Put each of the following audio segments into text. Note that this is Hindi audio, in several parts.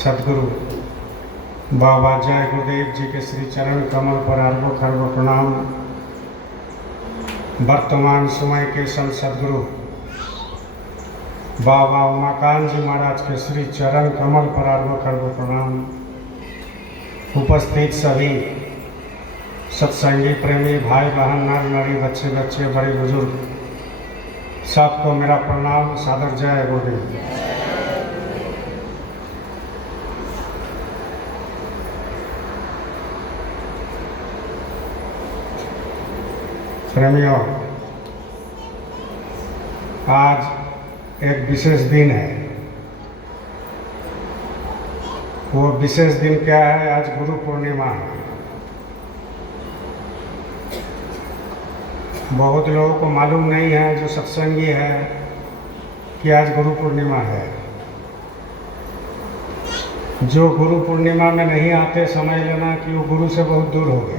सदगुरु बाबा जय गुरुदेव जी के श्री चरण कमल पर अरबों खरबों प्रणाम। वर्तमान समय के संत सदगुरु बाबा उमाकांत जी महाराज के श्री चरण कमल पर अरबों खरबों प्रणाम। उपस्थित सभी सत्संगी प्रेमी भाई बहन नर नारी बच्चे बच्चे बड़े बुजुर्ग सबको मेरा प्रणाम सादर जय गुरुदेव। प्रेमियों, आज एक विशेष दिन है। वो विशेष दिन क्या है? आज गुरु पूर्णिमा है। बहुत लोगों को मालूम नहीं है, जो सत्संगी है, कि आज गुरु पूर्णिमा है। जो गुरु पूर्णिमा में नहीं आते, समझ लेना कि वो गुरु से बहुत दूर हो गया।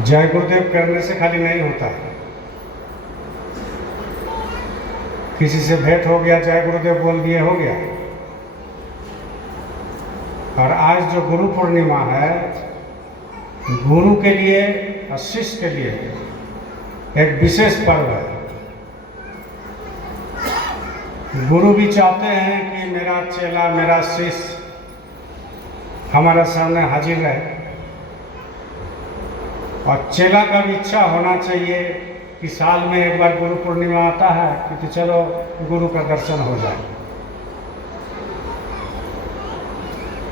जय गुरुदेव करने से खाली नहीं होता है। किसी से भेंट हो गया, जय गुरुदेव बोल दिए, हो गया। और आज जो गुरु पूर्णिमा है, गुरु के लिए और शिष्य के लिए एक विशेष पर्व है। गुरु भी चाहते हैं कि मेरा चेला, मेरा शिष्य हमारे सामने हाजिर रहे, और चेला का भी इच्छा होना चाहिए कि साल में एक बार गुरु पूर्णिमा आता है कि तो चलो गुरु का दर्शन हो जाए।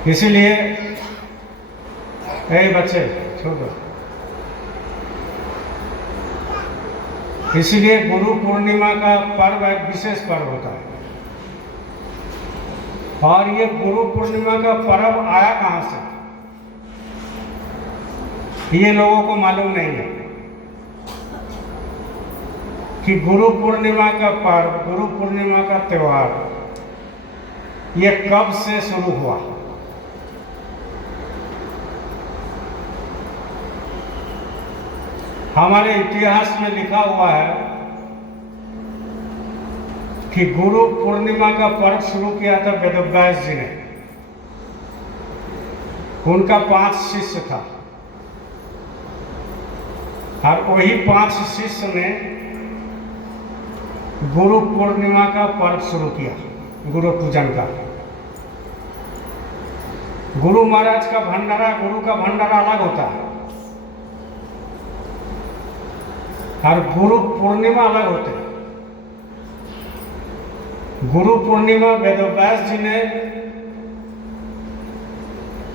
इसीलिए बच्चे छोड़ो, इसीलिए गुरु पूर्णिमा का पर्व एक विशेष पर्व होता है। और ये गुरु पूर्णिमा का पर्व आया कहाँ से, ये लोगों को मालूम नहीं है कि गुरु पूर्णिमा का पर्व, गुरु पूर्णिमा का त्योहार, ये कब से शुरू हुआ। हमारे इतिहास में लिखा हुआ है कि गुरु पूर्णिमा का पर्व शुरू किया था वेदव्यास जी ने। उनका 5 शिष्य था, और वही 5 शिष्य ने गुरु पूर्णिमा का पर्व शुरू किया, गुरु पूजन का। गुरु महाराज का भंडारा, गुरु का भंडारा अलग होता है, और गुरु पूर्णिमा अलग होते हैं। गुरु पूर्णिमा वेदव्यास जी ने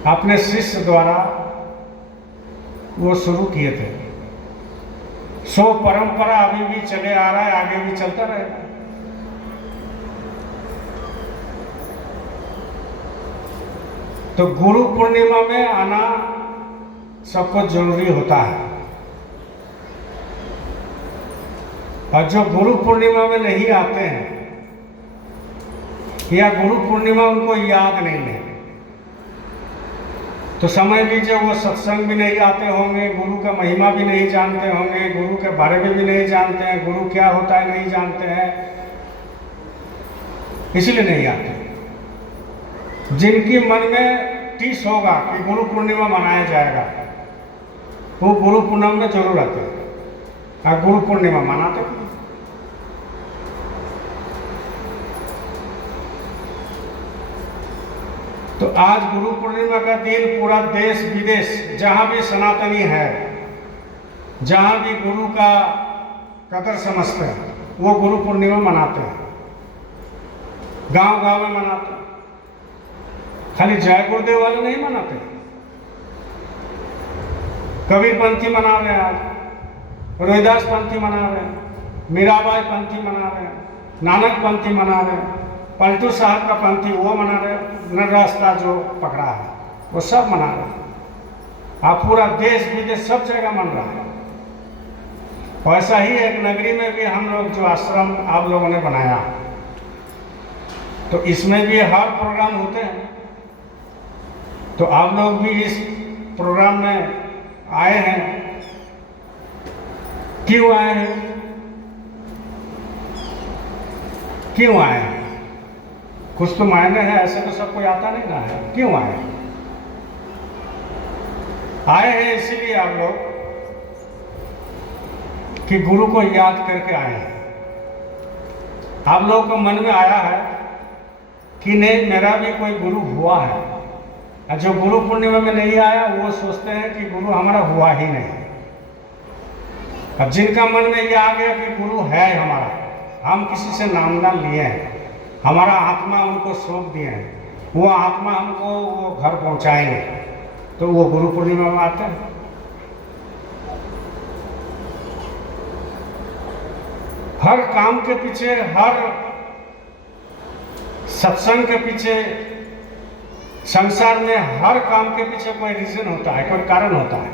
अपने शिष्य द्वारा वो शुरू किए थे। सो परंपरा अभी भी चले आ रहा है, आगे भी चलता रहेगा। तो गुरु पूर्णिमा में आना सबको जरूरी होता है। और जो गुरु पूर्णिमा में नहीं आते हैं, या गुरु पूर्णिमा उनको याद नहीं है, तो समझ लीजिए वो सत्संग भी नहीं आते होंगे, गुरु का महिमा भी नहीं जानते होंगे, गुरु के बारे में भी नहीं जानते हैं, गुरु क्या होता है नहीं जानते हैं, इसलिए नहीं आते। जिनकी मन में टीस होगा कि गुरु पूर्णिमा मनाया जाएगा, वो गुरु पूर्णिमा में जरूर आते हैं। और गुरु पूर्णिमा मनाते हैं। तो आज गुरु पूर्णिमा का दिन पूरा देश विदेश जहाँ भी सनातनी है, जहाँ भी गुरु का कदर समझते हैं, वो गुरु पूर्णिमा मनाते हैं। गांव गांव में मनाते हैं। खाली जय गुरुदेव वाले नहीं मनाते। कबीर पंथी मना रहे हैं, आज रोहिदास पंथी मना रहे हैं, मीराबाई पंथी मना रहे हैं, नानक पंथी मना रहे हैं, पलटू साहब का पंथी वो मना रहे, नर रास्ता जो पकड़ा है वो सब मना रहे हैं। आप पूरा देश विदेश सब जगह मन रहा है। वैसा ही एक नगरी में भी हम लोग जो आश्रम आप लोगों ने बनाया, तो इसमें भी हर प्रोग्राम होते हैं। तो आप लोग भी इस प्रोग्राम में आए हैं। क्यों आए हैं? क्यों आए हैं? कुछ तो मायने हैं, ऐसे तो सब कोई आता नहीं ना है। क्यों आए? आए हैं इसीलिए आप लोग कि गुरु को याद करके आए हैं। आप लोगों को मन में आया है कि नहीं, मेरा भी कोई गुरु हुआ है, और जो गुरु पूर्णिमा में नहीं आया वो सोचते हैं कि गुरु हमारा हुआ ही नहीं। अब जिनका मन में ये आ गया कि गुरु है हमारा, हम किसी से नाम ना लिए हैं, हमारा आत्मा उनको सौंप दिए हैं, वो आत्मा हमको वो घर पहुंचाएंगे, तो वो गुरु पूर्णिमा में आते हैं। हर काम के पीछे, हर सत्संग के पीछे, संसार में हर काम के पीछे कोई रीजन होता है, कोई कारण होता है।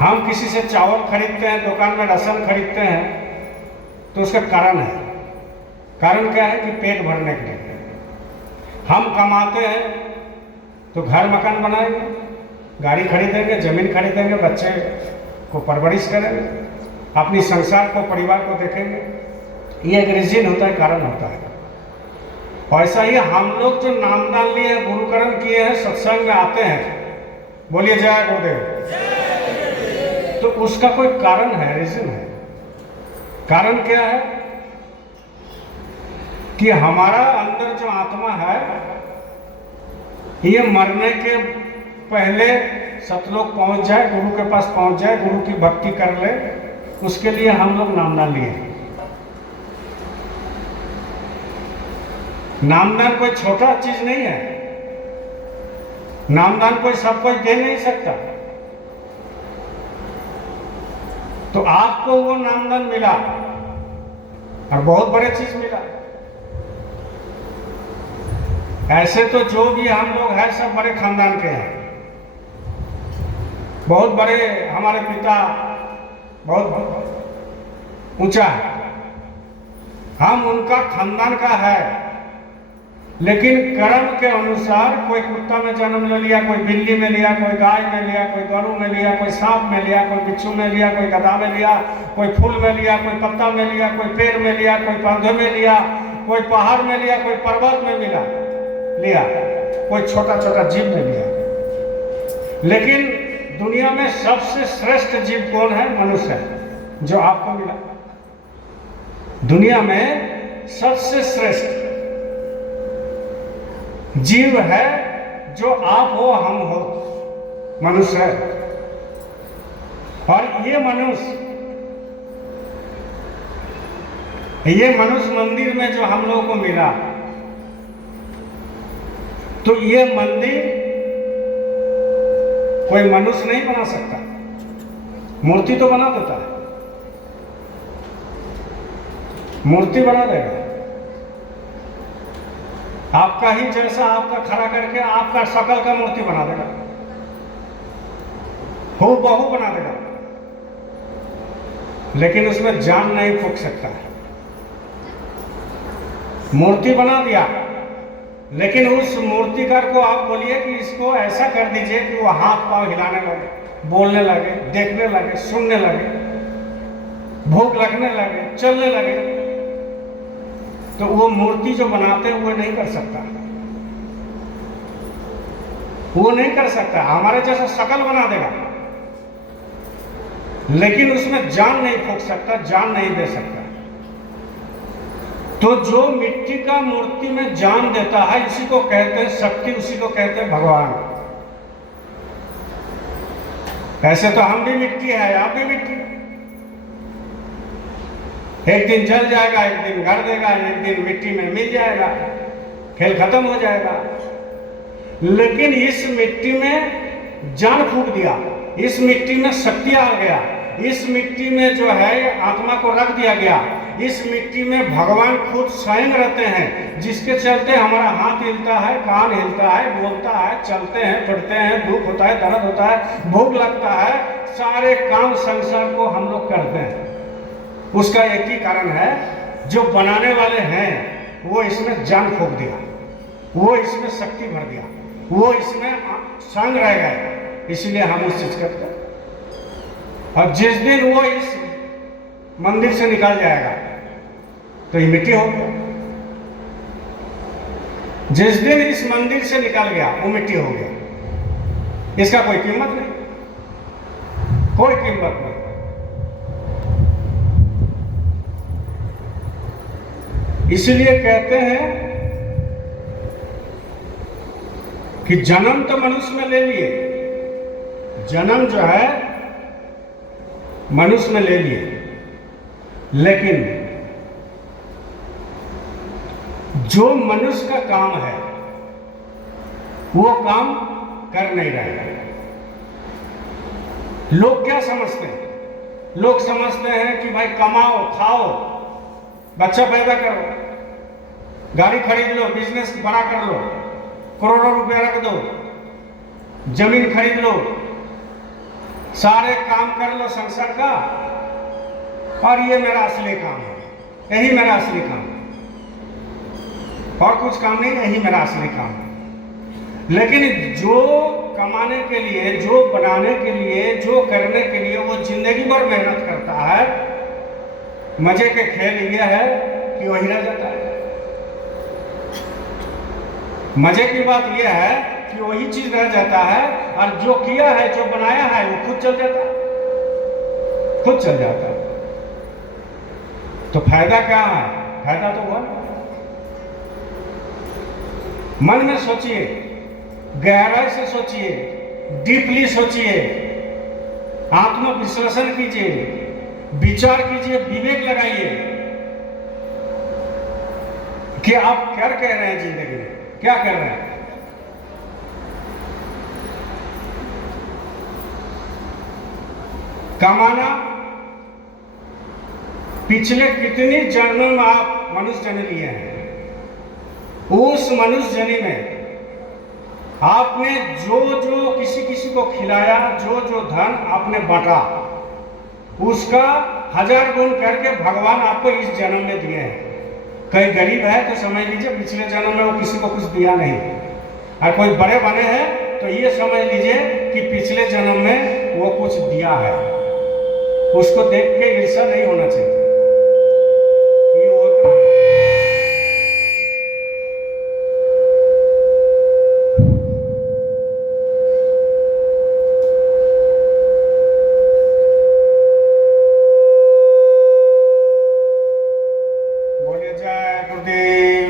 हम किसी से चावल खरीदते हैं, दुकान में राशन खरीदते हैं, तो उसका कारण है। कारण क्या है कि पेट भरने के लिए। हम कमाते हैं तो घर मकान बनाएंगे, गाड़ी खरीदेंगे, जमीन खरीदेंगे, बच्चे को परवरिश करेंगे, अपनी संसार को, परिवार को देखेंगे। ये एक रीजन होता है, कारण होता है। और ऐसा ही हम लोग जो नामदान लिए हैं, गुरुकरण किए हैं, सत्संग में आते हैं, बोलिए जय गुरुदेव, तो उसका कोई कारण है, रीजन है। कारण क्या है कि हमारा अंदर जो आत्मा है, ये मरने के पहले सतलोक पहुंच जाए, गुरु के पास पहुंच जाए, गुरु की भक्ति कर ले, उसके लिए हम लोग नामदान लिए। नामदान कोई छोटा चीज नहीं है। नामदान कोई सब कोई दे नहीं सकता। तो आपको वो नामदान मिला और बहुत बड़े चीज मिला। ऐसे तो जो भी हम लोग हैं सब बड़े खानदान के हैं, बहुत बड़े, हमारे पिता बहुत ऊंचा है, हम उनका खानदान का है। लेकिन कर्म के अनुसार कोई कुत्ता में जन्म ले लिया, कोई बिल्ली में लिया, कोई गाय में लिया, कोई गरू में लिया, कोई सांप में लिया, कोई बिच्छू में लिया, कोई गधा में लिया, कोई फूल में लिया, कोई पत्ता में लिया, कोई पेड़ में लिया, कोई पौधे में लिया, कोई पहाड़ में लिया, कोई पर्वत में लिया, कोई छोटा छोटा जीव में लिया। लेकिन दुनिया में सबसे श्रेष्ठ जीव कौन है? मनुष्य है, जो आपको मिला। दुनिया में सबसे श्रेष्ठ जीव है जो आप हो, हम हो, मनुष्य है। और ये मनुष्य मंदिर में जो हम लोगों को मिला, तो ये मंदिर कोई मनुष्य नहीं बना सकता। मूर्ति तो बना देता है, मूर्ति बना देगा, आपका ही जैसा आपका खड़ा करके आपका शकल का मूर्ति बना देगा, हो बहु बना देगा, लेकिन उसमें जान नहीं फूंक सकता है। मूर्ति बना दिया, लेकिन उस मूर्तिकार को आप बोलिए कि इसको ऐसा कर दीजिए कि वो हाथ पांव हिलाने लगे, बोलने लगे, देखने लगे, सुनने लगे, भूख लगने लगे, चलने लगे, तो वो मूर्ति जो बनाते हैं वो नहीं कर सकता, वो नहीं कर सकता। हमारे जैसा शकल बना देगा, लेकिन उसमें जान नहीं फूंक सकता, जान नहीं दे सकता। तो जो मिट्टी का मूर्ति में जान देता है, इसी को कहते हैं शक्ति, उसी को कहते हैं भगवान। ऐसे तो हम भी मिट्टी है, आप भी मिट्टी। एक दिन जल जाएगा, एक दिन घर देगा, एक दिन मिट्टी में मिल जाएगा, खेल खत्म हो जाएगा। लेकिन इस मिट्टी में जान फूंक दिया, इस मिट्टी में शक्ति आ गया, इस मिट्टी में जो है आत्मा को रख दिया गया, इस मिट्टी में भगवान खुद स्वयं रहते हैं, जिसके चलते हमारा हाथ हिलता है, कान हिलता है, बोलता है, चलते हैं, फिरते हैं, दुख होता है, दर्द होता है, भूख लगता है, सारे काम संसार को हम लोग करते हैं। उसका एक ही कारण है, जो बनाने वाले हैं वो इसमें जान फूंक दिया, वो इसमें शक्ति भर दिया, वो इसमें संग रह गए, इसीलिए हम उस चीज करते हैं। और जिस दिन वो इस मंदिर से निकल जाएगा, तो ये मिट्टी हो गया। जिस दिन इस मंदिर से निकल गया वो मिट्टी हो गया। इसका कोई कीमत नहीं, कोई कीमत नहीं। इसलिए कहते हैं कि जन्म तो मनुष्य में ले लिए, जन्म जो है मनुष्य में ले लिए, लेकिन जो मनुष्य का काम है वो काम कर नहीं रहे। लोग क्या समझते हैं? लोग समझते हैं कि भाई कमाओ, खाओ, बच्चा पैदा करो, गाड़ी खरीद लो, बिजनेस बड़ा कर लो, करोड़ों रुपया रख दो, जमीन खरीद लो, सारे काम कर लो संसार का, और ये मेरा असली काम है, यही मेरा असली काम है, और कुछ काम नहीं, यही मेरा असली काम है। लेकिन जो कमाने के लिए, जो बनाने के लिए, जो करने के लिए वो जिंदगी भर मेहनत करता है, मजे के खेल ये है कि वही रह जाता है। मजे की बात यह है कि वही चीज रह जाता है, और जो किया है, जो बनाया है, वो खुद चल जाता है, खुद चल जाता है। तो फायदा क्या है? फायदा तो हुआ। मन में सोचिए, गहराई से सोचिए, डीपली सोचिए, आत्म विश्लेषण कीजिए, विचार कीजिए, विवेक लगाइए कि आप क्या कह रहे हैं जिंदगी में, क्या कर रहे हैं। कमाना, पिछले कितनी जन्मों में आप मनुष्य जन्म लिए हैं, उस मनुष्य जन्म में आपने जो जो किसी किसी को खिलाया, जो जो धन आपने बांटा, उसका 1000 गुण करके भगवान आपको इस जन्म में दिए हैं। कोई गरीब है तो समझ लीजिए पिछले जन्म में वो किसी को कुछ दिया नहीं, और कोई बड़े बने हैं तो ये समझ लीजिए कि पिछले जन्म में वो कुछ दिया है। उसको देख के ईर्ष्या नहीं होना चाहिए कि वो बोलिए जय गुरुदेव,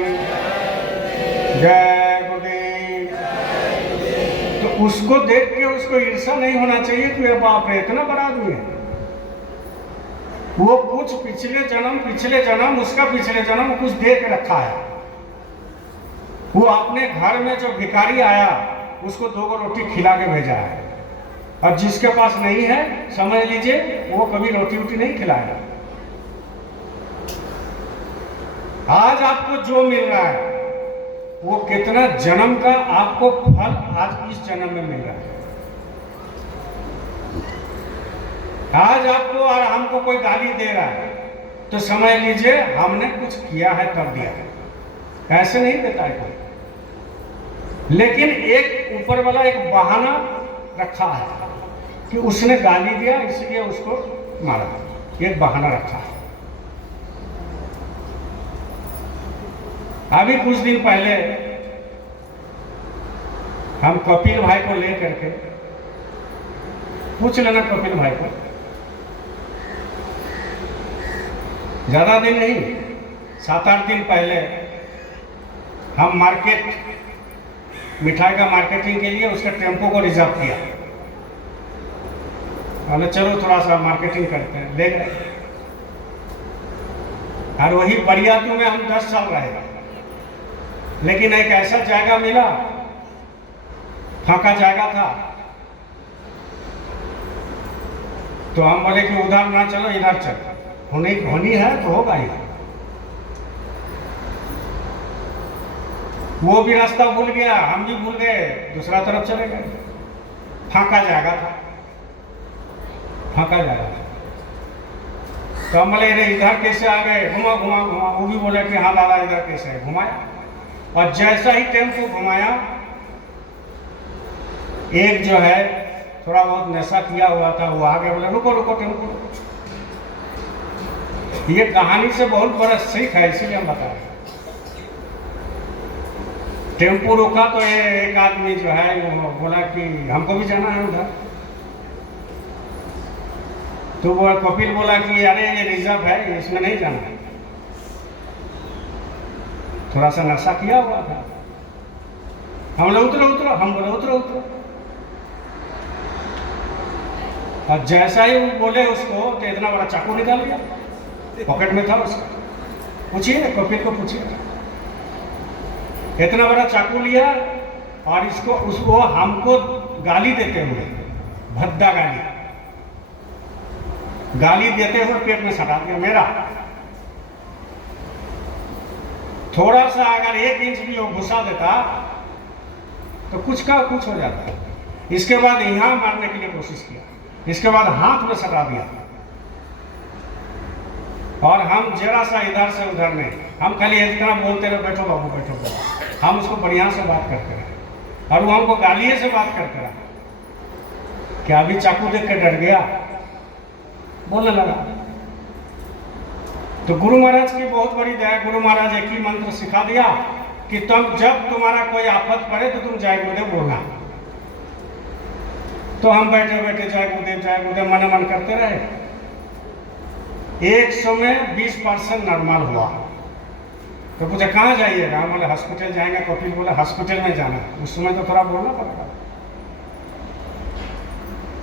जय गुरुदेव। तो उसको देख के उसको ईर्ष्या नहीं होना चाहिए कि ये बाप रे इतना बड़ा आदमी है। वो कुछ पिछले जन्म उसका पिछले जन्म कुछ दे के रखा है। वो अपने घर में जो भिखारी आया उसको 2 रोटी खिला के भेजा है, और जिसके पास नहीं है समझ लीजिए वो कभी रोटी वोटी नहीं खिलाएगा। आज आपको जो मिल रहा है वो कितना जन्म का आपको फल आज इस जन्म में मिल रहा है। आज आपको और हमको कोई गाली दे रहा है तो समझ लीजिए हमने कुछ किया है तब दिया है, ऐसे नहीं देता है कोई। लेकिन एक ऊपर वाला एक बहाना रखा है कि उसने गाली दिया इसलिए उसको मारा, एक बहाना रखा है। अभी कुछ दिन पहले हम कपिल भाई को लेकर के, पूछ लेना कपिल भाई को, ज्यादा दिन नहीं 7-8 दिन पहले हम मार्केट, मिठाई का मार्केटिंग के लिए उसका टेम्पो को रिजर्व किया। हमने चलो थोड़ा सा मार्केटिंग करते हैं, ले गए। और वही बरियातू में हम 10 साल रहे, लेकिन एक ऐसा जगह मिला, फांका जगह था, तो हम बोले कि उधर ना चलो इधर चलो, होनी है तो होगा ही। वो भी रास्ता भूल गया, हम भी भूल गए, दूसरा तरफ चले गए। फांका जगह था, फांका जगह था। तो हम बोले इधर कैसे आ गए, घुमा घुमा घुमा। वो भी बोले कि हाँ दादा इधर कैसे है, घुमाया। और जैसा ही टेम्पो घुमाया, एक जो है थोड़ा बहुत नशा किया हुआ था वो आगे बोला रुको रुको टेम्पो। ये कहानी से बहुत बड़ा सीख है, इसीलिए हम बता रहे हैं। टेम्पो रोका तो एक आदमी जो है वो बोला कि हमको भी जाना है उधर। तो वो कपिल बोला कि अरे ये रिजर्व है, इसमें नहीं जाना है। थोड़ा सा नशा किया हुआ था। हम लोग उतरो उतरो, हम बोले उतरो उतरो। और जैसा ही वो बोले उसको तो इतना बड़ा चाकू निकाल लिया, पॉकेट में था उसका। पूछिए कपिल को, पूछिए। इतना बड़ा चाकू लिया और उसको हमको गाली देते हुए, भद्दा गाली देते हुए पेट में सटा दिया मेरा। थोड़ा सा अगर 1 इंच भी वो घुसा देता तो कुछ का कुछ हो जाता। इसके बाद यहां मारने के लिए कोशिश किया, इसके बाद हाथ में सटा दिया। और हम जरा सा इधर से उधर नहीं, हम खाली इतना बोलते रहे, बैठो बाबू बैठो बाबू। हम उसको बढ़िया से बात करते रहे और वो हमको गालिए से बात करते रहे। क्या अभी चाकू देख के डर गया, बोलने लगा। तो गुरु महाराज की बहुत बड़ी दया। गुरु महाराज एक ही मंत्र सिखा दिया कि तुम जब तुम्हारा कोई आफत पड़े तो तुम जय गुरुदेव बोलना। तो हम बैठे बैठे जय गुरुदेव मन मन करते रहे। 100 में 20% नॉर्मल हुआ। तो पूछा कहाँ जाइएगा? हम बोले हॉस्पिटल जाएंगे। कपिल बोला हॉस्पिटल में जाना। उस समय तो थोड़ा बोलना पड़ेगा।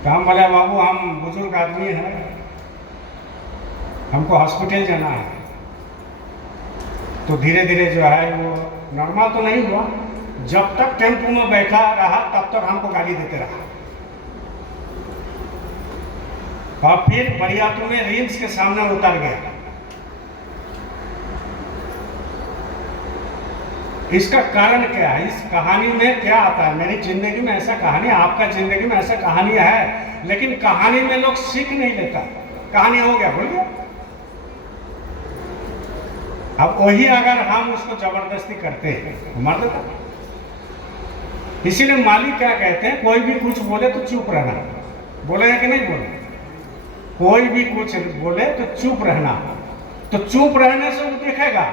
तो हम बोले बाबू हम बुजुर्ग आदमी हैं, हमको हॉस्पिटल जाना है। तो धीरे धीरे जो है वो नॉर्मल तो नहीं हुआ। जब तक टेम्पो में बैठा रहा तब तक हमको गाली देते रहा। और फिर बरियातू में रिम्स के सामने उतर गया। इसका कारण क्या है? इस कहानी में क्या आता है? मेरी जिंदगी में ऐसा कहानी, आपका जिंदगी में ऐसा कहानी है, लेकिन कहानी में लोग सीख नहीं लेता। कहानी हो गया, भूल गया। अब वही अगर हम उसको जबरदस्ती करते हैं मार देता। इसीलिए मालिक क्या कहते हैं, कोई भी कुछ बोले तो चुप रहना। बोले कि नहीं बोले? कोई भी कुछ बोले तो चुप रहना। तो चुप रहने से वो देखेगा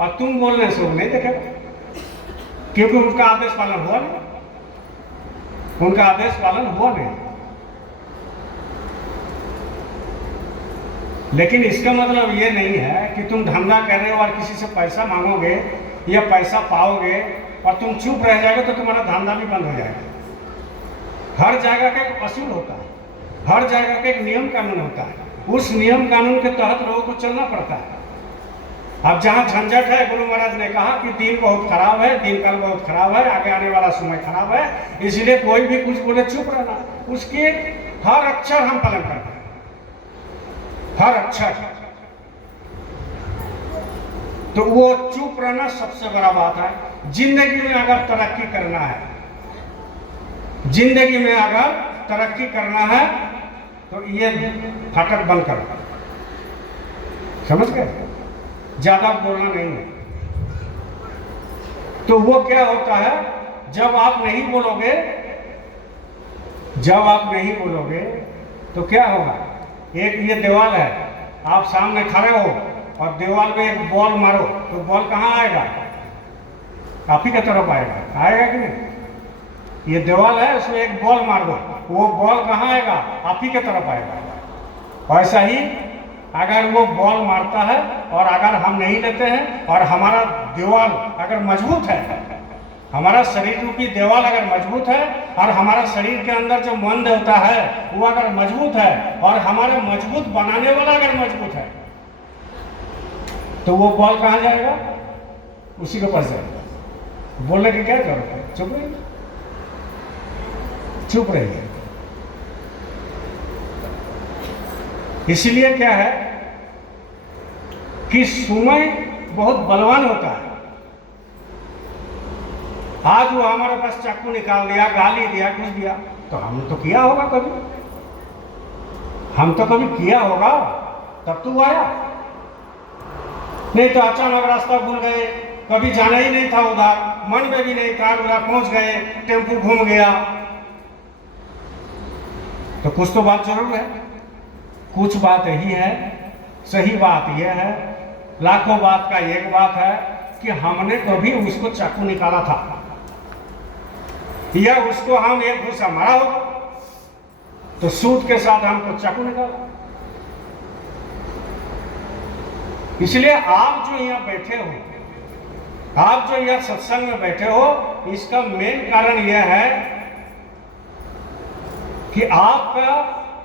और तुम बोलने से वो नहीं देखेगा, क्योंकि उनका आदेश पालन हुआ नहीं। उनका आदेश पालन हुआ नहीं। लेकिन इसका मतलब ये नहीं है कि तुम धंधा कर रहे हो और किसी से पैसा मांगोगे या पैसा पाओगे और तुम चुप रह जाओगे तो तुम्हारा धंधा भी बंद हो जाएगा। हर जगह का एक असूल होता है, हर जगह का एक नियम कानून होता है। उस नियम कानून के तहत लोगों को चलना पड़ता है। अब जहाँ झंझट है, गुरु महाराज ने कहा कि दिन बहुत खराब है, दिन कल बहुत खराब है, आगे आने वाला समय खराब है, इसलिए कोई भी कुछ बोले चुप रहना। उसके हर अक्षर हम पालन करते हैं, हर अक्षर। तो वो चुप रहना सबसे बड़ा बात है। जिंदगी में अगर तरक्की करना है, जिंदगी में अगर तरक्की करना है तो ये फाटक बंद करो। समझ गए? ज्यादा बोलना नहीं है। तो वो क्या होता है, जब आप नहीं बोलोगे, जब आप नहीं बोलोगे तो क्या होगा? एक ये दीवार है, आप सामने खड़े हो और दीवार में एक बॉल मारो तो बॉल कहाँ आएगा? आप ही की तरफ आएगा। आएगा कि नहीं? ये दीवार है, उसमें एक बॉल मार दो, वो बॉल कहाँ आएगा? आप ही की तरफ आएगा। ऐसा ही अगर वो बॉल मारता है और अगर हम नहीं लेते हैं और हमारा दीवार अगर मजबूत है, हमारा शरीर रूपी दीवार अगर मजबूत है और हमारा शरीर के अंदर जो मन देवता है वो अगर मजबूत है और हमारा मजबूत बनाने वाला अगर मजबूत है तो वो बॉल कहाँ जाएगा? उसी के पास जाएगा। बोलने की क्या जरूरत है? चुप रहिए, चुप रहिए। इसलिए क्या है कि समय बहुत बलवान होता है। आज वो हमारे पास चाकू निकाल दिया, गाली दिया, कुछ दिया, तो हम तो किया होगा कभी, हम तो कभी किया होगा, तब तो आया। नहीं तो अचानक रास्ता भूल गए, कभी जाना ही नहीं था उधर, मन में भी नहीं था, उधर पहुंच गए, टेम्पो घूम गया, तो कुछ तो बात जरूर है। कुछ बात यही है सही बात यह है, लाखों बात का एक बात है कि हमने कभी उसको चाकू निकाला था या उसको हम एक घूसा मारा होगा तो सूद के साथ हमको चाकू निकाला। इसलिए आप जो यहाँ बैठे हो, आप जो यहाँ सत्संग में बैठे हो, इसका मेन कारण यह है कि आपका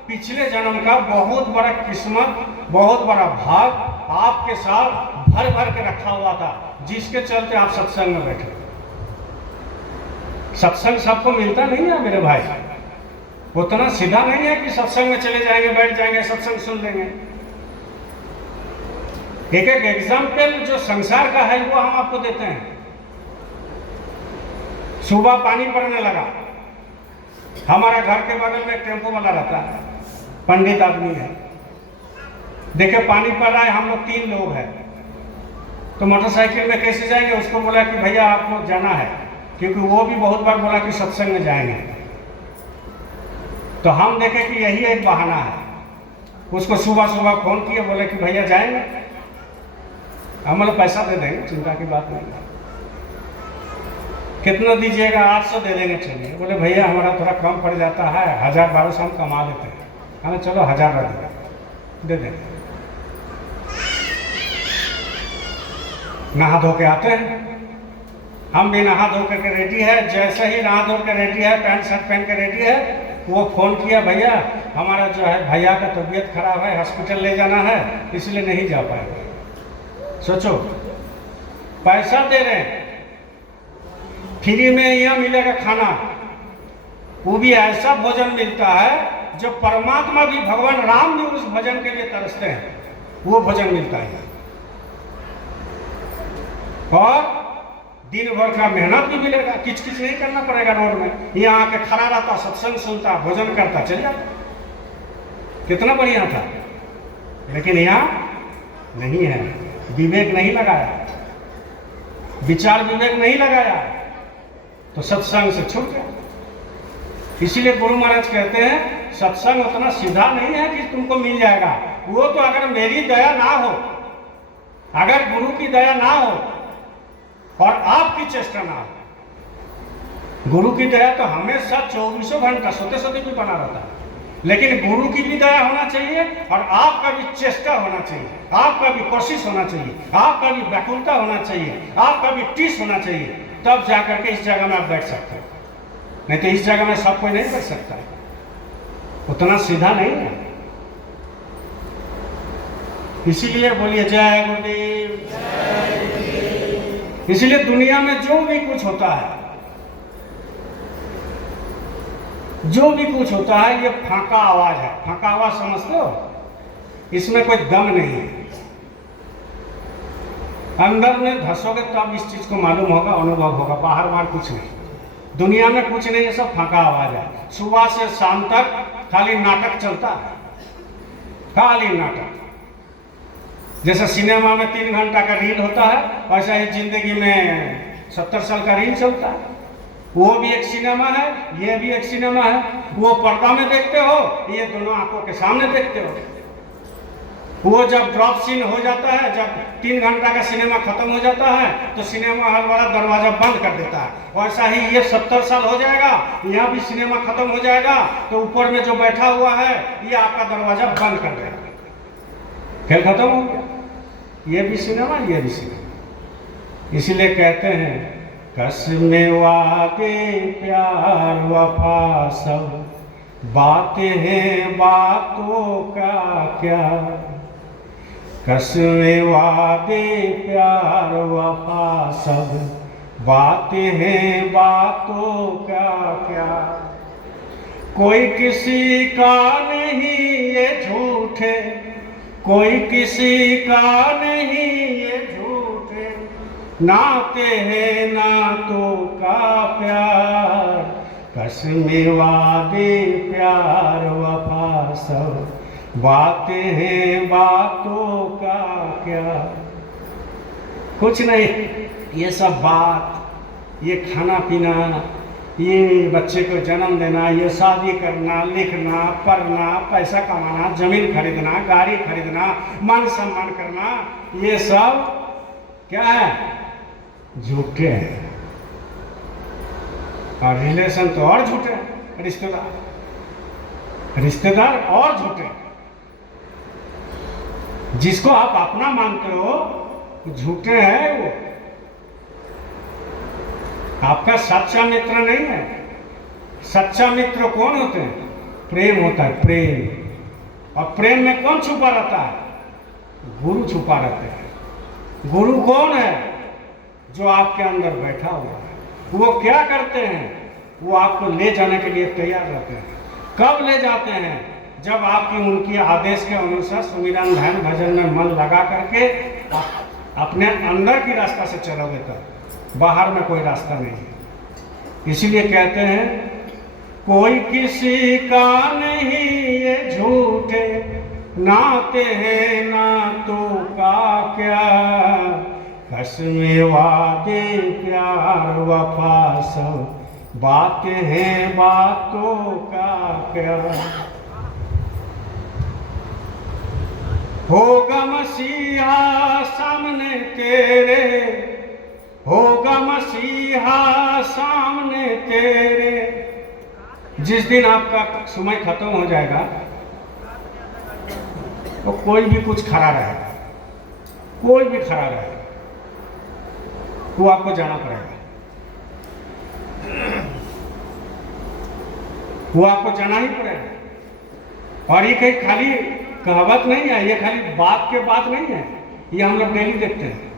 पिछले जन्म का बहुत बड़ा किस्मत, बहुत बड़ा भाग आपके साथ भर भर के रखा हुआ था, जिसके चलते आप सत्संग में बैठे। सत्संग सबको मिलता नहीं है मेरे भाई, उतना सीधा नहीं है कि सत्संग में चले जाएंगे, बैठ जाएंगे, सत्संग सुन लेंगे। एक एक एग्जाम्पल जो संसार का है वो हम आपको देते हैं। सुबह पानी पड़ने लगा, हमारा घर के बगल में एक टेम्पो वाला रहता है, पंडित आदमी है, देखे पानी पड़ रहा है, हम लोग 3 लोग हैं, तो मोटरसाइकिल में कैसे जाएंगे? उसको बोला कि भैया आपको जाना है, क्योंकि वो भी बहुत बार बोला कि सत्संग में जाएंगे। तो हम देखे कि यही एक बहाना है, उसको सुबह सुबह फोन किए, बोले कि भैया जाएंगे, हम लोग पैसा दे देंगे, चिंता की बात नहीं। कितना दीजिएगा? 800 दे देंगे। चलिए, बोले भैया हमारा थोड़ा कम पड़ जाता है, 1000-1200 हम कमा लेते हैं। हाँ चलो 1000 रख दे देंगे। नहा धो के आते हैं, हम भी नहा धो करके रेडी है। जैसे ही नहा धो के रेडी है, पैंट शर्ट पहन के रेडी है, वो फोन किया, भैया हमारा जो है भैया का तबीयत खराब है, हॉस्पिटल ले जाना है, इसलिए नहीं जा पाएंगे। सोचो, पैसा दे रहे हैं, फ्री में यहाँ मिलेगा खाना, वो भी ऐसा भोजन मिलता है जो परमात्मा भी, भगवान राम भी उस भोजन के लिए तरसते हैं, वो भोजन मिलता है। और दिन भर का मेहनत भी मिलेगा, किच नहीं करना पड़ेगा रोड में, यहाँ आके खड़ा रहता, सत्संग सुनता, भोजन करता, चल जाता। कितना बढ़िया था। लेकिन यहाँ नहीं है, विवेक नहीं लगाया, विचार विवेक नहीं लगाया, तो सत्संग से छूट गया। इसीलिए गुरु महाराज कहते हैं सत्संग उतना सीधा नहीं है कि तुमको मिल जाएगा। वो तो अगर मेरी दया ना हो, अगर गुरु की दया ना हो और आपकी चेष्टा ना हो, गुरु की दया तो हमेशा 24 घंटा सोते सोते भी बना रहता है, लेकिन गुरु की भी दया होना चाहिए और आपका भी चेष्टा होना चाहिए, आपका भी कोशिश होना चाहिए, आपका भी व्याकुलता होना चाहिए, आपका भी टीस होना चाहिए, तब जाकर के इस जगह में आप बैठ सकते हो। नहीं तो इस जगह में सब कोई नहीं बैठ सकता है, उतना सीधा नहीं है। इसीलिए बोलिए जय गुरुदेव। इसीलिए दुनिया में जो भी कुछ होता है, जो भी कुछ होता है, ये फांका आवाज है। फांका आवाज समझते हो? इसमें कोई दम नहीं है। अंदर में धसोगे तब इस चीज को मालूम होगा, अनुभव होगा, बाहर बाहर कुछ नहीं। दुनिया में कुछ नहीं, ये सब फांका आवाज है। सुबह से शाम तक खाली नाटक चलता है, खाली नाटक। जैसे सिनेमा में 3 घंटा का रील होता है, वैसा ही जिंदगी में 70 साल का रील चलता है। वो भी एक सिनेमा है, ये भी एक सिनेमा है। वो पर्दा में देखते हो, ये दोनों आंखों के सामने देखते हो। वो जब ड्रॉप सीन हो जाता है, जब 3 घंटा का सिनेमा खत्म हो जाता है, तो सिनेमा हॉल वाला दरवाजा बंद कर देता है। वैसा ही ये 70 साल हो जाएगा, यहाँ भी सिनेमा खत्म हो जाएगा, तो ऊपर में जो बैठा हुआ है ये आपका दरवाजा बंद कर देगा, खेल खत्म हो गया। ये भी सिनेमा, ये भी सिनेमा। इसलिए कहते हैं कसमें वादे प्यार वफा सब बातें हैं, बातों का क्या। कसमें वादे प्यार वफा सब बातें हैं, बातों का क्या। कोई किसी का नहीं ये झूठे, कोई किसी का नहीं ये झूठे, नाते हैं नातों का प्यार। कसमें वादे प्यार वफा सब बातें हैं, बातों का क्या। कुछ नहीं, ये सब बात, ये खाना पीना, ये बच्चे को जन्म देना, ये शादी करना, लिखना, पढ़ना, पैसा कमाना, जमीन खरीदना, गाड़ी खरीदना, मान सम्मान करना, ये सब क्या है? झूठे हैं। और रिलेशन तो और झूठे हैं, रिश्तेदार और झूठे। जिसको आप अपना मानते हो झूठे हैं वो, आपका सच्चा मित्र नहीं है। सच्चा मित्र कौन होते हैं? प्रेम होता है, प्रेम। और प्रेम में कौन छुपा रहता है? गुरु छुपा रहते हैं। गुरु कौन है? जो आपके अंदर बैठा हुआ है। वो क्या करते हैं? वो आपको ले जाने के लिए तैयार रहते हैं। कब ले जाते हैं? जब आपकी उनकी आदेश के अनुसार सुमिरन ध्यान भजन में मन लगा करके अपने अंदर की रास्ता से चलोगे तब, बाहर में कोई रास्ता नहीं है। इसीलिए कहते हैं कोई किसी का नहीं ये झूठे नाते हैं, नातों का क्या कसमें वादे प्यार वफा सब बातें हैं, बातों का क्या। होगा मसीहा सामने तेरे, होगा मसीहा सामने तेरे। जिस दिन आपका समय खत्म हो जाएगा तो कोई भी कुछ खड़ा रहेगा, कोई भी खड़ा रहेगा, वो आपको जाना पड़ेगा। वो आपको जाना ही पड़ेगा। और ये कहीं खाली कहावत नहीं है, ये खाली बात के बात नहीं है, ये हम लोग डेली देखते हैं।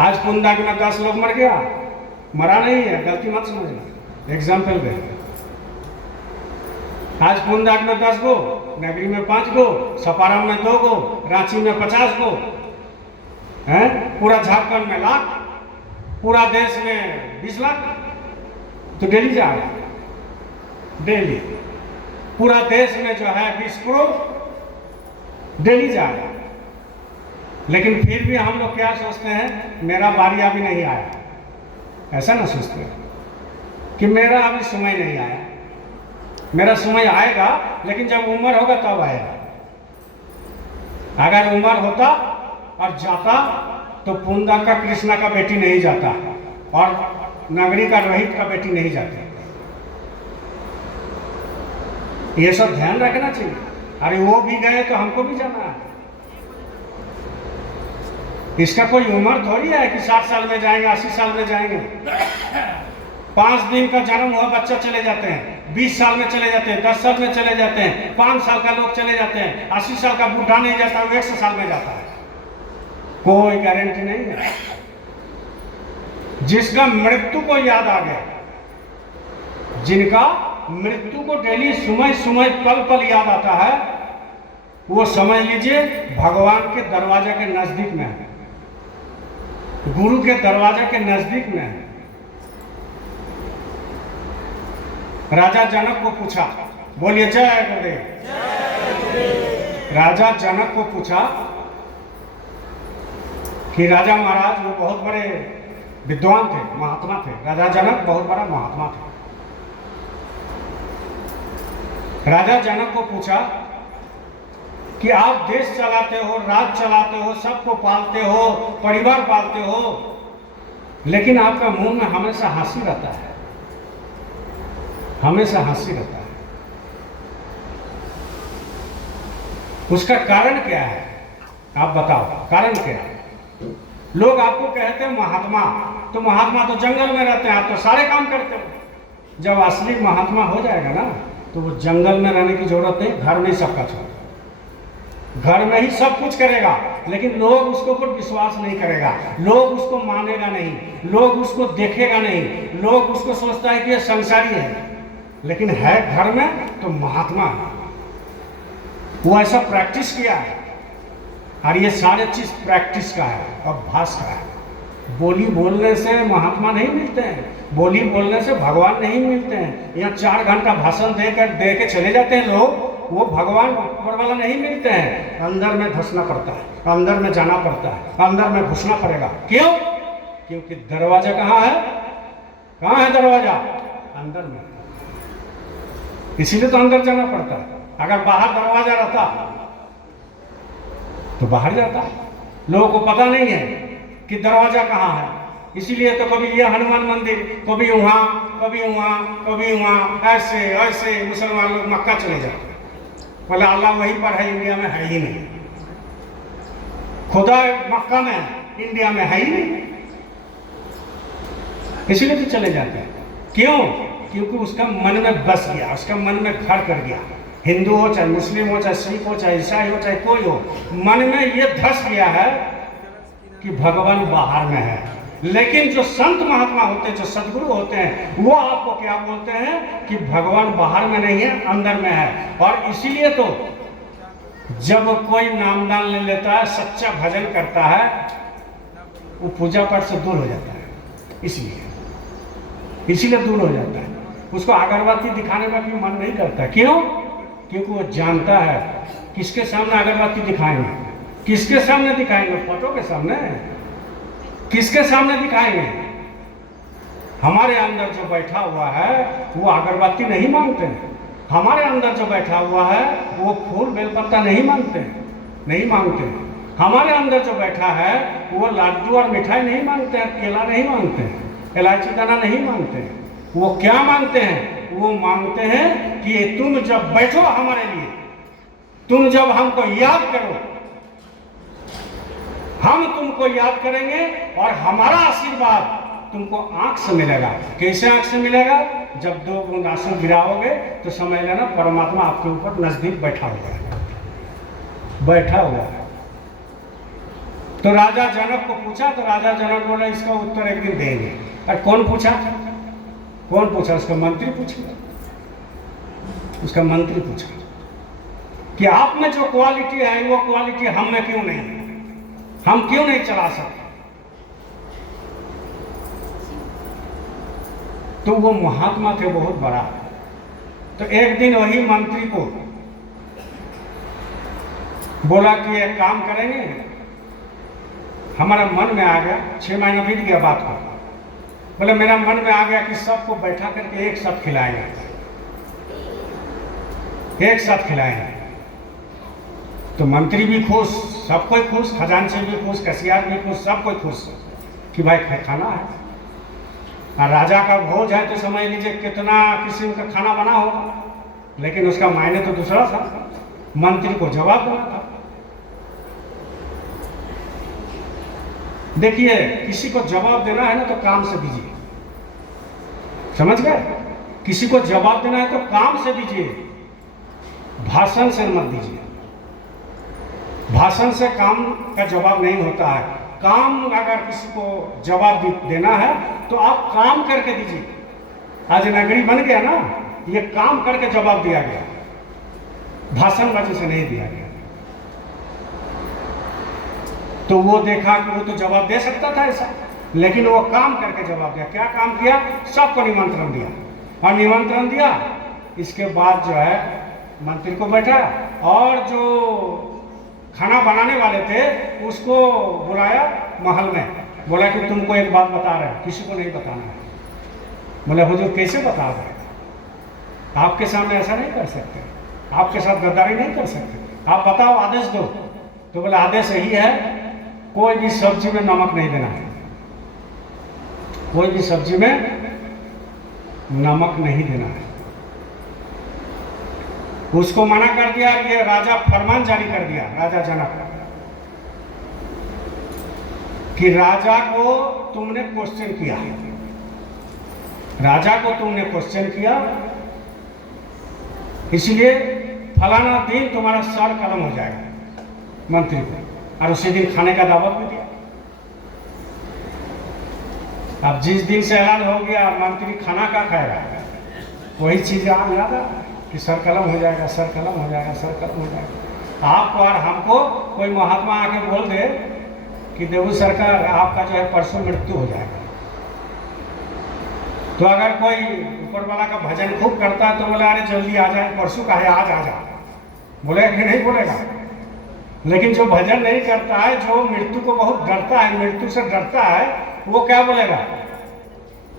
आज पुंदाग में 10 लोग मर गया, मरा नहीं है, गलती मत समझना, एग्जाम्पल दे। आज पुंदाग में 10 गो, नगरी में 5 गो, सपारम में 2 गो, रांची में 50 गो, हैं? पूरा झारखंड में लाख, पूरा देश में 20 लाख। तो डेली जा रहा है, डेली पूरा देश में जो है 20 करोड़ डेली जा रहा है। लेकिन फिर भी हम लोग क्या सोचते हैं? मेरा बारी अभी नहीं आया। ऐसा ना सोचते हैं कि मेरा अभी समय नहीं आया। मेरा समय आएगा, लेकिन जब उम्र होगा तब आएगा। अगर उम्र होता और जाता तो पुंदा का कृष्णा का बेटी नहीं जाता और नगरी का रोहित का बेटी नहीं जाती। ये सब ध्यान रखना चाहिए। अरे वो भी गए तो हमको भी जाना है। इसका कोई उम्र थोड़ी है कि 60 साल में जाएंगे, 80 साल में जाएंगे। 5 दिन का जन्म हुआ बच्चा चले जाते हैं, 20 साल में चले जाते हैं, 10 साल में चले जाते हैं, 5 साल का लोग चले जाते हैं, 80 साल का बूढ़ा नहीं जाता, वो 100 साल में जाता है। कोई गारंटी नहीं है। जिसका मृत्यु को याद आ गया, जिनका मृत्यु को डेली समय समय पल पल याद आता है, वो समझ लीजिए भगवान के दरवाजे के नजदीक में है, गुरु के दरवाजे के नजदीक में है। राजा जनक को पूछा, बोलिए जय गुरुदेव। राजा जनक को पूछा कि राजा महाराज, वो बहुत बड़े विद्वान थे, महात्मा थे। राजा जनक बहुत बड़ा महात्मा थे। राजा जनक को पूछा कि आप देश चलाते हो, राज चलाते हो, सबको पालते हो, परिवार पालते हो, लेकिन आपका मुंह में हमेशा हंसी रहता है, हमेशा हंसी रहता है। उसका कारण क्या है? आप बताओ, कारण क्या है? लोग आपको कहते हैं महात्मा, तो महात्मा तो जंगल में रहते हैं, आप तो सारे काम करते हो। जब असली महात्मा हो जाएगा ना, तो वो जंगल में रहने की जरूरत नहीं, घर में ही सबका छोड़, घर में ही सब कुछ करेगा। लेकिन लोग उसके ऊपर विश्वास नहीं करेगा, लोग उसको मानेगा नहीं, लोग उसको देखेगा नहीं, लोग उसको सोचता है कि ये संसारी है, लेकिन है घर में तो महात्मा है। वो ऐसा प्रैक्टिस किया है। और ये सारे चीज प्रैक्टिस का है, अभ्यास का है। बोली बोलने से महात्मा नहीं मिलते हैं, बोली बोलने से भगवान नहीं मिलते हैं। यहाँ 4 घंटा भाषण दे के चले जाते हैं लोग, वो भगवान ऊपर वाला नहीं मिलते हैं। अंदर में धंसना पड़ता है, अंदर में जाना पड़ता है, अंदर में घुसना पड़ेगा। क्यों? क्योंकि दरवाजा कहाँ है? कहाँ है दरवाजा? अंदर में। इसीलिए तो अंदर जाना पड़ता है। अगर बाहर दरवाजा रहता तो बाहर जाता। लोगों को पता नहीं है कि दरवाजा कहाँ है, इसीलिए तो कभी ये हनुमान मंदिर, कभी वहाँ, कभी वहाँ, कभी वहाँ, ऐसे ऐसे मुसलमान लोग मक्का चले जाते। बोले अल्लाह वहीं पर है, इंडिया में है ही नहीं। खुदा मक्का में है, इंडिया में है ही नहीं, इसलिए तो चले जाते हैं। क्यों? क्योंकि उसका मन में बस गया, उसका मन में घर कर गया। हिंदू हो चाहे मुस्लिम हो चाहे सिख हो चाहे ईसाई हो चाहे कोई हो, मन में ये धस गया है कि भगवान बाहर में है। लेकिन जो संत महात्मा होते हैं, जो सदगुरु होते हैं, वो आपको क्या बोलते हैं कि भगवान बाहर में नहीं है, अंदर में है। और इसीलिए तो जब कोई नामदान ले लेता है, सच्चा भजन करता है, वो पूजा पाठ से दूर हो जाता है। इसीलिए दूर हो जाता है। उसको अगरबत्ती दिखाने का भी मन नहीं करता। क्यों? क्योंकि वो जानता है किसके सामने अगरबत्ती दिखाएंगे, किसके सामने दिखाएंगे, फोटो के सामने, किसके सामने दिखाएंगे? हमारे अंदर जो बैठा हुआ है वो अगरबत्ती नहीं मांगते हैं। हमारे अंदर जो बैठा हुआ है वो फूल बेलपत्ता नहीं मांगते, नहीं मांगते। हमारे अंदर जो बैठा है वो लड्डू और मिठाई नहीं मांगते हैं, केला नहीं मांगते हैं, इलायची दाना नहीं मांगते हैं। वो क्या मांगते हैं? वो मांगते हैं कि तुम जब बैठो हमारे लिए, तुम जब हमको याद करो, हम तुमको याद करेंगे और हमारा आशीर्वाद तुमको आंख से मिलेगा। कैसे आंख से मिलेगा? जब 2 बूंद आंसू गिराओगे तो समझ लेना परमात्मा आपके ऊपर नजदीक बैठा हुआ है, बैठा हुआ है। तो राजा जनक को पूछा, तो राजा जनक बोला इसका उत्तर एक दिन देंगे। और कौन पूछा? कौन पूछा? उसका मंत्री पूछा। उसका मंत्री पूछा कि आप में जो क्वालिटी है वो क्वालिटी हम में क्यों नहीं है, हम क्यों नहीं चला सकते? तो वो महात्मा थे बहुत बड़ा। तो एक दिन वही मंत्री को बोला कि एक काम करेंगे, हमारा मन में आ गया, 6 महीना बीत गया बात को। बोले मेरा मन में आ गया कि सबको बैठा करके एक साथ खिलाएंगे, एक साथ खिलाएंगे। तो मंत्री भी खुश, सब कोई खुश, खजांची भी खुश, कसियार भी खुश, सब कोई खुश कि भाई खाना है। और राजा का भोज है तो समझ लीजिए कितना किस्म का खाना बना होगा। लेकिन उसका मायने तो दूसरा था, मंत्री को जवाब देना था। देखिए, किसी को जवाब देना है ना तो काम से दीजिए, समझ गए? किसी को जवाब देना है तो काम से दीजिए, भाषण से मत दीजिए। भाषण से काम का जवाब नहीं होता है। काम अगर किसी को जवाब देना है तो आप काम करके दीजिए। आज नगरी बन गया ना, ये काम करके जवाब दिया गया, भाषण बाजी से नहीं दिया गया। तो वो देखा कि वो तो जवाब दे सकता था ऐसा, लेकिन वो काम करके जवाब दिया। क्या काम किया? सबको निमंत्रण दिया। और निमंत्रण दिया, इसके बाद जो है मंत्री को बैठा और जो खाना बनाने वाले थे उसको बुलाया महल में, बोला कि तुमको एक बात बता रहे हैं, किसी को नहीं बताना है। बोले हुजूर कैसे बता रहे हैं? आपके सामने ऐसा नहीं कर सकते, आपके साथ गद्दारी नहीं कर सकते, आप बताओ, आदेश दो। तो बोले आदेश यही है, कोई भी सब्जी में नमक नहीं देना है, कोई भी सब्जी में नमक नहीं देना है। उसको मना कर दिया। ये राजा फरमान जारी कर दिया, राजा जनक, कि राजा को तुमने क्वेश्चन किया, राजा को तुमने क्वेश्चन किया, इसलिए फलाना दिन तुम्हारा सर कलम हो जाएगा मंत्री को। और उसी दिन खाने का दावत भी दिया। अब जिस दिन से ऐलान हो गया मंत्री खाना का खाएगा, वही चीज आप याद है कि सर कलम हो जाएगा, सर कलम हो जाएगा, सर कलम हो जाएगा। आपको और हमको कोई महात्मा आके बोल दे कि देवू सरकार आपका जो है परसों मृत्यु हो जाएगा, तो अगर कोई ऊपर वाला का भजन खूब करता है तो बोले अरे जल्दी आ जाए, परसों का है, आज आ जा, बोलेगा कि नहीं बोलेगा? लेकिन जो भजन नहीं करता है, जो मृत्यु को बहुत डरता है, मृत्यु से डरता है, वो क्या बोलेगा?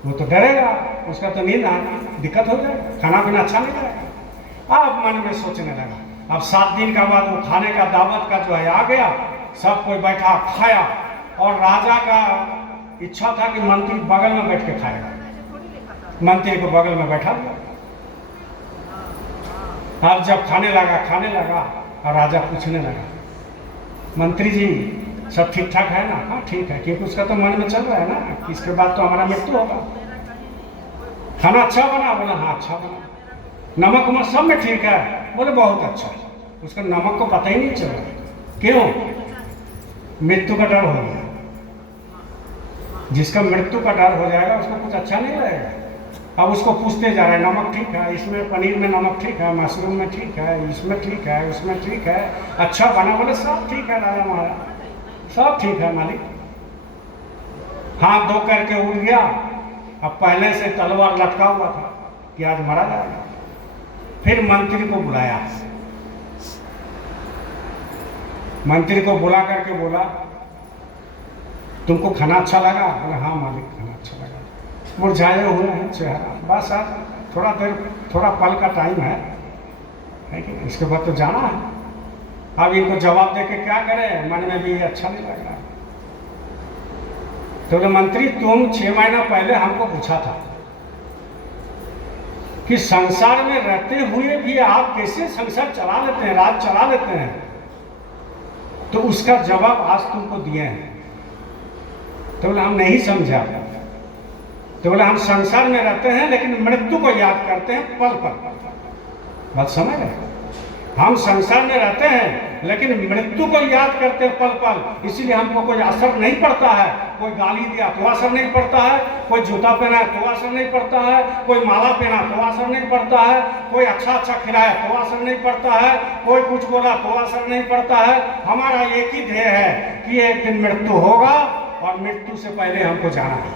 वो तो डरेगा, उसका तो नींद आना दिक्कत हो जाएगा, खाना पीना अच्छा नहीं लगेगा। अब मन में सोचने लगा। अब 7 दिन का बाद वो खाने का दावत का जो है आ गया, सब कोई बैठा खाया, और राजा का इच्छा था कि मंत्री बगल में बैठ के खाएगा, मंत्री को बगल में बैठा दिया। अब जब खाने लगा और राजा पूछने लगा, मंत्री जी सब ठीक ठाक है ना? हाँ ठीक है, क्योंकि उसका तो मन में चल रहा है ना कि इसके बाद तो हमारा मृत्यु होगा। खाना अच्छा बना? बोला हाँ अच्छा बना। नमक उमक सब में ठीक है? बोले बहुत अच्छा। उसका नमक को पता ही नहीं चला। क्यों? मृत्यु का डर हो गया। जिसका मृत्यु का डर हो जाएगा उसको कुछ अच्छा नहीं लगेगा। अब उसको पूछते जा रहे हैं, नमक ठीक है, इसमें पनीर में नमक ठीक है, मशरूम में ठीक है, इसमें ठीक है, उसमें ठीक है, अच्छा बना? बोले सब ठीक है राजा महाराज, सब ठीक है मालिक। हाथ धो करके उठ गया। अब पहले से तलवार लटका हुआ था कि आज मरा जाएगा। फिर मंत्री को बुलाया, मंत्री को बुला करके बोला, तुमको खाना अच्छा लगा? बोले हाँ मालिक खाना अच्छा लगा। मुरझाए हुए हैं चेहरा, बस आज थोड़ा देर, थोड़ा पल का टाइम है कि इसके बाद तो जाना है। अब इनको जवाब दे के क्या करें, मन में भी अच्छा नहीं लग रहा। तो बोले मंत्री तुम 6 महीना पहले हमको पूछा था कि संसार में रहते हुए भी आप कैसे संसार चला लेते हैं, राज चला लेते हैं, तो उसका जवाब आज तुमको दिए हैं। तो बोले हम नहीं समझा। तो बोले हम संसार में रहते हैं लेकिन मृत्यु को याद करते हैं पल पल। बात समझ रहे? हम संसार में रहते हैं लेकिन मृत्यु को याद करते हैं पल पल, इसीलिए हमको कोई असर नहीं पड़ता है। कोई गाली दिया तो असर नहीं पड़ता है, कोई जूता पहना तो असर नहीं पड़ता है, कोई माला पहना तो असर नहीं पड़ता है, कोई अच्छा खिलाया तो असर नहीं पड़ता है, कोई कुछ बोला तो असर नहीं पड़ता है। हमारा एक ही ध्येय है कि एक दिन मृत्यु होगा और मृत्यु से पहले हमको जाना है।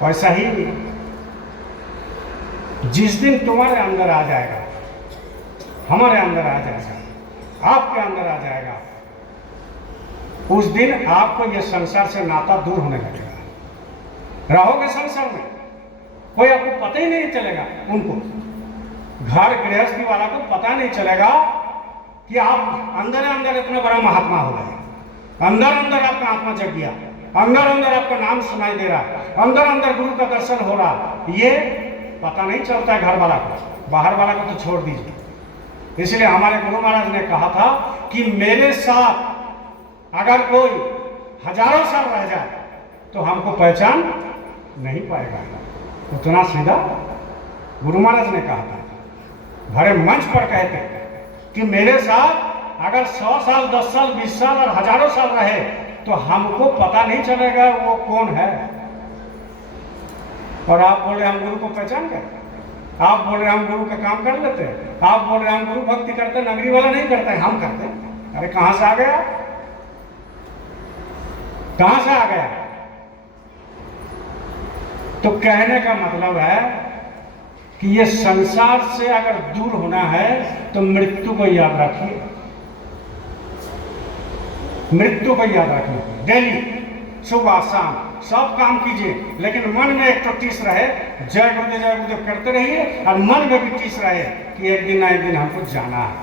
वैसा ही जिस दिन तुम्हारे अंदर आ जाएगा, हमारे अंदर आ जाएगा, आपके अंदर आ जाएगा, उस दिन आपको यह संसार से नाता दूर होने लगेगा। रहोगे संसार में, कोई आपको पता ही नहीं चलेगा। उनको घर गृहस्थी वाला को पता नहीं चलेगा कि आप अंदर अंदर इतना बड़ा महात्मा हो गए, अंदर अंदर आपका आत्मा जग गया, अंदर अंदर आपका नाम सुनाई दे रहा है, अंदर अंदर गुरु का दर्शन हो रहा। ये पता नहीं चलता है घर वाला को, बाहर वाला को तो छोड़ दीजिए। इसलिए हमारे गुरु महाराज ने कहा था कि मेरे साथ अगर कोई हजारों साल रह जाए तो हमको पहचान नहीं पाएगा। उतना सीधा गुरु महाराज ने कहा था, भरे मंच पर कहते कि मेरे साथ अगर 100 साल, 10 साल, 20 साल और हजारों साल रहे तो हमको पता नहीं चलेगा वो कौन है। और आप बोले हम गुरु को पहचान गए, आप बोल रहे हम गुरु का काम कर लेते हैं, आप बोल रहे हम गुरु भक्ति करते, नगरी वाला नहीं करते, हम करते हैं। अरे कहां से आ गया, कहां से आ गया? तो कहने का मतलब है कि ये संसार से अगर दूर होना है तो मृत्यु को याद रखिए, मृत्यु को याद रखिए। डेली सुबह शाम सब काम कीजिए, लेकिन मन में एक तो टीस रहे, जय गुरुदेव करते रहिए, और मन में भी टीस रहे कि एक दिन ना एक दिन हमको जाना है,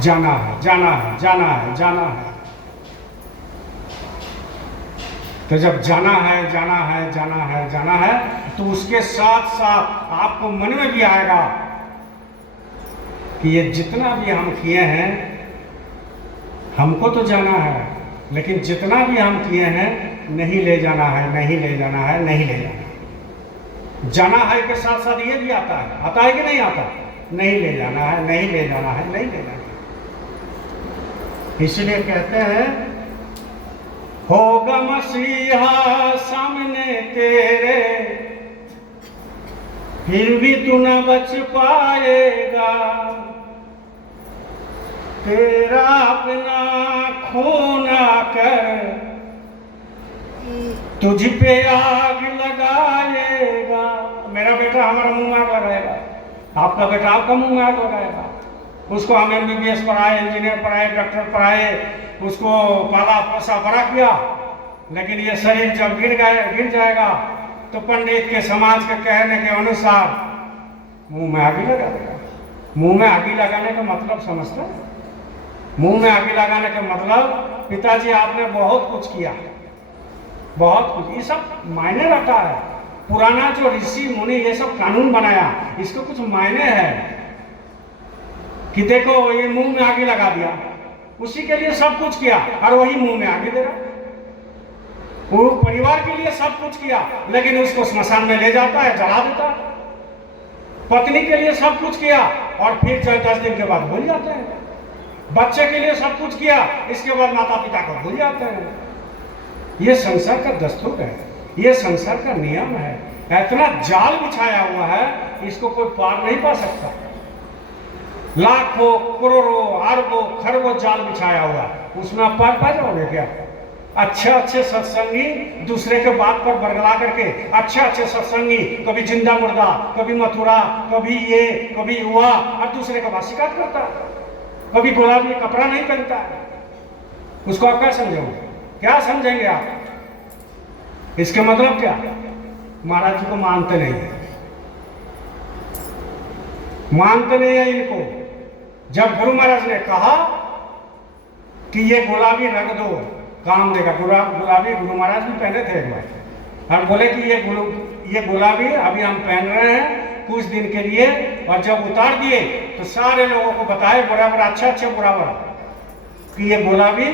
जाना है, जाना है, जाना है, जाना है। तो जब जाना है, जाना है, जाना है, जाना है, तो उसके साथ साथ आपको मन में भी आएगा कि ये जितना भी हम किए हैं, हमको तो जाना है, लेकिन जितना भी हम किए हैं नहीं ले जाना है, नहीं ले जाना है, नहीं ले जाना है। जाना है के साथ साथ ये भी आता है कि नहीं आता? नहीं ले जाना है, नहीं ले जाना है, नहीं ले जाना है। इसलिए कहते हैं होगा मसीहा सामने तेरे, फिर भी तू न बच पाएगा, तेरा अपना खोना कर तुझ पे आग लगाएगा। मेरा बेटा हमारा मुंह आग लगाएगा, आपका बेटा आपका मुंह आग लगाएगा। उसको हम MBBS पढ़ाए, इंजीनियर पढ़ाए, डॉक्टर पढ़ाए, उसको पाला पोसा बड़ा किया, लेकिन ये शरीर जब गिर जाएगा तो पंडित के समाज के कहने के अनुसार मुंह में आगी लगा देगा। मुंह में आगी लगाने का मतलब समझते हैं? मुंह में आगी लगाने का मतलब, पिताजी आपने बहुत कुछ किया, बहुत कुछ, ये सब मायने रखता है। पुराना जो ऋषि मुनि ये सब कानून बनाया, इसको कुछ मायने है कि देखो ये मुंह में आगे लगा दिया, उसी के लिए सब कुछ किया और वही मुंह में आगे दे रहा। वो परिवार के लिए सब कुछ किया लेकिन उसको स्मशान में ले जाता है, जला देता है। पत्नी के लिए सब कुछ किया और फिर 10 दिन के बाद भूल जाते हैं। बच्चे के लिए सब कुछ किया, इसके बाद माता पिता को भूल जाते हैं। ये संसार का दस्तूर है, ये संसार का नियम है। इतना जाल बिछाया हुआ है, इसको कोई पार नहीं पा सकता। लाखों करोड़ों अरबों खरबों जाल बिछाया हुआ है, उसमें आप पार पा जाओगे क्या? अच्छे सत्संगी दूसरे के बात पर बरगला करके, अच्छे सत्संगी कभी जिंदा मुर्दा, कभी मथुरा, कभी ये कभी हुआ, और दूसरे का बात शिकायत करता है। कभी गुलाबी कपड़ा नहीं पहनता है, उसको आप क्या समझोगे? क्या समझेंगे आप? इसका मतलब क्या? महाराज जी को मानते नहीं है, मानते नहीं है इनको। जब गुरु महाराज ने कहा कि ये गुलाबी रख दो काम देगा, गुलाबी गुरु महाराज भी पहने थे एक बार, और बोले कि ये गुलाबी अभी हम पहन रहे हैं कुछ दिन के लिए, और जब उतार दिए तो सारे लोगों को बताए बराबर अच्छा बराबर कि ये गुलाबी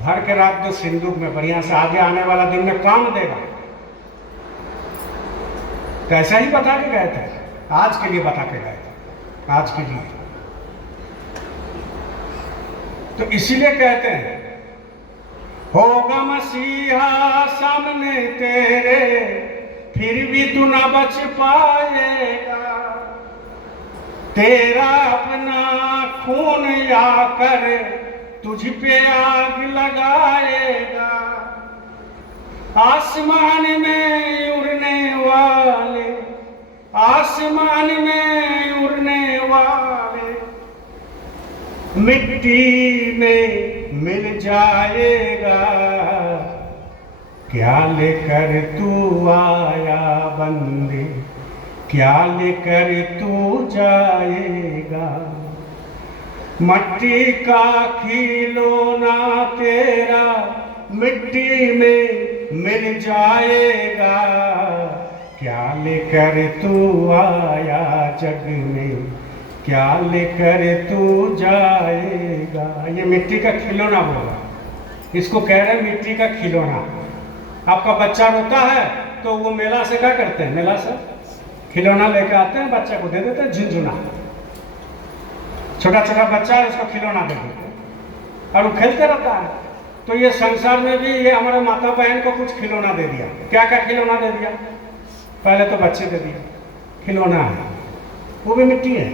भर के रख दो सिंदूक में, बढ़िया से आगे आने वाला दिन में काम देगा। कैसा ही बता के गए थे, आज के लिए बता के गए थे, आज के लिए। तो इसीलिए कहते हैं होगा मसीहा सामने तेरे, फिर भी तू ना बच पाएगा। तेरा अपना खून आकर तुझ पे आग लगाएगा। आसमान में उड़ने वाले, आसमान में उड़ने वाले मिट्टी में मिल जाएगा। क्या लेकर तू आया बंदे, क्या लेकर तू जाएगा। मट्टी का खिलौना तेरा मिट्टी में मिल जाएगा। क्या लेकर तू आया जग में, क्या लेकर तू जाएगा। ये मिट्टी का खिलौना बोला, इसको कह रहे हैं मिट्टी का खिलौना। आपका बच्चा रोता है तो वो मेला से क्या करते हैं, मेला से खिलौना लेकर आते हैं, बच्चा को दे देते हैं, झुनझुना। छोटा बच्चा है, उसको खिलौना दे देते हैं और वो खेलते रहता है। तो ये संसार में भी ये हमारे माता बहन को कुछ खिलौना दे दिया। क्या क्या खिलौना दे दिया? पहले तो बच्चे दे दिए, खिलौना है, वो भी मिट्टी है।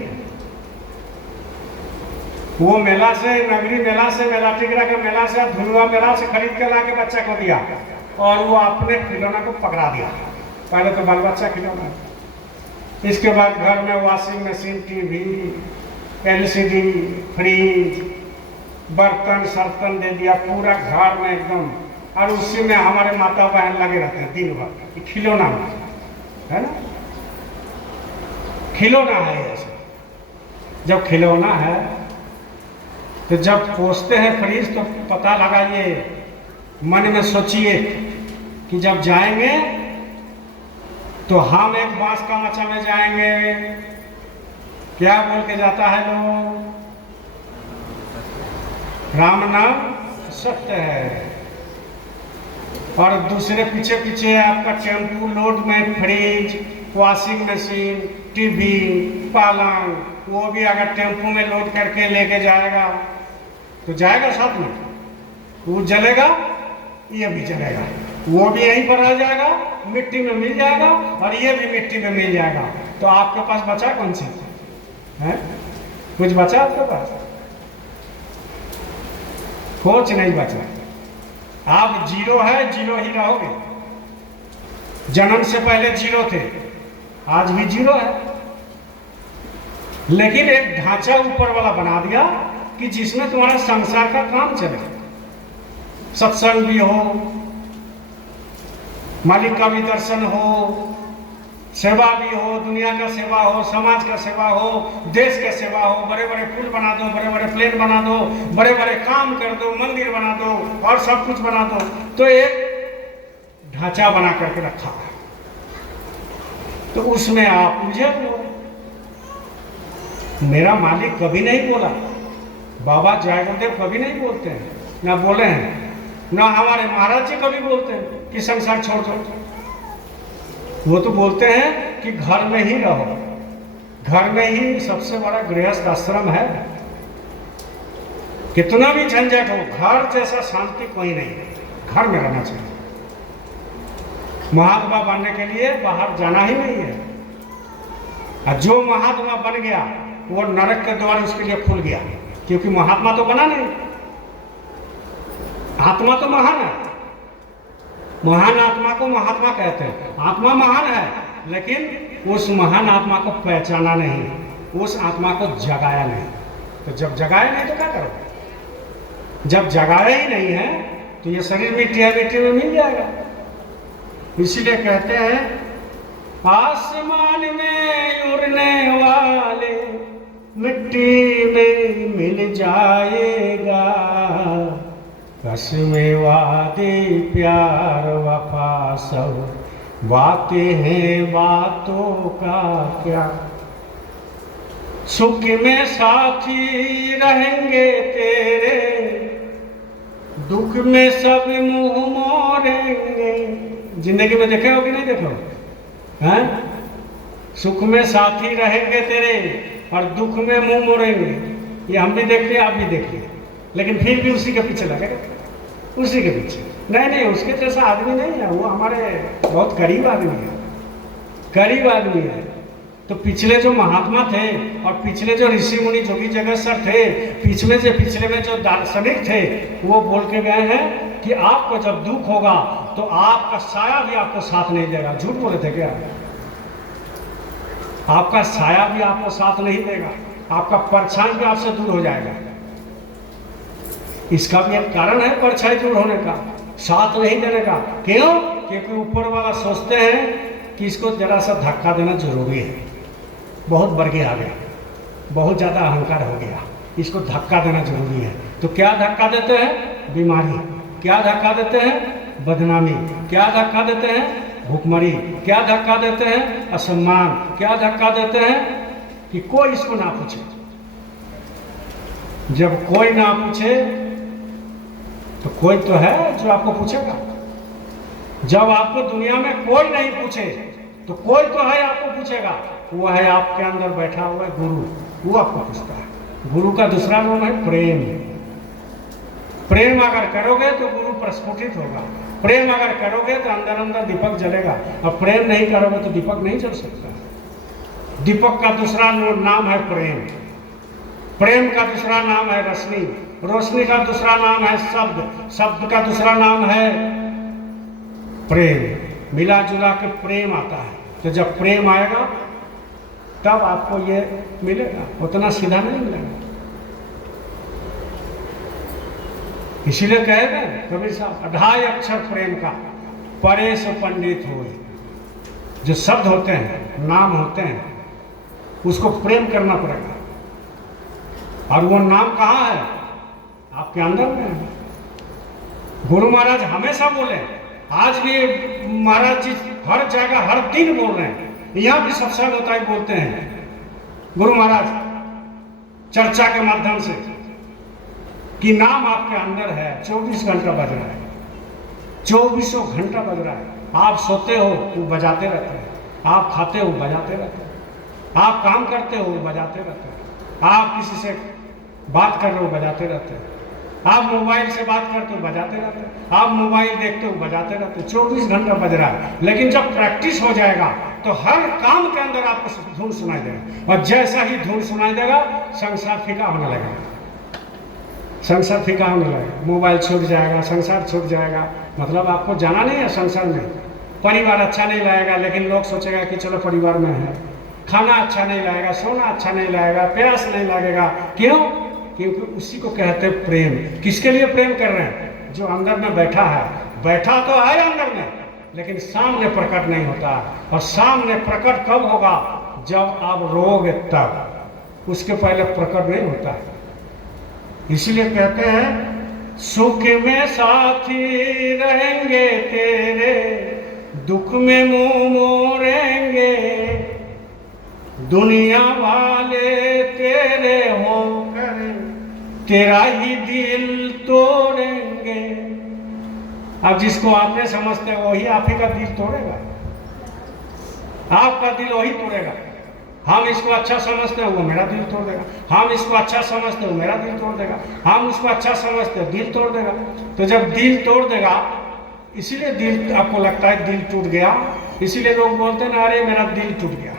वो मेला से, नगरी मेला से, मेला टिकरा के मेला से, धुलवा मेला से खरीद के ला के बच्चा को दिया और वो अपने खिलौना को पकड़ा दिया। पहले तो बाल बच्चा खिलौना, इसके बाद घर में washing machine, TV, LCD, fridge, बर्तन सर्तन दे दिया पूरा घर में एकदम। और उसी में हमारे माता बहन लगे रहते हैं दिन भर, खिलौना है ना, खिलौना है ऐसा। जब खिलौना है तो जब पोसते हैं फ्रिज तो पता लगा, ये मन में सोचिए कि जब जाएंगे तो हम एक बांस का मचा में जाएंगे, क्या बोल के जाता है लोग, राम नाम सत्य है। और दूसरे पीछे पीछे आपका टेम्पू लोड में फ्रिज, वॉशिंग मशीन, टीवी, पलंग, वो भी अगर टेम्पू में लोड करके लेके जाएगा तो जाएगा साथ में, वो जलेगा, ये भी जलेगा, वो भी यहीं पर रह जाएगा, मिट्टी में मिल जाएगा और ये भी मिट्टी में मिल जाएगा। तो आपके पास बचा कौन सी है? कुछ बचा आपके पास? कुछ नहीं बचा। आप जीरो है, जीरो ही रहोगे। जन्म से पहले जीरो थे, आज भी जीरो है, लेकिन एक ढांचा ऊपर वाला बना दिया कि जिसमें तुम्हारा संसार का काम चले। सत्संग भी हो, मालिक का भी दर्शन हो, सेवा भी हो, दुनिया का सेवा हो, समाज का सेवा हो, देश का सेवा हो, बड़े बड़े पुल बना दो, बड़े बड़े प्लेन बना दो, बड़े बड़े काम कर दो, मंदिर बना दो और सब कुछ बना दो, तो एक ढांचा बना करके रखा है, तो उसमें आप उलझे हो। मेरा मालिक कभी नहीं बोला, बाबा जय गुरुदेव कभी नहीं बोलते हैं, ना बोले हैं, ना हमारे महाराज जी कभी बोलते हैं कि संसार छोड़ दो। वो तो बोलते हैं कि घर में ही रहो, घर में ही सबसे बड़ा गृहस्थ आश्रम है। कितना भी झंझट हो, घर जैसा शांति कोई नहीं है, घर में रहना चाहिए। महात्मा बनने के लिए बाहर जाना ही नहीं है। और जो महात्मा बन गया वो नरक के द्वार उसके लिए खुल गया, क्योंकि महात्मा तो बना नहीं। आत्मा तो महान है, महान आत्मा को महात्मा कहते हैं। आत्मा महान है, लेकिन उस महान आत्मा को पहचाना नहीं, उस आत्मा को जगाया नहीं। तो जब जगाया नहीं तो क्या करोगे? जब जगाया ही नहीं है तो ये शरीर मिट्टी है, मिट्टी में मिल जाएगा। इसीलिए कहते हैं आसमान में उड़ने वाले मिट्टी में मिल जाएगा, कसमें वादे प्यार वफा सब बातें हैं बातों का क्या। सुख में साथी रहेंगे तेरे, दुख में सब मुंह मोड़ेंगे। जिंदगी में देखे हो कि नहीं देखे हो? हैं? सुख में साथी रहेंगे तेरे और दुख में मुंह मोड़ेंगे। ये हम भी देखते हैं, आप भी देखिए, लेकिन फिर भी उसी के पीछे लगे, उसी के पीछे। नहीं, उसके जैसा आदमी नहीं है, वो हमारे बहुत करीब आदमी है, करीब आदमी है। तो पिछले जो महात्मा थे और पिछले जो ऋषि मुनि जोगी जगत सर थे, पिछले में जो दार्शनिक थे, वो बोल के गए हैं कि आपको जब दुख होगा तो आपका साया भी आपको साथ नहीं देगा। झूठ बोले थे क्या? आपका साया भी आपको साथ नहीं देगा, आपका परछाई भी आपसे दूर हो जाएगा। इसका भी एक कारण है परछाई दूर होने का, साथ नहीं देने का। क्यों? क्योंकि ऊपर वाला सोचते हैं कि इसको जरा सा धक्का देना जरूरी है, बहुत बढ़ गया, बहुत ज़्यादा अहंकार हो गया, इसको धक्का देना जरूरी है। तो क्या धक्का देते हैं? बीमारी। क्या धक्का देते हैं? बदनामी। क्या धक्का देते हैं? भूखमरी। क्या धक्का देते हैं? असम्मान। क्या धक्का देते हैं? कि कोई इसको ना पूछे। जब कोई ना पूछे तो कोई तो है जो आपको पूछेगा। जब आपको दुनिया में कोई नहीं पूछे तो कोई तो है आपको पूछेगा। वो है आपके अंदर बैठा हुआ है गुरु, वो आपको पूछता है। गुरु का दूसरा नाम है प्रेम। प्रेम अगर करोगे तो गुरु प्रस्फुटित होगा। प्रेम अगर करोगे तो अंदर अंदर दीपक जलेगा, और प्रेम नहीं करोगे तो दीपक नहीं जल सकता। दीपक का दूसरा नाम है प्रेम। प्रेम का दूसरा नाम है रोशनी। रोशनी का दूसरा नाम है शब्द। शब्द का दूसरा नाम है प्रेम। मिला जुला के प्रेम आता है। तो जब प्रेम आएगा तब आपको ये मिलेगा, उतना सीधा नहीं मिलेगा। इसीलिए कहे गए कबीर साहब, 2.5 अक्षर प्रेम का परे सो पंडित होए। जो शब्द होते हैं, नाम होते हैं, उसको प्रेम करना पड़ेगा। और वो नाम कहाँ है? आपके अंदर में है। गुरु महाराज हमेशा बोले, आज भी महाराज जी हर जगह हर दिन बोल रहे हैं। यहाँ भी सत्संग होता है, बोलते हैं गुरु महाराज चर्चा के माध्यम से कि नाम आपके अंदर है। 24 घंटा बज रहा है, 24 घंटा बज रहा है। आप सोते हो वो बजाते रहते हैं, आप खाते हो बजाते रहते हैं, आप काम करते हो बजाते रहते हैं, आप किसी से बात कर रहे हो बजाते रहते हैं, आप मोबाइल से बात करते हो बजाते रहते हैं, आप मोबाइल देखते हो बजाते रहते हो। 24 घंटा बज रहा है। लेकिन जब प्रैक्टिस हो जाएगा तो हर काम के अंदर आपको धुन सुनाई देगा, और जैसा ही धुन सुनाई देगा संसार फीका होने लगेगा। संसार फीका होने लगेगा, मोबाइल छूट जाएगा, संसार छूट जाएगा। मतलब आपको जाना नहीं है संसार में। परिवार अच्छा नहीं लगेगा, लेकिन लोग सोचेगा कि चलो परिवार में है। खाना अच्छा नहीं लगेगा, सोना अच्छा नहीं लगेगा, प्यास नहीं लगेगा। क्यों? क्योंकि उसी को कहते हैं प्रेम। किसके लिए प्रेम कर रहे हैं? जो अंदर में बैठा है। बैठा तो है अंदर में, लेकिन सामने प्रकट नहीं होता। और सामने प्रकट कब होगा? जब आप रोगे तब, उसके पहले प्रकट नहीं होता है। इसलिए कहते हैं सुख में साथी रहेंगे तेरे, दुख में मुंह मोड़ेंगे, दुनिया वाले तेरे होकर तेरा ही दिल तोड़ेंगे। अब जिसको आपने समझते हो वही आप ही का दिल तोड़ेगा, आपका दिल वही तोड़ेगा। हम इसको अच्छा समझते हैं वो मेरा दिल तोड़ देगा, हम इसको अच्छा समझते हैं वो मेरा दिल तोड़ देगा, हम उसको अच्छा समझते हैं दिल तोड़ देगा। तो जब दिल तोड़ देगा, इसीलिए दिल आपको लगता है दिल टूट गया, इसीलिए लोग बोलते हैं ना अरे मेरा दिल टूट गया,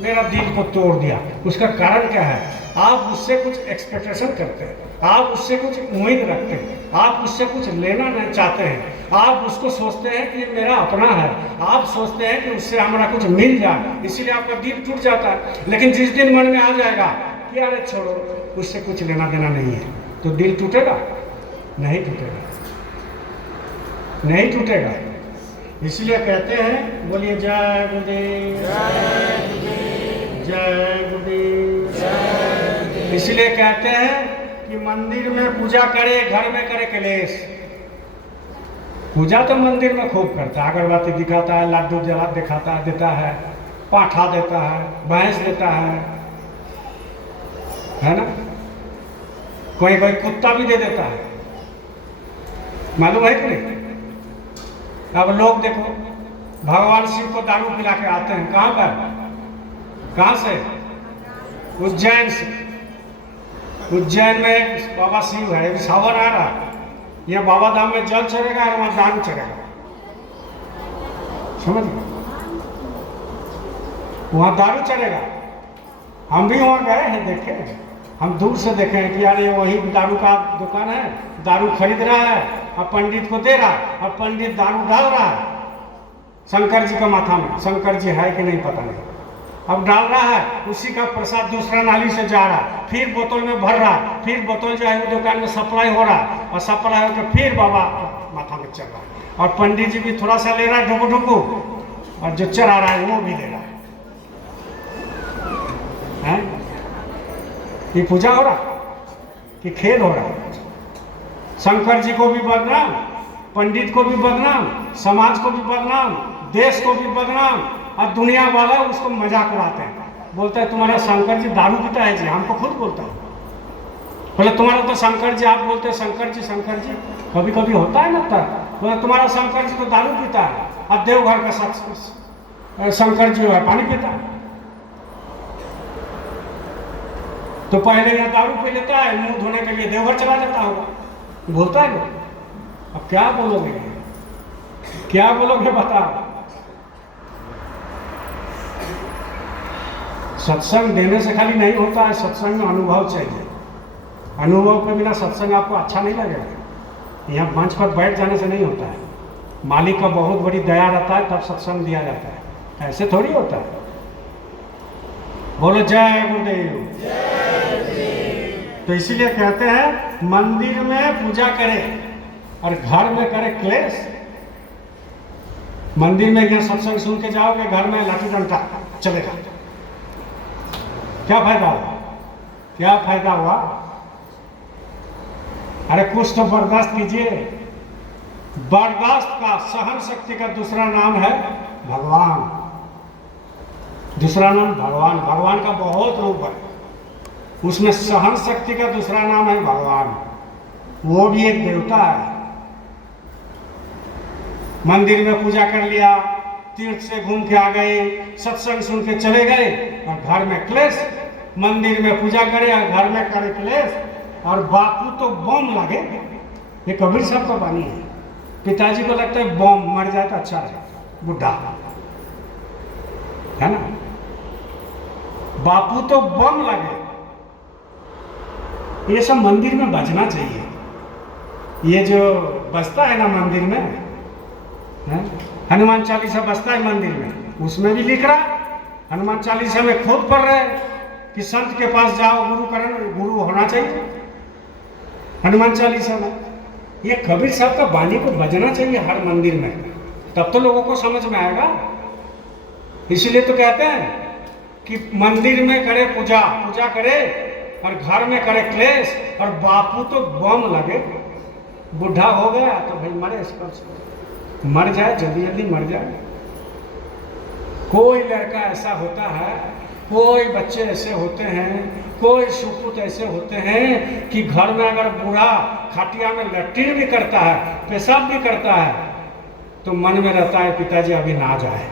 मेरा दिल को तोड़ दिया। उसका कारण क्या है? आप उससे कुछ एक्सपेक्टेशन करते हैं, आप उससे कुछ उम्मीद रखते हैं, आप उससे कुछ लेना नहीं चाहते हैं, आप उसको सोचते हैं कि ये मेरा अपना है, आप सोचते हैं कि उससे हमारा कुछ मिल जाए, इसीलिए आपका दिल टूट जाता है। लेकिन जिस दिन मन में आ जाएगा कि अरे छोड़ो उससे कुछ लेना देना नहीं है, तो दिल टूटेगा? नहीं टूटेगा, नहीं टूटेगा। इसलिए कहते हैं, बोलिए जय गुरुदेव, जय गुरुदेव। इसलिए कहते हैं कि मंदिर में पूजा करे, घर में करे कलेश। पूजा तो मंदिर में खूब करता है, अगरबत्ती दिखाता है, लड्डू जला दिखाता देता है, पाठा देता है, भैंस देता है ना? कोई कोई कुत्ता भी दे देता है, मालूम है कि नहीं? अब लोग देखो भगवान शिव को दारू पिला के आते हैं, कहाँ पर? कहाँ से? उज्जैन से। उज्जैन में बाबा शिव है, सावन आ रहा, यह बाबा धाम में जल चढ़ेगा और वहां दारू चढ़ेगा, समझ गए? वहां दारू चढ़ेगा। हम भी वहां गए हैं, देखे, हम दूर से देखे हैं कि यार ये वही दारू का दुकान है, दारू खरीद रहा है और पंडित को दे रहा है, और पंडित दारू डाल रहा है शंकर जी का माथा में। शंकर जी है कि नहीं पता नहीं, अब डाल रहा है, उसी का प्रसाद दूसरा नाली से जा रहा है, फिर बोतल में भर रहा है, फिर बोतल जो है वो दुकान में सप्लाई हो रहा है, और सप्लाई होकर फिर बाबा माथा में चढ़ रहा है, और पंडित जी भी थोड़ा सा ले रहा है ढुकू ढुकू, और जो चढ़ा रहा है वो भी दे रहा है। ये पूजा हो रहा कि खेल हो रहा? शंकर जी को भी बदनाम, पंडित को भी बदनाम, समाज को भी बदनाम, देश को भी बदनाम, और दुनिया वाला उसको मजाक उड़ाते हैं। बोलता है तुम्हारा शंकर जी दारू पीता है जी, हमको खुद बोलता है, बोले तुम्हारा तो शंकर जी, आप बोलते हैं शंकर जी शंकर जी, कभी कभी होता है ना तब, बोले तुम्हारा शंकर जी तो दारू पीता है, और देवघर का शख्स शंकर जी है पानी पीता है। तो पहले यह दारू पी लेता है, मुंह धोने के लिए देवघर चला जाता होगा, बोलता है लोग। अब क्या बोलोगे, क्या बोलोगे बताओ? सत्संग देने से खाली नहीं होता है, सत्संग में अनुभव चाहिए। अनुभव के बिना सत्संग आपको अच्छा नहीं लगेगा। यहाँ मंच पर बैठ जाने से नहीं होता है, मालिक का बहुत बड़ी दया रहता है तब सत्संग दिया जाता है, ऐसे थोड़ी होता है। बोलो जय गुरुदेव। तो इसीलिए कहते हैं मंदिर में पूजा करें और घर में करें क्लेश। मंदिर में यहाँ सत्संग सुन के जाओगे, घर में लाठी डंडा चलेगा, क्या फायदा हुआ? क्या फायदा हुआ? अरे कुछ तो बर्दाश्त कीजिए। बर्दाश्त का, सहन शक्ति का दूसरा नाम है भगवान। दूसरा नाम भगवान। भगवान का बहुत रूप है, उसमें सहन शक्ति का दूसरा नाम है भगवान। वो भी एक देवता है। मंदिर में पूजा कर लिया, तीर्थ से घूम के आ गए, सत्संग सुन के चले गए, और घर में क्लेश। मंदिर में पूजा करे और घर में करे क्लेश। और बापू तो बम लगे, ये कबीर साहब का वाणी है। पिताजी को लगता है बम मर जाए तो अच्छा है, बुढ़ा है ना। बापू तो बम लगे। ये सब मंदिर में बजना चाहिए। ये जो बजता है ना मंदिर में है? हनुमान चालीसा बजता है मंदिर में, उसमें भी लिख रहा, हनुमान चालीसा में खुद पढ़ रहे कि संत के पास जाओ, गुरु होना चाहिए हनुमान चालीसा में। ये कबीर साहब का वाणी को बजना चाहिए हर मंदिर में। तब तो लोगों को समझ में आएगा। इसलिए तो कहते हैं कि मंदिर में करे पूजा, पूजा करे, और घर में करे क्लेश, और बापू तो बम लगे। बुढ़ा हो गया तो भाई मरे, इसको मर जाए, जल्दी जल्दी मर जाए। कोई लड़का ऐसा होता है, कोई बच्चे ऐसे होते हैं, कोई सुपुत ऐसे होते हैं कि घर में अगर बूढ़ा खाटिया में लैट्रिन भी करता है, पेशाब भी करता है, तो मन में रहता है पिताजी अभी ना जाए।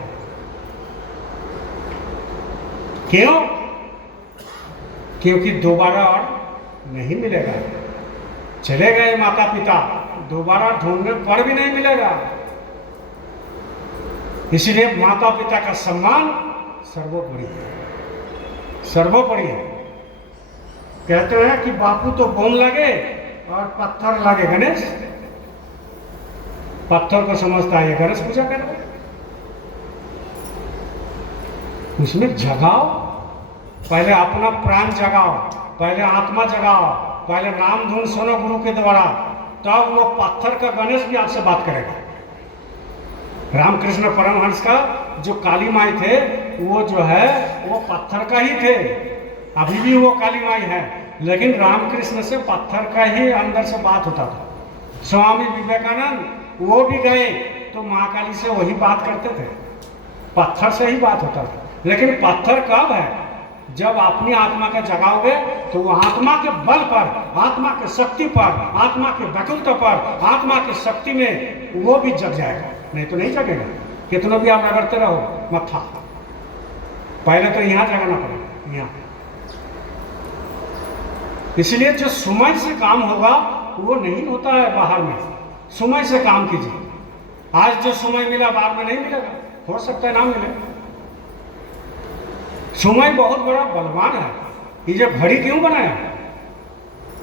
क्यों? क्योंकि दोबारा और नहीं मिलेगा। चले गए माता पिता, दोबारा ढूंढने पर भी नहीं मिलेगा। इसलिए माता पिता का सम्मान सर्वोपरि है, सर्वोपरि है। कहते हैं कि बापू तो बम लगे और पत्थर लगे गणेश। पत्थर को समझता है गणेश पूजा कर रहे, उसमें जगाओ, पहले अपना प्राण जगाओ, पहले आत्मा जगाओ, पहले नाम धुन सुनो गुरु के द्वारा, तब वो पत्थर का गणेश भी आपसे बात करेगा। रामकृष्ण परमहंस का जो काली माई थे, वो जो है वो पत्थर का ही थे, अभी भी वो काली माई है, लेकिन रामकृष्ण से पत्थर का ही अंदर से बात होता था। स्वामी विवेकानंद वो भी गए तो महाकाली से वही बात करते थे, पत्थर से ही बात होता था। लेकिन पत्थर कब है? जब अपनी आत्मा का जगाओगे तो वो आत्मा के बल पर, आत्मा के शक्ति पर, आत्मा के व्याकुलता पर, आत्मा की शक्ति में वो भी जग जाएगा, नहीं तो नहीं जगेगा। कितना भी आप रगड़ते रहो मत्था, पहले तो यहाँ जगाना पड़ेगा, यहाँ। इसलिए जो समय से काम होगा वो नहीं होता है बाहर में। समय से काम कीजिए। आज जो समय मिला बाद में नहीं मिलेगा, हो सकता है ना मिले। समय बहुत बड़ा बलवान है। ये जो घड़ी क्यों बनाया,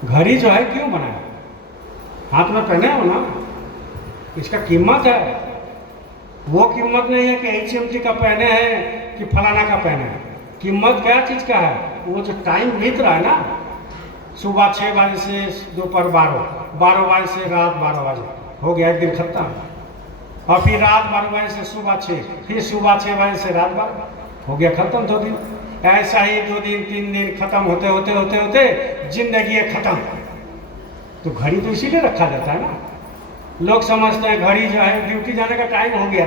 घड़ी जो है क्यों बनाया? हाथ में पहने हो ना, इसका कीमत है। वो कीमत नहीं है कि HMT का पहने हैं कि फलाना का पहने हैं। कीमत क्या चीज का है? वो जो टाइम बीत रहा है ना, सुबह 6 बजे से दोपहर 12 बजे से रात 12 बजे, हो गया एक दिन खत्म। और फिर रात 12 बजे से सुबह 6, फिर सुबह 6 बजे से रात 12, हो गया खत्म 2 दिन। ऐसा ही 2 दिन 3 दिन खत्म होते होते होते होते जिंदगी है खत्म। तो घड़ी तो इसीलिए रखा जाता है ना। लोग समझते हैं घड़ी जो है ड्यूटी जाने का टाइम हो गया,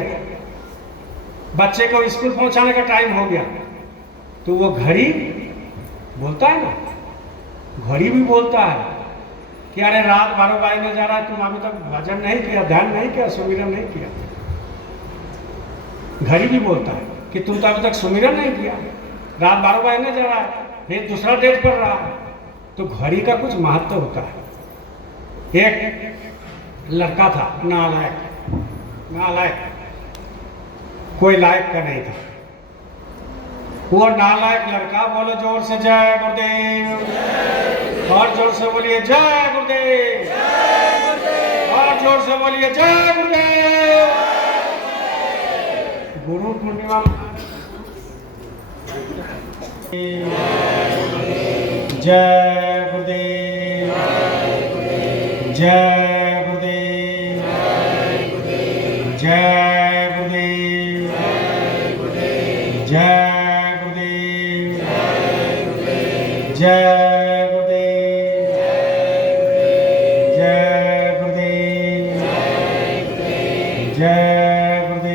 बच्चे को स्कूल पहुंचाने का टाइम हो गया, तो वो घड़ी बोलता है ना, घड़ी भी बोलता है कि अरे रात 12 बजे में जा रहा है, तुम अभी तक भजन नहीं किया, ध्यान नहीं किया, सुमिरन नहीं किया। घड़ी भी बोलता है कि तुम तो अभी तक सुमिरन नहीं किया, रात 12 बजे में जा रहा है, फिर दूसरा डेट पड़ रहा है। तो घड़ी का कुछ महत्व होता है। एक लड़का था, नालायक, कोई लायक का नहीं था। वो नालायक लड़का, बोलो जोर से जय गुरुदेव, और जोर से बोलिए जय गुरुदेव, और जोर से बोलिए जय गुरुदेव। गुरु पूर्णिमा जय गुरुदेव, जय गुरुदेव, जय गुरुदेव, जय जय गुरुदेव, जय गुरुदेव, जय गुरुदेव,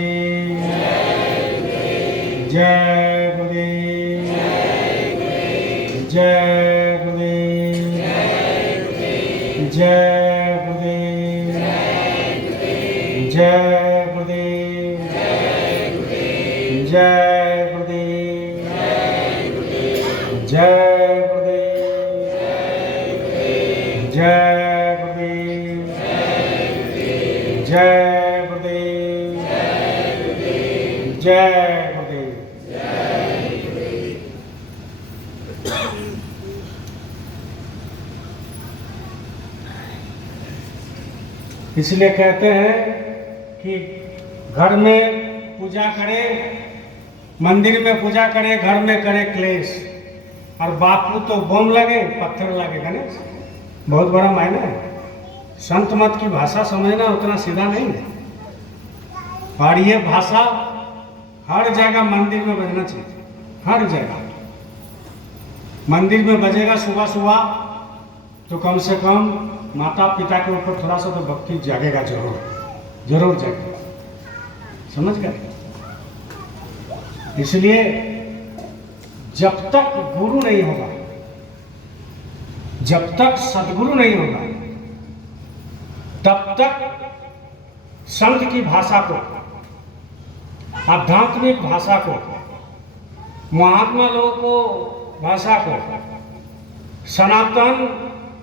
जय गुरुदेव, जय गुरुदेव, जय गुरुदेव, जय गुरुदेव, जय गुरुदेव, जय जय गुरुदेव, जय गुरुदेव, जय गुरुदेव। इसलिए कहते हैं कि घर में पूजा करे, मंदिर में पूजा करे, घर में करे क्लेश, और बापू तो बम लगे पत्थर लगे गणेश। बहुत बड़ा मायना है। संत मत की भाषा समझना उतना सीधा नहीं है। और ये भाषा हर जगह मंदिर में बजना चाहिए, हर जगह मंदिर में बजेगा सुबह सुबह, तो कम से कम माता पिता के ऊपर थोड़ा सा तो भक्ति जागेगा, जरूर जरूर जागेगा, समझ गए। इसलिए जब तक गुरु नहीं होगा, जब तक सदगुरु नहीं होगा, तब तक संत की भाषा को, आध्यात्मिक भाषा को, महात्मा लोगों को भाषा को, सनातन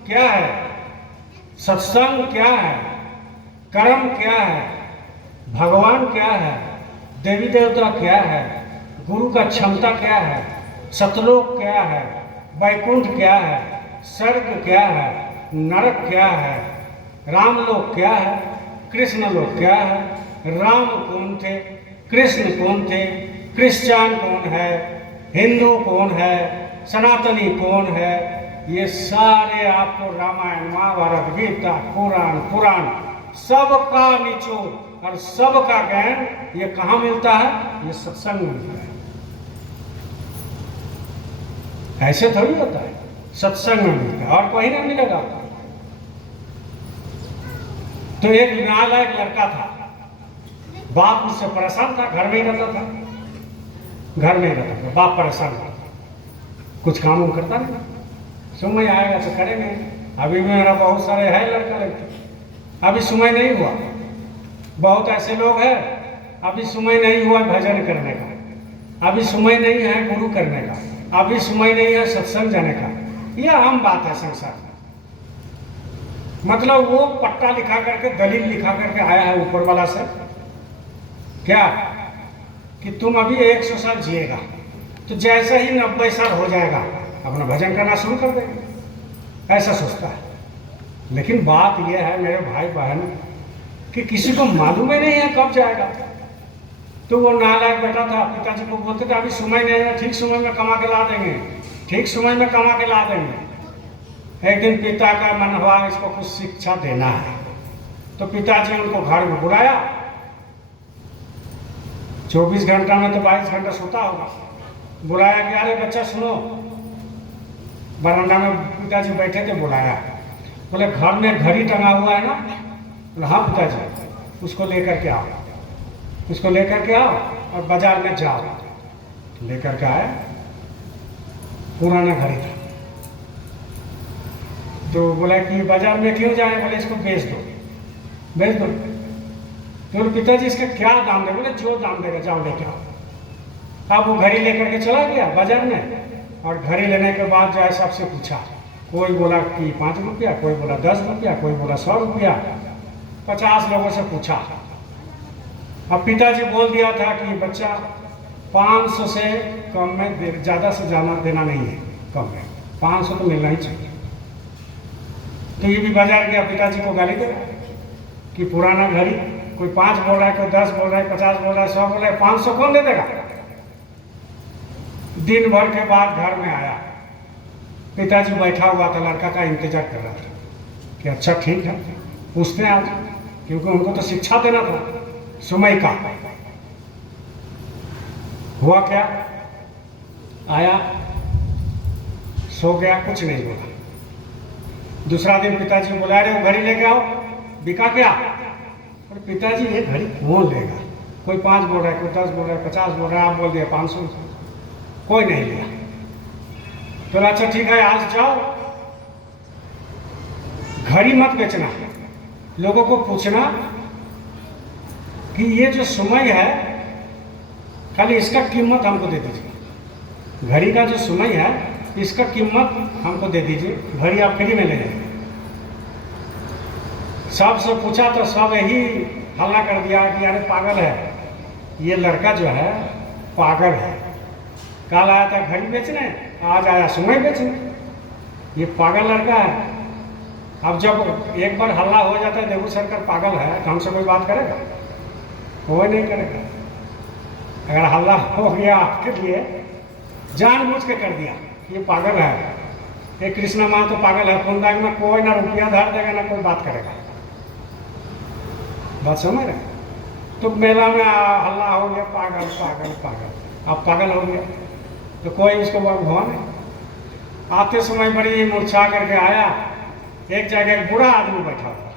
क्या है, सत्संग क्या है, कर्म क्या है, भगवान क्या है, देवी देवता क्या है, गुरु का क्षमता क्या है, सतलोक क्या है, वैकुंठ क्या है, स्वर्ग क्या है, नरक क्या है, रामलोक क्या है, कृष्ण लोक क्या है, राम कौन थे, कृष्ण कौन थे, क्रिश्चियन कौन है, हिंदू कौन है, सनातनी कौन है, ये सारे आपको रामायण, महाभारत, गीता, कुरान, पुराण सबका निचोड़ और सबका ज्ञान ये कहाँ मिलता है, ये सत्संग में मिलता है। ऐसे थोड़ी होता है, सत्संग में मिलता है और कहीं नहीं मिलेगा। तो एक नालायक लड़का था, बाप उससे परेशान था, घर में ही रहता था, घर में ही रहता था, बाप परेशान था, कुछ काम उम करता नहीं, समय आएगा तो करेंगे। अभी भी मेरा बहुत सारे है लड़का लड़की, अभी समय नहीं हुआ, बहुत ऐसे लोग हैं अभी समय नहीं हुआ भजन करने का, अभी समय नहीं है गुरु करने का, अभी समय नहीं है सत्संग जाने का। यह आम बात है संसार में। मतलब वो पट्टा लिखा करके, दलील लिखा करके आया है ऊपर वाला से, क्या कि तुम अभी 100 साल जिएगा, तो जैसे ही 90 साल हो जाएगा अपना भजन करना शुरू कर देंगे, ऐसा सोचता है। लेकिन बात यह है मेरे भाई बहन कि किसी को मालूम ही नहीं है कब जाएगा। तो वो नालायक बेटा था, पिताजी को बोलते थे अभी समय नहीं है, ठीक समय में कमा के ला देंगे, ठीक समय में कमा के ला देंगे। एक दिन पिता का मन हुआ इसको कुछ शिक्षा देना है, तो पिताजी उनको घर में बुलाया। 24 घंटा में तो 22 घंटा सोता होगा। बुलाया कि अरे बच्चा सुनो, बरामदा में पिताजी बैठे थे, बुलाया, बोले घर में घड़ी टंगा हुआ है ना? बोले हाँ पिताजी, उसको लेकर के आओ, उसको लेकर के आओ और बाजार में जाओ। लेकर के आया, पुराना घड़ी था। तो बोला कि बाजार में क्यों जाए? बोले इसको बेच दो, बेच दो। तो पिताजी इसका क्या दाम दे? बोले जो दाम देगा जाओ लेके आओ। अब वो घड़ी लेकर के चला गया बाजार में, और घड़ी लेने के बाद जो है सबसे पूछा, कोई बोला कि 5 रुपया, कोई बोला 10 रुपया, कोई बोला 100 रुपया, 50 लोगों से पूछा। अब पिताजी बोल दिया था कि बच्चा 500 से कम में ज़्यादा से ज़्यादा देना नहीं है, कम में 500 तो मिलना ही चाहिए। तो ये भी बाजार गया, पिताजी को गाली दे कि पुराना घड़ी, कोई 5 बोल रहा है, कोई 10 बोल रहा है, 50 बोल रहा है, 100 बोल रहा है, 500 कौन दे देगा? दिन भर के बाद घर में आया, पिताजी बैठा हुआ था, लड़का का इंतजार कर रहा था कि अच्छा ठीक है पूछते हैं आज, क्योंकि उनको तो शिक्षा देना था समय का। हुआ क्या? आया, सो गया, कुछ नहीं बोला। दूसरा दिन पिताजी बुला रहे, वो घड़ी लेके आओ, बिका क्या? और पिताजी ये घड़ी कौन लेगा? कोई 5 बोल रहा है, कोई 10 बोल रहा है, 50 बोल रहा है, आप बोल दिया 500, कोई नहीं लिया। तो अच्छा ठीक है आज जाओ, घड़ी मत बेचना, लोगों को पूछना कि ये जो समय है खाली इसका कीमत हमको दे दीजिए, घड़ी का जो समय है इसका कीमत हमको दे दीजिए, घड़ी आप फ्री में ले जाइए। सबसे पूछा तो सब यही हल्ला कर दिया कि अरे पागल है, ये लड़का जो है पागल है, कल आया था घड़ी बेचने, आज आया समय बेचने, ये पागल लड़का है। अब जब एक बार हल्ला हो जाता है देवू सरकार पागल है तो हमसे कोई बात करेगा? कोई नहीं करेगा। अगर हल्ला हो गया आपके लिए, जानबूझ के कर दिया ये पागल है, ये कृष्णा माँ तो पागल है, कुंदाग में कोई ना रुपया धर देगा ना कोई बात करेगा। बात समझ रहे? तो मेला में हल्ला हो गया, पागल पागल पागल, अब पागल हो गया। तो कोई उसको हुआ नहीं। आते समय बड़ी मूर्छा करके आया, एक जगह एक बूढ़ा आदमी बैठा हुआ,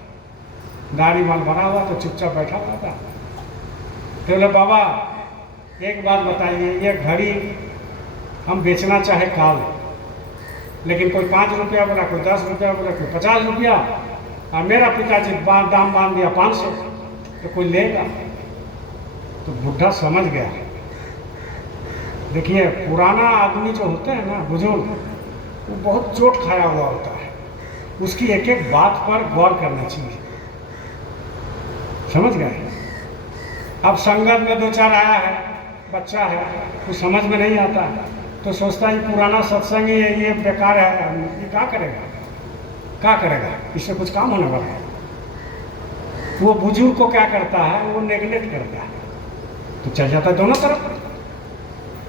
दाढ़ी बाल भरा हुआ, तो चुपचाप बैठा हुआ था। तो बोले बाबा एक बात बताइए, ये घड़ी हम बेचना चाहे काल, लेकिन कोई 5 रुपया बोला, कोई 10 रुपया बोला, कोई 50 रुपया, और मेरा पिताजी दाम बांध दिया 500, तो कोई लेगा? तो बुढ़ा समझ गया। देखिए पुराना आदमी जो होते हैं ना, बुजुर्ग, वो बहुत चोट खाया हुआ होता है, उसकी एक एक बात पर गौर करना चाहिए। समझ गए? अब संगत में 2-4 आया है, बच्चा है, कुछ समझ में नहीं आता, तो सोचता है पुराना सत्संग ही है, ये बेकार है, ये क्या करेगा, क्या करेगा, इससे कुछ काम होने वाला है। वो बुजुर्ग को क्या करता है, वो नेगलेक्ट करता है, तो चल जाता है दोनों तरफ।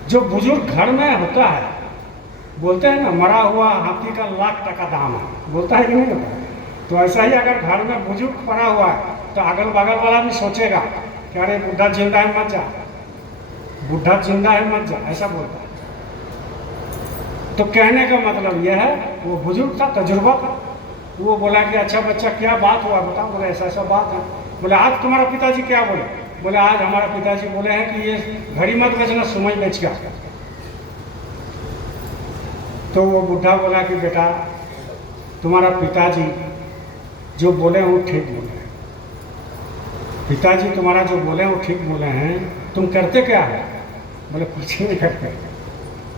जो बुजुर्ग घर में होता है, बोलते हैं ना, मरा हुआ हाथी का लाख टका दाम है, बोलता है कि नहीं होता? तो ऐसा ही अगर घर में बुजुर्ग पड़ा हुआ है, तो अगल बगल वाला भी सोचेगा कि अरे बुढ़ा जिंदा है मत जा, बुढ़ा जिंदा है मत जा, ऐसा बोलता है। तो कहने का मतलब यह है, वो बुजुर्ग था, तजुर्बा था, वो बोला कि अच्छा बच्चा क्या बात हुआ बताओ। बोले ऐसा ऐसा बात है। बोले आज तुम्हारा पिताजी क्या बोले? बोले आज हमारा पिताजी बोले हैं कि ये घड़ी मत बेचना, सुमई बेच गया। तो वो बुढ़ा बोला कि बेटा तुम्हारा पिताजी जो बोले वो ठीक बोले हैं, पिताजी तुम्हारा जो बोले वो ठीक बोले हैं, तुम करते क्या है? बोले कुछ नहीं करते।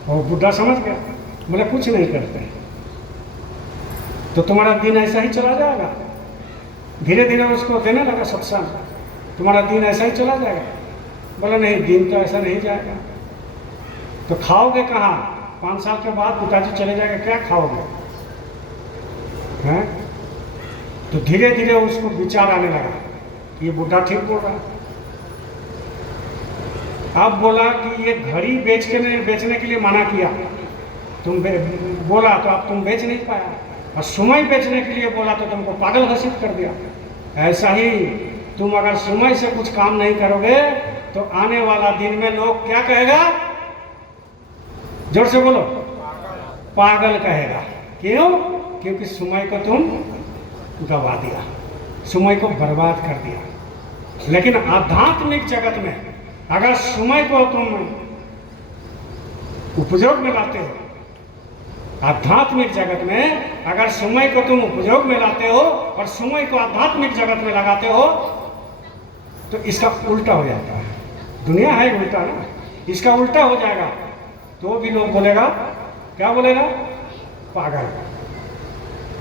वो बुढ़ा समझ गया, बोले कुछ नहीं करते, तो तुम्हारा दिन ऐसा ही चला जाएगा। धीरे धीरे उसको देने लगा सत्संग, तुम्हारा दिन ऐसा ही चला जाएगा। बोले नहीं, दिन तो ऐसा नहीं जाएगा। तो खाओगे कहाँ? 5 साल के बाद पिताजी चले जाएंगे, क्या खाओगे? हैं? तो धीरे धीरे उसको विचार आने लगा कि ये बुढ़ा ठीक बोल रहा है। अब बोला कि ये घड़ी बेचने के लिए मना किया, तुम बोला तो अब तुम बेच नहीं पाया, और सुमई बेचने के लिए बोला तो तुमको पागल घोषित कर दिया। ऐसा ही तुम अगर सुमई से कुछ काम नहीं करोगे तो आने वाला दिन में लोग क्या कहेगा? जोर से बोलो, पागल कहेगा। क्यों? क्योंकि सुमई को तुम गवा दिया, सुमई को बर्बाद कर दिया। लेकिन आध्यात्मिक जगत में अगर सुमई को तुम उपयोग में लाते हो, आध्यात्मिक जगत में अगर सुमई को तुम उपयोग में लाते हो और सुमई को आध्यात्मिक जगत में लगाते हो, तो इसका उल्टा हो जाता है। दुनिया है उल्टा ना, इसका उल्टा हो जाएगा तो भी लोग बोलेगा, क्या बोलेगा? पागल।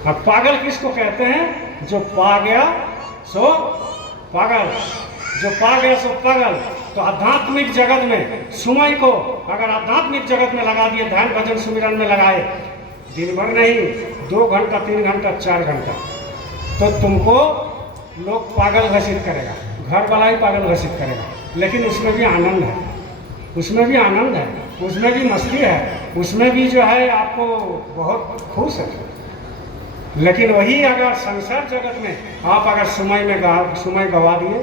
अब पागल किसको कहते हैं? जो पा गया सो पागल, जो पा गया सो पागल। तो आध्यात्मिक जगत में सुमई को अगर आध्यात्मिक जगत में लगा दिए, ध्यान भजन सुमिरन में लगाए, दिन भर नहीं, 2 घंटा 3 घंटा 4 घंटा, तो तुमको लोग पागल घोषित करेगा, घर वाला ही पागल घोषित करेगा। लेकिन उसमें भी आनंद है, उसमें भी आनंद है, उसमें भी मस्ती है, उसमें भी जो है आपको बहुत खुश है। लेकिन वही अगर संसार जगत में आप अगर सुमई गवा दिए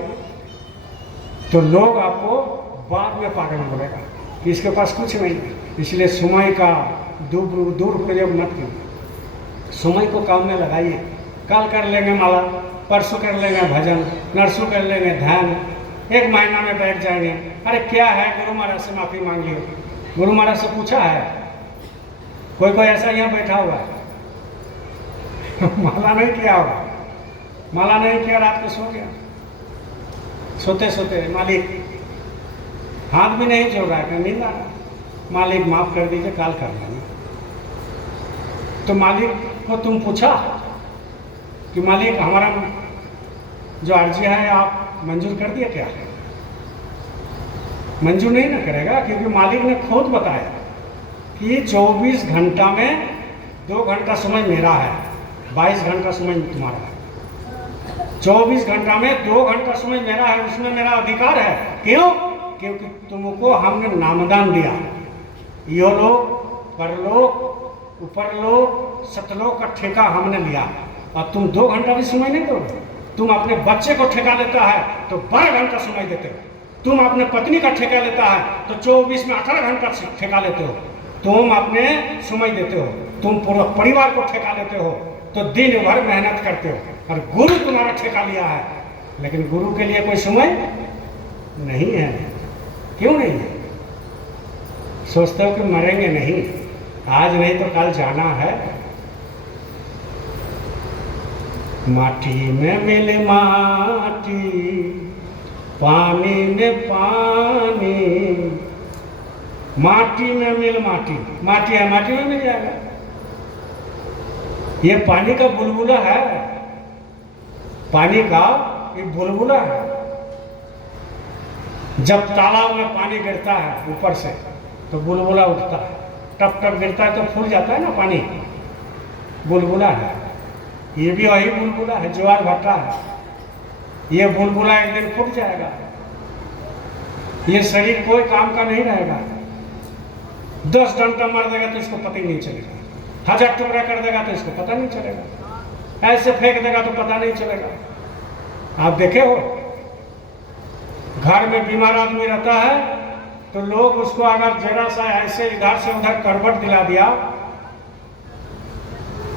तो लोग आपको बाद में पागल बोलेगा कि इसके पास कुछ नहीं है। इसलिए सुमई का दुरुपयोग मत कीजिए, सुमई को काम में लगाइए। कल कर लेंगे माला, परसों कर लेंगे भजन, नरसों कर लेंगे ध्यान, 1 महीना में बैठ जाएंगे। अरे क्या है, गुरु महाराज से माफ़ी मांग लियो, गुरु महाराज से पूछा है? कोई ऐसा यहाँ बैठा हुआ है माला नहीं किया होगा, माला नहीं किया, रात को सो गया, सोते सोते मालिक हाथ भी नहीं जोड़ रहा है, नींद आ रहा, मालिक माफ कर दीजिए, काल कर लेंगे। तो मालिक को तुम पूछा कि मालिक हमारा जो अर्जी है आप मंजूर कर दिए क्या? मंजूर नहीं ना करेगा, क्योंकि मालिक ने खुद बताया कि 24 घंटा में 2 घंटा समय मेरा है, 22 घंटा समय तुम्हारा है। 24 घंटा में 2 घंटा समय मेरा है, उसमें मेरा अधिकार है। क्यों? क्योंकि तुमको हमने नामदान दिया, यो लोग, परलोक, ऊपर लोग, सतलोक का ठेका हमने लिया, और तुम 2 घंटा भी समय नहीं दोगे। तुम अपने बच्चे को ठेका लेता है तो 12 घंटा समय देते हो, तुम अपने पत्नी का ठेका लेता है तो 24 में 18 घंटा ठेका लेते हो, तुम अपने समय देते हो, तुम पूरा परिवार को ठेका लेते हो तो दिन भर मेहनत करते हो, और गुरु तुम्हारा ठेका लिया है, लेकिन गुरु के लिए कोई समय नहीं है। क्यों नहीं है? सोचते हो कि मरेंगे नहीं, आज नहीं तो कल जाना है। माटी में मिले माटी, पानी में पानी, माटी में मिल माटी, माटी है माटी में मिल जाएगा। ये पानी का बुलबुला है, पानी का ये बुलबुला है। जब तालाब में पानी गिरता है ऊपर से तो बुलबुला उठता है, टप टप गिरता है तो फूल जाता है ना पानी, बुलबुला है। ये भी वही बुलबुला है, ज्वार भाटा है। ये बुलबुला एक दिन फूट जाएगा, ये शरीर कोई काम का नहीं रहेगा। 10 डंडा मार देगा तो इसको पता ही नहीं चलेगा, 1000 टुकड़ा कर देगा तो इसको पता नहीं चलेगा, ऐसे फेंक देगा तो पता नहीं चलेगा। आप देखे हो, घर में बीमार आदमी रहता है तो लोग उसको अगर जरा सा ऐसे इधर से उधर करवट दिला दिया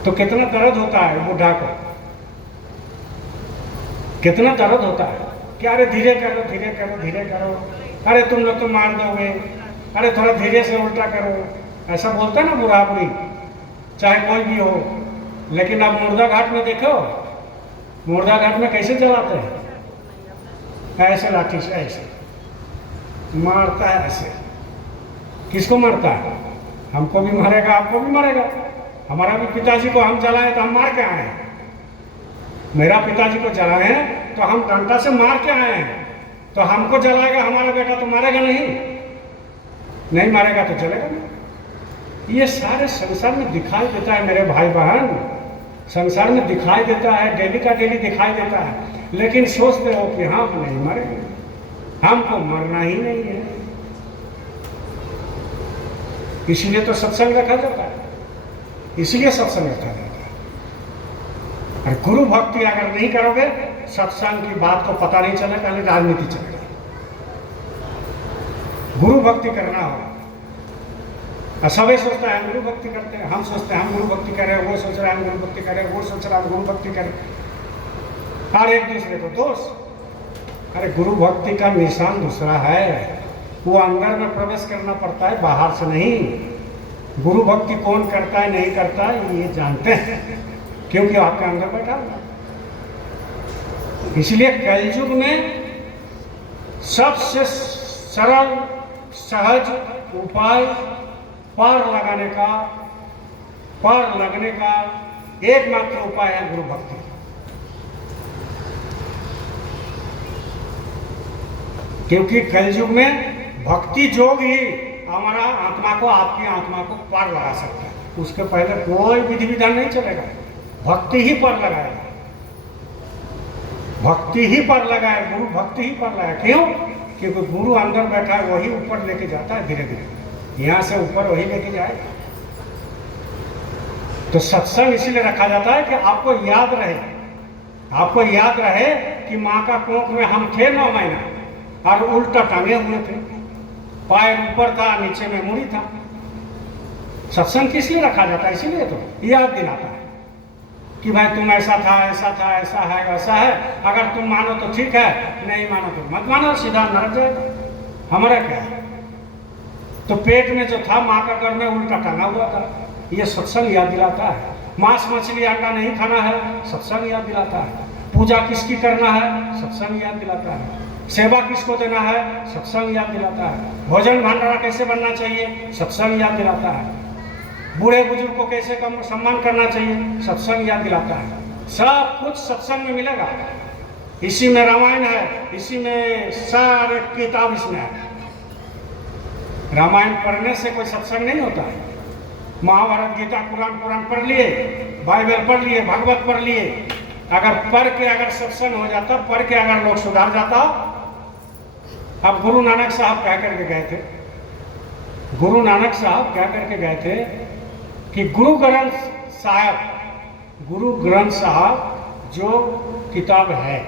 तो कितना दर्द होता है बुढ़ा को, कितना दर्द होता है कि अरे धीरे करो धीरे करो धीरे करो, अरे तुम लोग तो मार दोगे, अरे थोड़ा धीरे से उल्टा करो, ऐसा बोलता है ना बुढ़ा बुढ़ी, चाहे कोई भी हो। लेकिन आप मुर्दा घाट में देखो, मुर्दा घाट में कैसे जलाते हैं? ऐसे लाठी से ऐसे मारता है, ऐसे। किसको मारता है? हमको भी मारेगा, आपको भी मारेगा। हमारा भी पिताजी को हम जलाए तो हम मार के आए हैं, मेरा पिताजी को जलाए हैं तो हम डंडा से मार के आए हैं, तो हमको जलाएगा हमारा बेटा तो मारेगा नहीं, नहीं मारेगा तो चलेगा नहीं। ये सारे संसार में दिखाई देता है मेरे भाई बहन, संसार में दिखाई देता है, डेली का डेली दिखाई देता है, लेकिन सोचते हो कि हाँ हम नहीं मरेंगे, हमको मरना ही नहीं है। इसलिए तो सत्संग रखा जाता है, इसलिए सत्संग रखा जाता है। और गुरु भक्ति अगर नहीं करोगे, सत्संग की बात को पता नहीं चलेगा, पहले राजनीति चलेगी। गुरु भक्ति करना हो, सभी सोचता है हम गुरु भक्ति करते हैं, हम सोचते हैं हम गुरु भक्ति कर रहे हैं, वो सोच रहा है हम गुरु भक्ति कर रहे हैं, वो सोच रहा है गुरु भक्ति कर, हर एक दूसरे को दोष। अरे गुरु भक्ति का निशान दूसरा है, वो अंदर में प्रवेश करना पड़ता है, बाहर से नहीं। गुरु भक्ति कौन करता है नहीं करता है ये जानते हैं, क्योंकि आपके अंदर बैठा हुआ। इसलिए कलयुग में सबसे सरल सहज उपाय पार लगने का एकमात्र उपाय है गुरु भक्ति। क्योंकि कलयुग में भक्ति योग ही हमारा आत्मा को, आपकी आत्मा को पार लगा सकता है, उसके पहले कोई विधि विधान नहीं चलेगा, भक्ति ही पार लगाएगा, भक्ति ही पार लगाए, गुरु भक्ति ही पार लगाए। क्यों? क्योंकि गुरु अंदर बैठा है, वही ऊपर लेके जाता है, धीरे धीरे यहाँ से ऊपर वही लेके जाएगा। तो सत्संग इसीलिए रखा जाता है कि आपको याद रहे, आपको याद रहे कि माँ का कोख में हम थे 9 महीना और उल्टा टांगे हुए थे, पैर ऊपर था नीचे में मुड़ी था। सत्संग किस लिए रखा जाता है? इसीलिए तो याद दिलाता है कि भाई तुम ऐसा था, ऐसा था, ऐसा है, वैसा है। अगर तुम मानो तो ठीक है, नहीं मानो तो मत मानो, सीधा नरक जाएगा। हमारा क्या है? तो पेट में जो था माँ का गर्भ में उल्टा टांगा हुआ था, ये सत्संग याद दिलाता है। मांस मछली अंडा नहीं खाना है, सत्संग याद दिलाता है। पूजा किसकी करना है, सत्संग याद दिलाता है। सेवा किसको देना है, सत्संग याद दिलाता है। भोजन भंडारा कैसे बनना चाहिए, सत्संग याद दिलाता है। बूढ़े बुजुर्ग को कैसे कम सम्मान करना चाहिए, सत्संग याद दिलाता है। सब कुछ सत्संग में मिलेगा। इसी में रामायण है, इसी में सारे किताब इसमें है। रामायण पढ़ने से कोई सत्संग नहीं होता है। महाभारत गीता पुराण पढ़ लिए, बाइबल पढ़ लिए, भागवत पढ़ लिए, अगर पढ़ के अगर सत्संग हो जाता, पढ़ के अगर लोग सुधार जाता। अब गुरु नानक साहब कह करके गए थे, गुरु नानक साहब कह करके गए थे कि गुरु ग्रंथ साहब जो किताब है,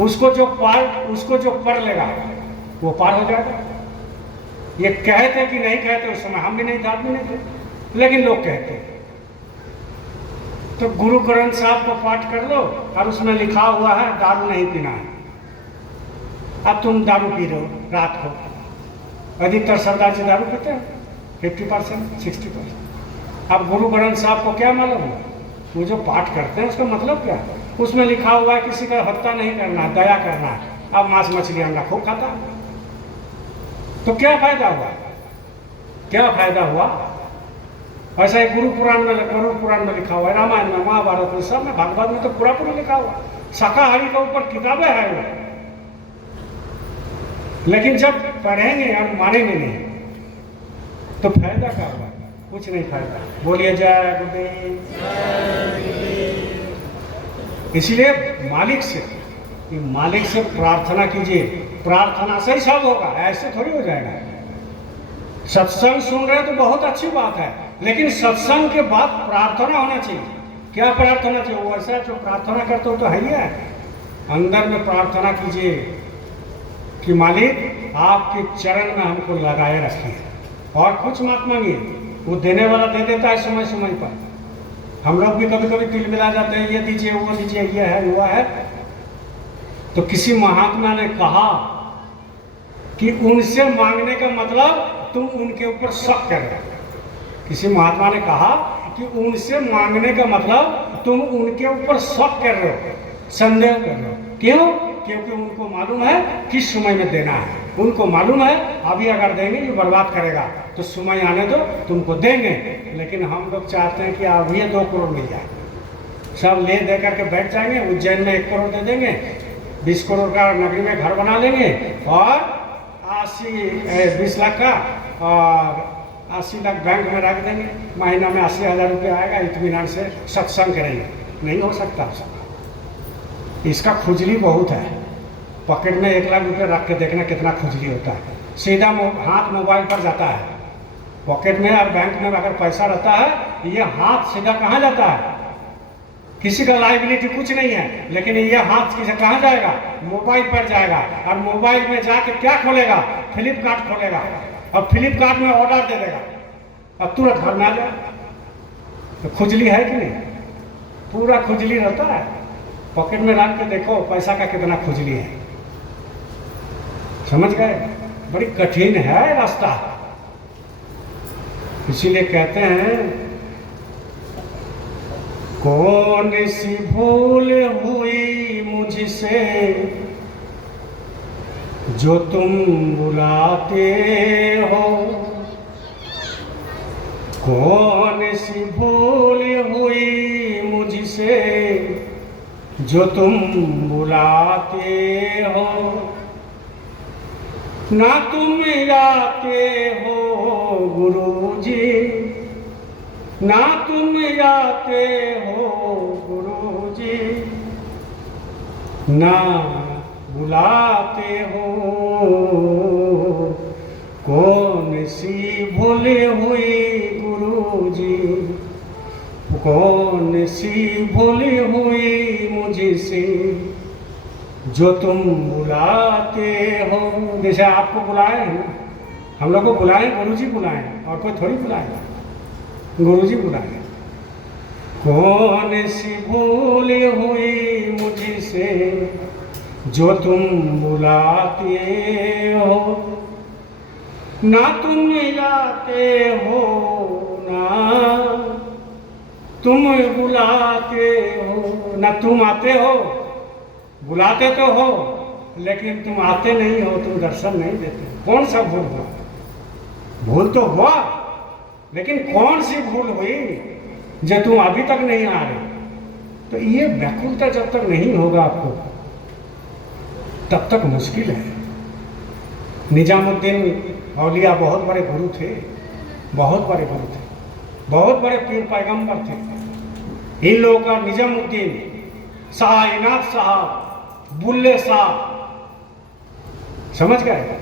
उसको जो पढ़ लेगा वो पार हो जाएगा। ये कहते कि नहीं कहते, उस समय हम भी नहीं थे, आप भी नहीं थे, लेकिन लोग कहते। तो गुरु ग्रंथ साहब को पाठ कर लो और उसमें लिखा हुआ है दारू नहीं पीना है। अब तुम दारू पी रहे हो रात को, अधिकतर सरदार जी दारू पीते हैं 50% 60%। अब गुरु ग्रंथ साहब को क्या मालूम है? वो जो पाठ करते हैं उसका मतलब क्या है? उसमें लिखा हुआ है किसी का हत्या नहीं करना, दया करना है। अब मांस मछली अंडा खूब खाता है, तो क्या फायदा हुआ? क्या फायदा हुआ? ऐसा ही गुरु पुराण में लिखा हुआ है, रामायण में, महाभारत में, सब में, भागवत में तो पूरा लिखा हुआ। शाकाहारी के ऊपर किताबें हैं वो, लेकिन जब पढ़ेंगे और मानेंगे नहीं तो फायदा क्या हुआ? कुछ नहीं फायदा। बोलिए जय गुरुदेव। इसलिए मालिक से प्रार्थना कीजिए, प्रार्थना से ही सब होगा, ऐसे थोड़ी हो जाएगा। सत्संग सुन रहे तो बहुत अच्छी बात है, लेकिन सत्संग के बाद प्रार्थना होना चाहिए। क्या प्रार्थना चाहिए? वो ऐसा जो प्रार्थना करते हो तो है ही है, अंदर में प्रार्थना कीजिए कि मालिक आपके चरण में हमको लगाए रखिए, और कुछ मत मांगिए, वो देने वाला दे देता है समय समय पर। हम लोग भी कभी कभी तिल मिला जाते हैं, ये दीजिए वो दीजिए, ये है हुआ है। तो किसी महात्मा ने कहा कि उनसे मांगने का मतलब तुम उनके ऊपर शक कर रहे हो। किसी महात्मा ने कहा कि उनसे मांगने का मतलब तुम उनके ऊपर शक कर रहे हो, संदेह कर रहे हो। क्यों? क्योंकि उनको मालूम है किस समय में देना है, उनको मालूम है अभी अगर देंगे ये बर्बाद करेगा, तो समय आने दो तुमको देंगे। लेकिन हम लोग चाहते हैं कि अभी 2 करोड़ मिल जाए, सब ले दे करके बैठ जाएंगे, उज्जैन में 1 करोड़ दे देंगे, 20 करोड़ का नगरी में घर बना लेंगे, और 20 लाख का और 80 लाख बैंक में रख देंगे, महीना में 80,000 रुपये आएगा, इत्मीनान से सत्संग करेंगे। नहीं हो सकता। इसका खुजली बहुत है। पॉकेट में 1 लाख रुपये रख के देखना कितना खुजली होता है। सीधा हाथ मोबाइल पर जाता है, पॉकेट में और बैंक में अगर पैसा रहता है, ये हाथ सीधा कहाँ जाता है? किसी का लाइबिलिटी कुछ नहीं है, लेकिन ये हाथ किसे कहाँ जाएगा? मोबाइल पर जाएगा, और मोबाइल में जाके क्या खोलेगा? फ्लिपकार्ट खोलेगा, और फ्लिपकार्ट में ऑर्डर दे देगा, और तुरंत घर में आ जाएगा। तो खुजली है कि नहीं? पूरा खुजली रहता है। पॉकेट में रख के देखो पैसा का कितना खुजली है। समझ गए? बड़ी कठिन है रास्ता। इसीलिए कहते हैं कौन सी भूल हुई मुझसे जो तुम बुलाते हो, कौन सी भूल हुई मुझसे जो तुम बुलाते हो। ना तुम आते हो गुरुजी, ना तुम आते हो गुरुजी, ना बुलाते हो। कौन सी भूल हुई गुरुजी, कौन सी भूल हुई मुझसे जो तुम बुलाते हो। जैसे आपको बुलाए हैं ना, हम लोग को बुलाए, गुरुजी बुलाए, और कोई थोड़ी बुलाएगा, गुरुजी बुलाए। कौन सी भूल हुई मुझसे जो तुम बुलाते हो। ना तुम आते हो, ना तुम बुलाते हो। ना तुम आते हो, बुलाते तो हो, लेकिन तुम आते नहीं हो, तुम दर्शन नहीं देते। कौन सा भूल हुआ? भूल तो हुआ, लेकिन कौन सी भूल हुई जो तुम अभी तक नहीं आ रहे? तो ये व्याकुलता जब तक नहीं होगा आपको, तब तक मुश्किल है। निजामुद्दीन औलिया बहुत बड़े गुरु थे, बहुत बड़े गुरु थे, बहुत बड़े पीर पैगंबर थे। इन लोगों का निजामुद्दीन शाह, इनायत साहब, बुल्ले साहब, समझ गए,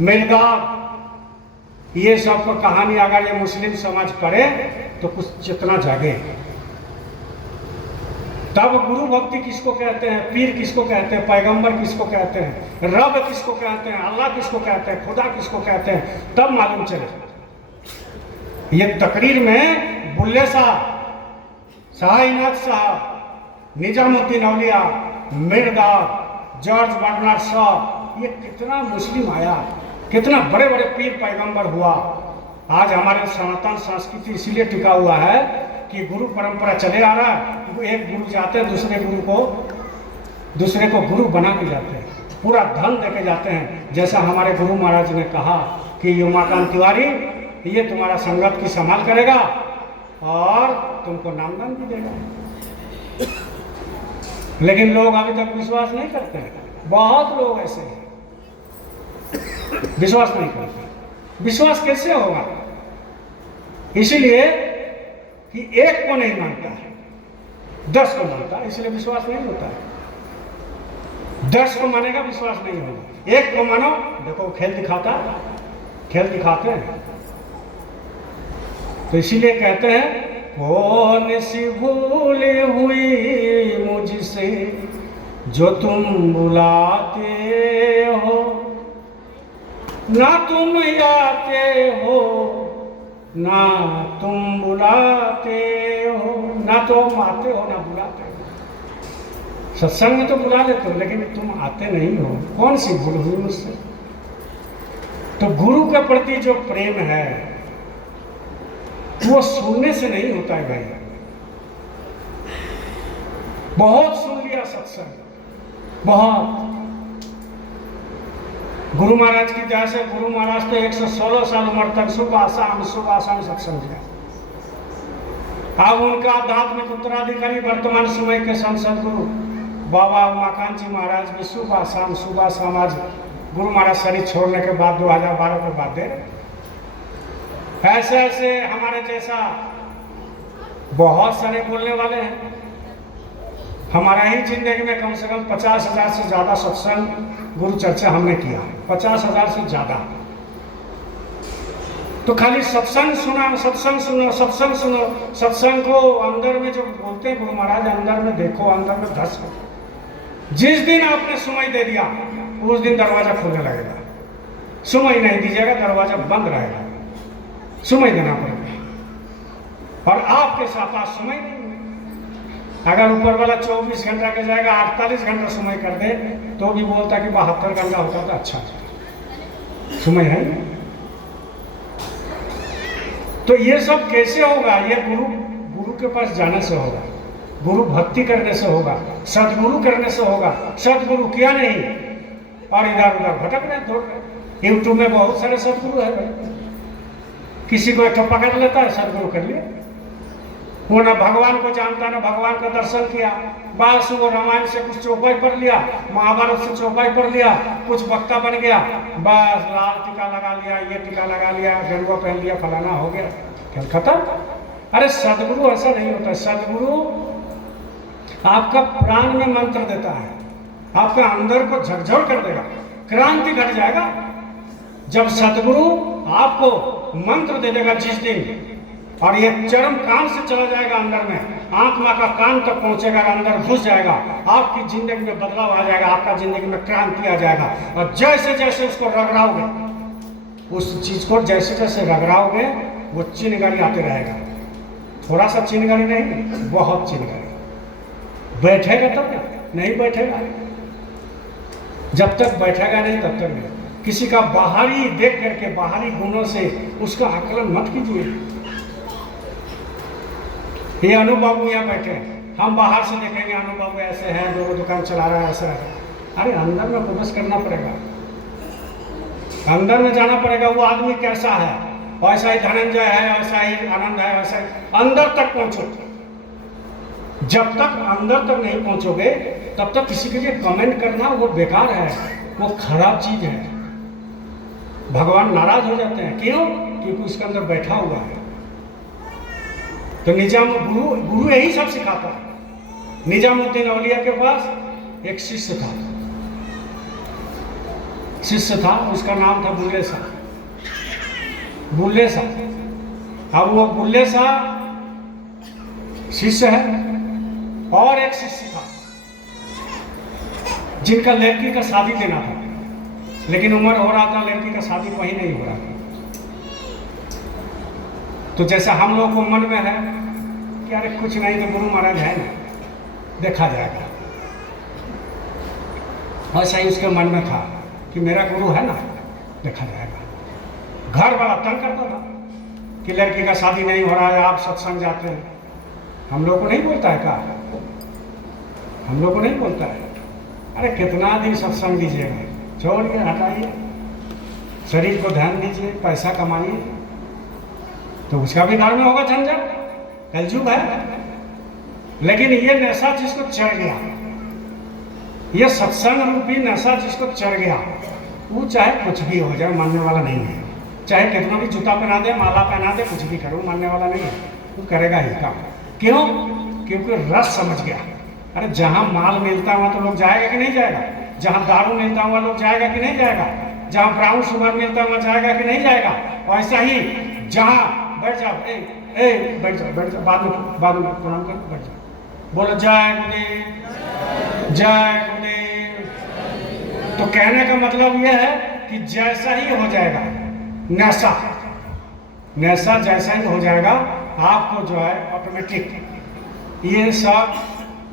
मेलदार, ये सब को कहानी अगर ये मुस्लिम समाज पढ़े तो कुछ चेतना जागे। तब गुरु भक्ति किसको कहते हैं, पीर किसको कहते हैं, पैगंबर किसको कहते हैं, रब किसको कहते हैं, अल्लाह किसको कहते हैं, खुदा किसको कहते हैं, तब मालूम चले। ये तकरीर में बुल्ले साहब, शाहीनाथ साहब, निजामुद्दीन औलिया, मिर्दाद, जॉर्ज बर्नार्ड शॉ, ये कितना मुस्लिम आया, कितना बड़े बड़े पीर पैगंबर हुआ। आज हमारे सनातन संस्कृति इसीलिए टिका हुआ है कि गुरु परंपरा चले आ रहा है। एक गुरु जाते हैं, दूसरे को गुरु बना के जाते हैं, पूरा धन दे के जाते हैं। जैसा हमारे गुरु महाराज ने कहा कि उमाकांत तिवारी ये तुम्हारा संगत की संभाल करेगा और तुमको नामदान भी देगा। लेकिन लोग अभी तक विश्वास नहीं करते हैं। बहुत लोग ऐसे हैं, विश्वास नहीं करते। विश्वास कैसे होगा? इसीलिए कि एक को नहीं मानता है, 10 को मानता है, इसलिए विश्वास नहीं होता है। 10 को मानेगा, विश्वास नहीं होगा। एक को मानो, देखो खेल दिखाते हैं। तो इसीलिए कहते हैं, कौन सी भूल हुई मुझसे जो तुम बुलाते हो, ना तुम आते हो ना तुम बुलाते हो, ना तो आते हो ना बुलाते हो। सत्संग में तो बुला लेते हो, लेकिन तुम आते नहीं हो। कौन सी भूल हुई मुझसे? तो गुरु के प्रति जो प्रेम है वो सुनने से नहीं होता है भाई। बहुत सुन लिया सत्संग, बहुत। गुरु महाराज की दया से, गुरु महाराज तो 116 साल उम्र तक सुबह शाम सत्संग किया। अब उनका आध्यात्मिक उत्तराधिकारी वर्तमान समय के संसद गुरु बाबा उमाकांत जी महाराज भी सुबह शाम आज गुरु महाराज शरीर छोड़ने के बाद 2012 के बाद दे रहे। ऐसे ऐसे हमारे जैसा बहुत सारे बोलने वाले हैं। हमारा ही जिंदगी में कम से कम 50,000 से ज़्यादा सत्संग गुरु चर्चा हमने किया, 50,000 से ज़्यादा। तो खाली सत्संग सुनो। सत्संग को अंदर में जो बोलते हैं गुरु महाराज, अंदर में देखो, अंदर में धस। जिस दिन आपने सुमय दे दिया उस दिन दरवाजा खुलने लगेगा। सुमय नहीं दीजिएगा, दरवाजा बंद रहेगा। सुमय देना पड़ेगा। और आपके साथ आज सुमय नहीं। अगर ऊपर वाला 24 घंटा के जाएगा, 48 घंटा समय कर दे तो भी बोलता कि 72 घंटा होता तो अच्छा समय है। तो ये सब कैसे होगा? ये गुरु के पास जाने से होगा, गुरु भक्ति करने से होगा, सदगुरु करने से होगा। सदगुरु किया नहीं और इधर उधर भटक रहे, दौड़ रहे। यूट्यूब में बहुत सारे सदगुरु है भाई। किसी को एक पकड़ लेता है, सदगुरु कर लिया। वो ना भगवान को जानता, ना भगवान का दर्शन किया। बस वो रामायण से कुछ चौपाई पढ़ लिया, महाभारत से चौपाई पढ़ लिया, कुछ वक्ता बन गया, बस लाल टीका लगा लिया, ये टीका लगा लिया, गरुआ पहन लिया, फलाना हो गया, खेल खत्म। अरे सदगुरु ऐसा नहीं होता है। सदगुरु आपका प्राण में मंत्र देता है, आपके अंदर को झकझोर कर देगा, क्रांति घट जाएगा। जब सदगुरु आपको मंत्र दे देगा जिस दिन, और ये चरम कान से चला जाएगा अंदर में, आत्मा का कान तक पहुंचेगा, अंदर घुस जाएगा, आपकी जिंदगी में बदलाव आ जाएगा, आपका जिंदगी में क्रांति आ जाएगा। और जैसे जैसे उसको रगड़ाओगे, उस चीज को जैसे जैसे रगड़ाओगे, वो चिनगारी आते रहेगा। थोड़ा सा चिनगारी नहीं, बहुत चिनगारी। बैठेगा तब, नहीं बैठेगा। जब तक बैठेगा नहीं तब तक नहीं। किसी का बाहरी देख करके, बाहरी गुणों से उसका आकलन मत कीजिए। ये अनु बाबू यहाँ बैठे हैं, हम बाहर से देखेंगे अनु बाबू ऐसे हैं, दो दुकान चला रहा है, ऐसा है। अरे अंदर में प्रवेश करना पड़ेगा, अंदर में जाना पड़ेगा। वो आदमी कैसा है, वैसा ही धनंजय है, वैसा ही आनंद है, वैसा ही अंदर तक पहुंचो। जब तक अंदर तक नहीं पहुंचोगे तब तक किसी के लिए कमेंट करना वो बेकार है, वो खराब चीज है। भगवान नाराज हो जाते हैं। क्यों? क्योंकि उसके अंदर बैठा हुआ है। तो निजाम गुरु यही सब सिखाता है। निजामुद्दीन औलिया के पास एक शिष्य था, उसका नाम था बुल्ले शाह। अब वो बुल्ले शाह शिष्य है, और एक शिष्य था जिनका लड़की का शादी देना था, लेकिन उम्र हो रहा था, लड़की का शादी वही नहीं हो रहा था। तो जैसा हम लोग को मन में है कि अरे कुछ नहीं तो गुरु महाराज है ना, देखा जाएगा, ऐसा ही उसके मन में था कि मेरा गुरु है ना, देखा जाएगा। घर वाला तंग करता था कि लड़की का शादी नहीं हो रहा है, आप सत्संग जाते हैं। हम लोग को नहीं बोलता है, कहा हम लोग को नहीं बोलता है, अरे कितना दिन सत्संग दीजिएगा, छोड़िए, हटाइए, शरीर को ध्यान दीजिए, पैसा कमाइए, तो उसका भी घर में होगा झंझट, कलयुग है। लेकिन ये नशा जिसको चढ़ गया, ये सत्संग रूपी नशा जिसको चढ़ गया, वो चाहे कुछ भी हो जाए मानने वाला नहीं है। चाहे कितना भी जूता पहना दे, माला पहना दे, कुछ भी करो, मानने वाला नहीं है, वो करेगा ही काम। क्यों? क्योंकि रस समझ गया। अरे जहाँ माल मिलता है वहाँ तो लोग जाएगा कि नहीं जाएगा, जहाँ दारू मिलता है वहाँ लोग जाएगा कि नहीं जाएगा, जहाँ ब्राउन शुगर मिलता है वहाँ जाएगा कि नहीं जाएगा। और ऐसा ही जहाँ बैठ जाओ, बैठ जाओ, बाद में प्रणाम कर, बैठ जाओ, बोलो जय गुरुदेव, जय गुरुदेव। तो कहने का मतलब यह है कि जैसा ही हो जाएगा नशा, नशा जैसा ही हो जाएगा, आपको जो है ऑटोमेटिक ये सब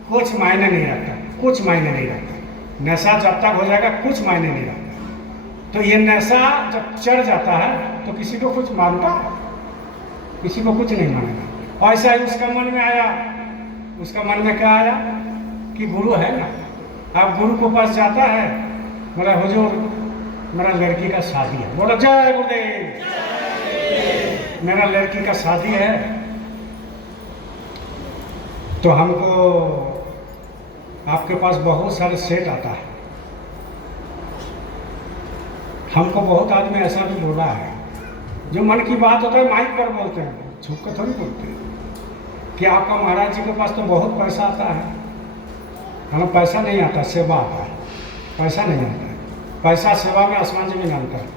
कुछ मायने नहीं रखता, कुछ मायने नहीं रखता। नशा जब तक हो जाएगा कुछ मायने नहीं रखता। तो ये नशा जब चढ़ जाता है तो किसी को कुछ मानता है, किसी को कुछ नहीं मानेगा। और ऐसा ही उसका मन में आया, उसका मन में क्या आया कि गुरु है ना, अब गुरु के पास जाता है, मेरा हुजूर मेरा लड़की का शादी है, बोलो जय गुरुदेव, मेरा लड़की का शादी है, तो हमको आपके पास बहुत सारे सेट आता है। हमको बहुत आदमी ऐसा भी बोला है, जो मन की बात होता है माइक पर बोलते हैं, छुप कर थोड़ी बोलते हैं कि आपका महाराज जी के पास तो बहुत पैसा आता है। हमें पैसा नहीं आता, सेवा आता है, पैसा नहीं आता है। पैसा सेवा में आसमान जमीन अंतर है।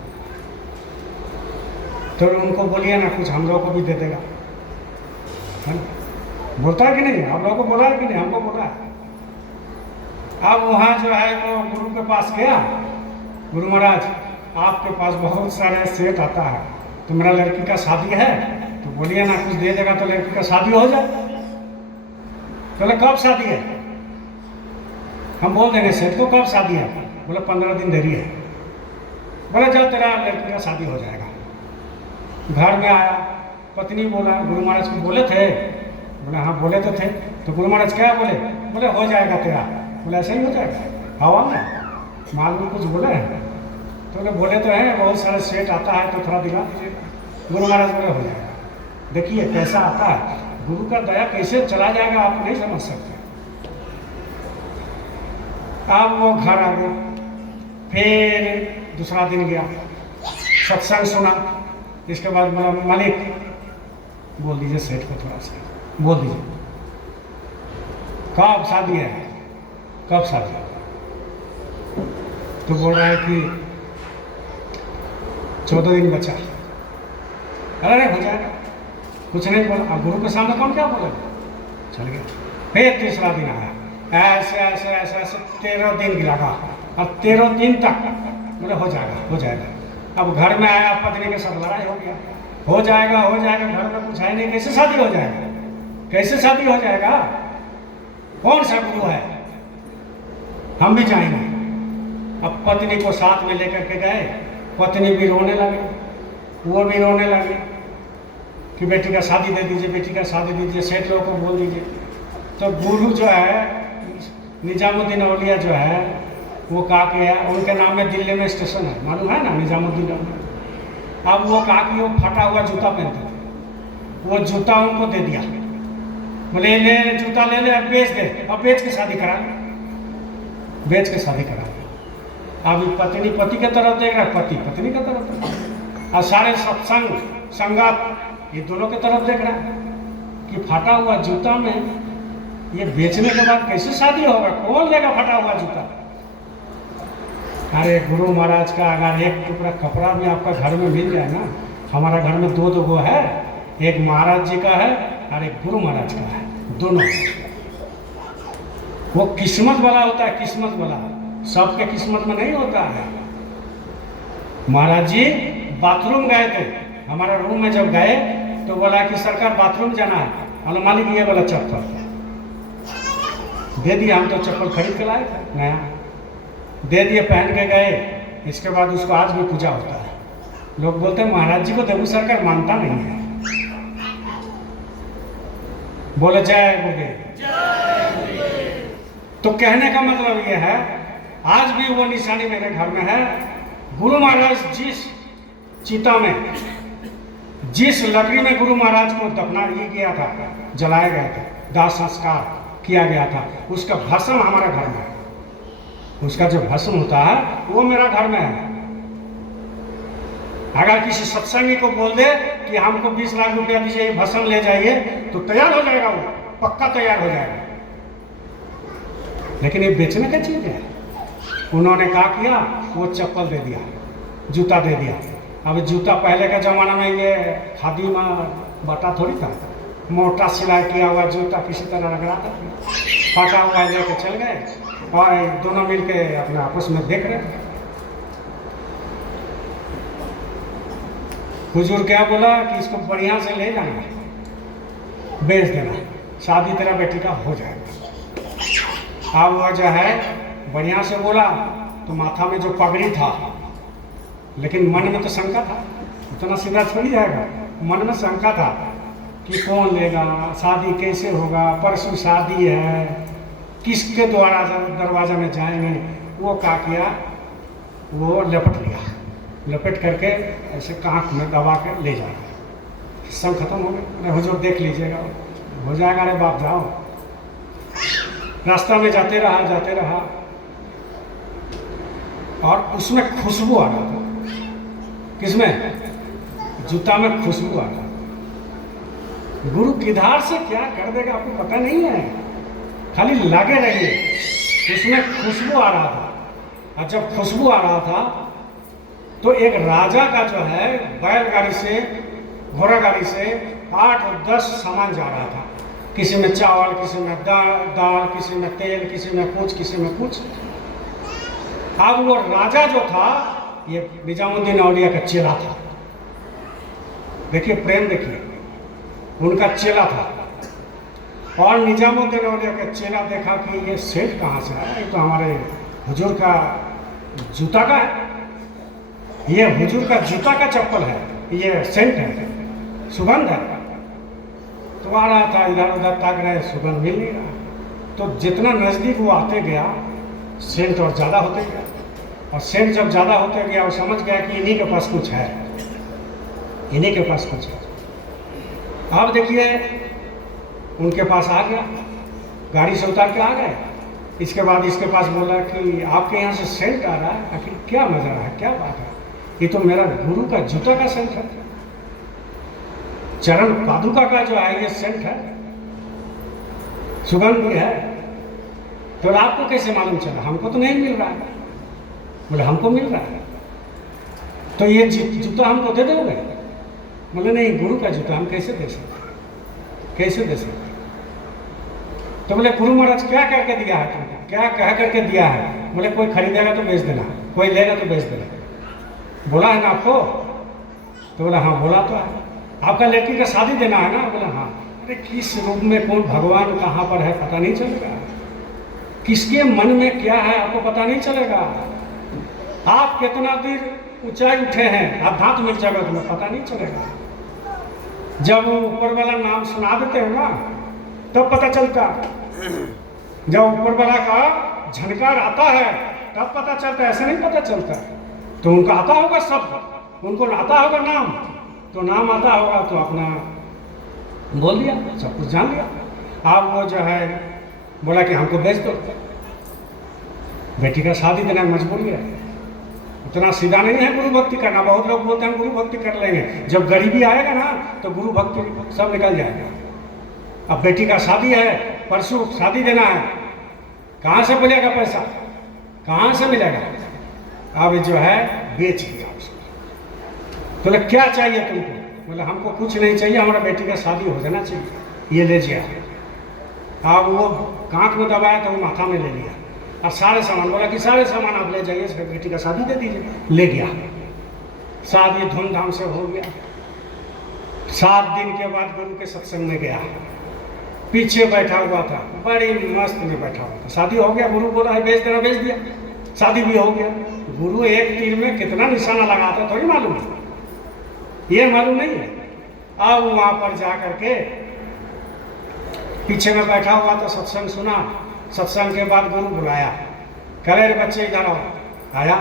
तो उनको बोलिए ना कुछ, हम लोग को भी दे देगा, है ना? बोलता है कि नहीं? आप लोगों को बोला है कि नहीं? हमको बोला है। अब वहाँ जो है वो गुरु के पास गया, गुरु महाराज आपके पास बहुत सारे सेठ आता है, तो मेरा लड़की का शादी है, तो बोलिए ना कुछ दे देगा तो लड़की का शादी हो जाए। बोले कब शादी है? हम बोल देंगे सेठ को, कब शादी है? बोले 15 दिन देरी है। बोले जब तेरा लड़की का शादी हो जाएगा। घर में आया, पत्नी बोला गुरु महाराज को बोले थे? बोले हाँ बोले तो थे। तो गुरु महाराज क्या बोले? बोले हो जाएगा तेरा। बोले ऐसा ही हो जाएगा हवा में, मालूम कुछ बोले हैं? तो बोले तो हैं, बहुत सारे सेट आता है तो थोड़ा दिला दीजिए। गुरु महाराज बोले हो जाएगा। देखिए कैसा आता है, गुरु का दया कैसे चला जाएगा आप नहीं समझ सकते। अब वो घर आ गया, फिर दूसरा दिन गया, सत्संग सुना। इसके बाद बोला मालिक बोल दीजिए सेठ को, थोड़ा सा बोल दीजिए कब शादी है, कब शादी है? तो बोल रहा है कि 14 दिन बचा। अरे हो जाएगा, कुछ नहीं बोला। अब गुरु के सामने कौन क्या बोले, चल गया। फिर तीसरा दिन आया, ऐसे ऐसे ऐसे ऐसे 13 दिन लगा, और 13 दिन तक बोले हो जाएगा हो जाएगा। अब घर में आया, पत्नी के साथ लड़ाई हो गया, हो जाएगा हो जाएगा, घर में कुछ है नहीं, कैसे शादी हो जाएगा, कैसे शादी हो जाएगा? कौन सा गुरु है, हम भी जाएंगे। अब पत्नी को साथ में लेकर के गए, पत्नी भी रोने लगी, वो भी रोने लगी कि बेटी का शादी दे दीजिए, बेटी का शादी दीजिए, सेठ लोगों को बोल दीजिए। तो गुरु जो है निजामुद्दीन औलिया जो है वो कहा कि उनके नाम में दिल्ली में स्टेशन है, मालूम है ना, निजामुद्दीन औलिया। अब वो कहा कि वो फटा हुआ जूता पहनते थे, वो जूता उनको दे दिया, बोले ले जूता ले ले, अब बेच दे, अब बेच के शादी करा, बेच के शादी करा। अब पत्नी पति के तरफ देख रहा है, पति पत्नी के तरफ देख रहा है, और सारे सत्संग संगत ये दोनों के तरफ देख रहा है कि फटा हुआ जूता में ये बेचने के बाद कैसे शादी होगा, कौन लेगा फटा हुआ जूता? अरे गुरु महाराज का अगर एक टुकड़ा कपड़ा भी आपका घर में मिल जाए ना, हमारा घर में दो गो है, एक महाराज जी का है और एक गुरु महाराज का है, दोनों। वो किस्मत वाला होता है, किस्मत वाला, सबके किस्मत में नहीं होता है। महाराज जी बाथरूम गए थे, हमारा रूम में जब गए तो बोला कि सरकार बाथरूम जाना है, हम मालिक ये वाला चप्पल दे दिया। हम तो चप्पल खरीद के लाए थे नया, दे दिए, पहन के गए। इसके बाद उसको आज भी पूजा होता है। लोग बोलते हैं महाराज जी को देवू सरकार मानता नहीं है। बोले जय गुरुदेव। तो कहने का मतलब ये है, आज भी वो निशानी मेरे घर में है। गुरु महाराज जिस चिता में, जिस लकड़ी में गुरु महाराज को दफना ये किया था, जलाए गए थे, दाह संस्कार किया गया था, उसका भस्म हमारे घर में है। उसका जो भस्म होता है वो मेरा घर में है। अगर किसी सत्संगी को बोल दे कि हमको 20 लाख रुपया दीजिए, भस्म ले जाइए, तो तैयार हो जाएगा, वो पक्का तैयार हो जाएगा। लेकिन ये बेचने का चीज है। उन्होंने क्या किया, वो चप्पल दे दिया, जूता दे दिया। अब जूता पहले के जमाना में ये खादी में बटा थोड़ी था, मोटा सिलाई किया हुआ जूता किसी तरह रगड़ा था, फटा हुआ लेके चल गए और दोनों मिलके अपने आपस में देख रहे थे। हुजूर क्या बोला कि इसको बढ़िया से ले जाना, बेच देना, शादी तेरा बेटी का हो जाएगा। अब वो जो है बढ़िया से बोला तो माथा में जो पगड़ी था, लेकिन मन में तो शंका था, इतना सीधा थोड़ी जाएगा। मन में शंका था कि कौन लेगा, शादी कैसे होगा, परसों शादी है, किसके द्वारा दरवाजा में जाएंगे। वो क्या किया, वो लपट लिया, लपेट करके ऐसे कांख में दबा के ले जाएगा। सब खत्म हो गया। अरे हुजूर देख लीजिएगा, हो जाएगा। अरे बाप जाओ। रास्ता में जाते रहा और उसमें खुशबू आ रहा था। किसमें? जूता में खुशबू आ रहा था। गुरु किधर से क्या कर देगा आपको पता नहीं है, खाली लगे रहिए। उसमें खुशबू आ रहा था, और जब खुशबू आ रहा था तो एक राजा का जो है बैलगाड़ी से, घोड़ा गाड़ी से 8 और 10 सामान जा रहा था। किसी में चावल, किसी में दाल, किसी में तेल, किसी में कुछ, किसी में कुछ। अब वो राजा जो था ये निजामुद्दीन औलिया का चेला था। देखिए प्रेम, देखिए, उनका चेला था। और निजामुद्दीन औलिया का चेला देखा कि ये सेठ कहाँ से आया, ये तो हमारे हुजूर का जूता का है, ये हुजूर का जूता का चप्पल है, ये सेंट है, सुगंध है। तो आ रहा था, इधर उधर ताक रहे, सुगंध मिल नहीं रहा। तो जितना नज़दीक वो आते गया, सेंट और ज़्यादा होते गया, और सेंट जब ज़्यादा होते गया वो समझ गया कि इन्हीं के पास कुछ है, इन्हीं के पास कुछ है। अब देखिए उनके पास आ गया, गाड़ी से उतार के आ गए। इसके बाद इसके पास बोला कि आपके यहाँ से सेंट आ रहा है, आखिर क्या मजा है, क्या बात है? ये तो मेरा गुरु का जूता का सेंट है, चरण पादुका का जो है ये सेंट है, सुगंध भी है। तो आपको कैसे मालूम चला? हमको तो नहीं मिल रहा है। बोले हमको मिल रहा है, तो ये जूता हमको दे दोगे? बोले नहीं, गुरु का जूता हम कैसे दे सकते, कैसे दे सकते? तो बोले गुरु महाराज क्या करके दिया है तुमको, क्या कह करके दिया है? बोले कोई खरीदेगा तो बेच देना, कोई लेगा तो बेच देना। बोला है ना आपको? तो बोला हाँ बोला तो है। आपका लड़की का शादी देना है ना? बोला हाँ। अरे किस रूप में कौन भगवान कहाँ पर है पता नहीं चलेगा, किसके मन में क्या है आपको पता नहीं चलेगा। आप कितना देर ऊंचाई उठे हैं आध्यात्मिक जगत में पता नहीं चलेगा। जब वो ऊपर वाला नाम सुना देते हैं ना तब पता चलता, जब ऊपर वाला का झनकार आता है तब पता चलता है, ऐसे नहीं पता चलता। तो उनका आता होगा शब्द, उनको आता होगा नाम, तो नाम आता होगा तो अपना बोल दिया, सब कुछ जान लिया। अब वो जो है बोला कि हमको बेच दो, बेटी का शादी देना मजबूरी है। उतना सीधा नहीं है गुरु भक्ति करना। बहुत लोग बोलते हैं गुरु भक्ति कर लेंगे, जब गरीबी आएगा ना तो गुरु भक्ति सब निकल जाएगा। अब बेटी का शादी है, परसों शादी देना है, कहाँ से मिलेगा पैसा, कहाँ से मिलेगा? अब जो है बेच दिया उसको। बोले क्या चाहिए तुमको? बोले हमको कुछ नहीं चाहिए, हमारा बेटी का शादी हो जाना चाहिए, ये ले जिया। अब वो कांख में दबाया तो वो माथा में ले लिया और सारे सामान, बोला कि सारे सामान आप ले जाइए, बेटी का शादी दे दीजिए। ले गया, शादी धूमधाम से हो गया। 7 दिन के बाद गुरु के सत्संग में गया, पीछे बैठा हुआ था, बड़ी मस्त में बैठा हुआ था। शादी हो गया, गुरु बोला है भेज देना, भेज दिया, शादी भी हो गया। गुरु एक तीर में कितना निशाना लगाता थोड़ी मालूम है, ये मालूम नहीं है। अब वहां पर जा करके पीछे में बैठा हुआ था, सत्संग सुना। सत्संग के बाद गुरु बुलाया, कह रहे बच्चे इधर आओ। आया,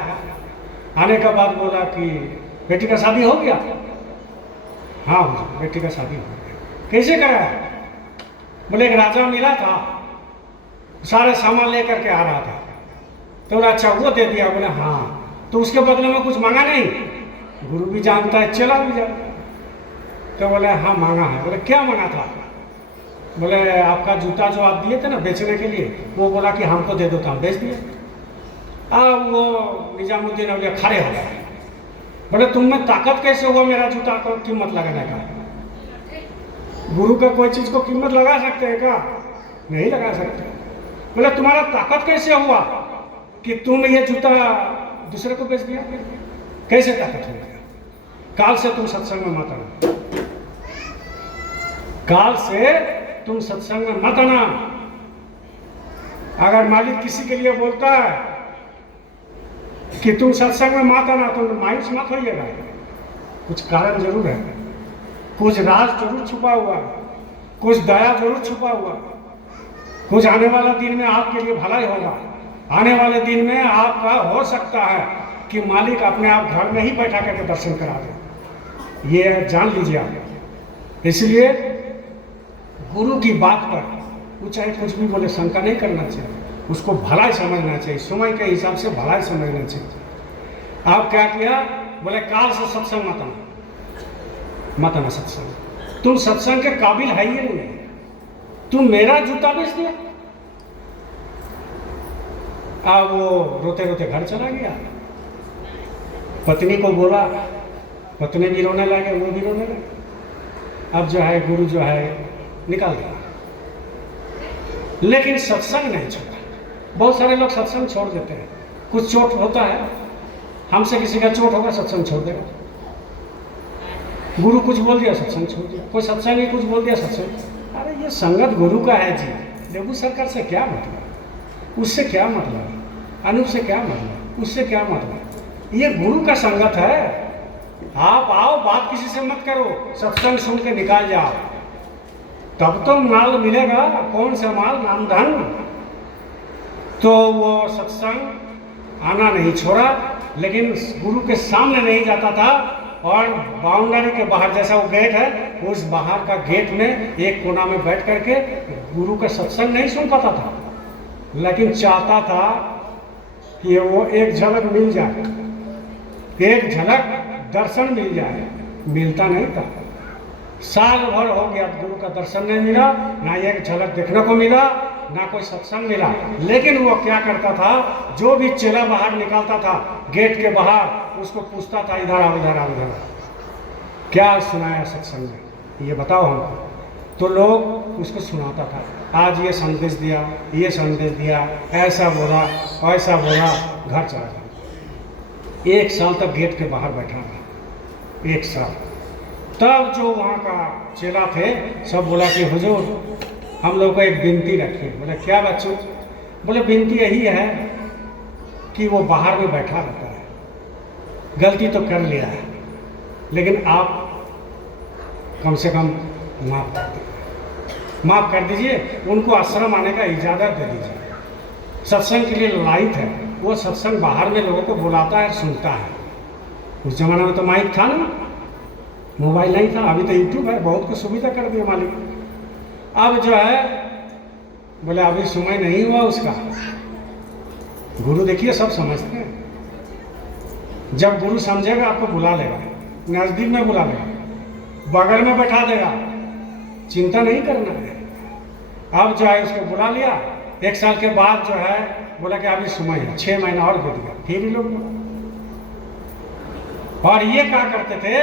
आने के बाद बोला कि बेटी का शादी हो गया? हाँ हुजूर, बेटी का शादी हो गया। कैसे कराया? बोले एक राजा मिला था, सारे सामान लेकर के आ रहा था, तो बोला अच्छा वो दे दिया? बोले हाँ। तो उसके बदले में कुछ मांगा नहीं? गुरु भी जानता है, चला भी जानता है। तो बोले हाँ मांगा है। बोले क्या मांगा था? बोले आपका जूता जो आप दिए थे ना बेचने के लिए, वो बोला कि हमको दे दो, तो हम बेच दिए। अब वो निजामुद्दीन औलिया खड़े हो गए, बोले तुम में ताकत कैसे हुआ मेरा जूता को कीमत लगाने का? गुरु का कोई चीज को कीमत लगा सकते हैं क्या? नहीं लगा सकते। बोले तुम्हारा ताकत कैसे हुआ कि तुम ये जूता दूसरे को बेच दिया? कैसे ताकत हो गया? काल से तुम सत्संग में मत आना, काल से तुम सत्संग में मत आना। अगर मालिक किसी के लिए बोलता है कि तुम सत्संग में मत आना, तो मायूस मत होइएगा, कुछ कारण जरूर है, कुछ राज जरूर छुपा हुआ है, कुछ दया जरूर छुपा हुआ है, कुछ आने वाला दिन में आपके लिए भला ही होगा। आने वाले दिन में आपका हो सकता है कि मालिक अपने आप घर में ही बैठा करके दर्शन करा दे, ये जान लीजिए आप। इसलिए गुरु की बात पर वो चाहे कुछ भी बोले शंका नहीं करना चाहिए, उसको भला ही समझना चाहिए, समय के हिसाब से भला ही समझना चाहिए। आप क्या किया? बोले काल से सत्संग मत आना, मत आना सत्संग, तुम सत्संग के काबिल है ही नहीं, तुम मेरा जूता बेच दिया। अब वो रोते रोते घर चला गया, पत्नी को बोला, पत्नी भी रोने लगे, वो भी रोने लगे। अब जो है गुरु जो है निकाल दिया, लेकिन सत्संग नहीं छोड़ा। बहुत सारे लोग सत्संग छोड़ देते हैं, कुछ चोट होता है, हमसे किसी का चोट होगा सत्संग छोड़ देगा। गुरु कुछ बोल दिया सत्संग छोड़ दिया, कोई सत्संग ही कुछ बोल दिया सत्संग। अरे ये संगत गुरु का है जी, देवू सरकार से क्या मतलब, उससे क्या मतलब, अनूप से क्या मतलब, उससे क्या मतलब, ये गुरु का संगत है। आप आओ, बात किसी से मत करो, सत्संग सुन के निकाल जाओ, तब तो माल मिलेगा। कौन सा माल? नाम धन। तो वो सत्संग आना नहीं छोड़ा, लेकिन गुरु के सामने नहीं जाता था, और बाउंड्री के बाहर, जैसा वो गेट है, उस बाहर का गेट में एक कोना में बैठ करके गुरु का सत्संग नहीं सुन पाता था, लेकिन चाहता था कि वो एक झलक मिल जाए, एक झलक दर्शन मिल जाए। मिलता नहीं था, साल भर हो गया गुरु का दर्शन नहीं मिला, ना एक झलक देखने को मिला, ना कोई सत्संग मिला। लेकिन वो क्या करता था, जो भी चेला बाहर निकलता था गेट के बाहर, उसको पूछता था इधर आओ, इधर आओ, इधर क्या सुनाया सत्संग में, ये बताओ हमको। तो लोग उसको सुनाता था, आज ये संदेश दिया, ये संदेश दिया, ऐसा बोला, ऐसा बोला, घर चला गया। 1 साल तक गेट के बाहर बैठा रहा, 1 साल। तब जो वहाँ का चेला थे सब बोला कि हुजूर हम लोग को एक विनती रखिए। बोले क्या बच्चों? बोले विनती यही है कि वो बाहर में बैठा रहता है, गलती तो कर लिया है, लेकिन आप कम से कम माफ़ कर दीजिए, माफ़ कर दीजिए, उनको आश्रम आने का इजाज़त दे दीजिए। सत्संग के लिए लायक है, वो सत्संग बाहर में लोगों को बुलाता है, सुनता है। उस जमाने में तो माइक था ना, मोबाइल नहीं था, अभी तो यूट्यूब है, बहुत कुछ सुविधा कर दिया मालिक। अब जो है बोले अभी समय नहीं हुआ उसका। गुरु देखिए सब समझते हैं, जब गुरु समझेगा आपको बुला लेगा, नज़दीक में बुला लेगा, बगल में बैठा देगा, चिंता नहीं करना है। अब जो है उसको बुला लिया, 1 साल के बाद जो है बोला कि अभी समय है, 6 महीना और दे दिया, फिर ही लोग बोला। और ये क्या करते थे,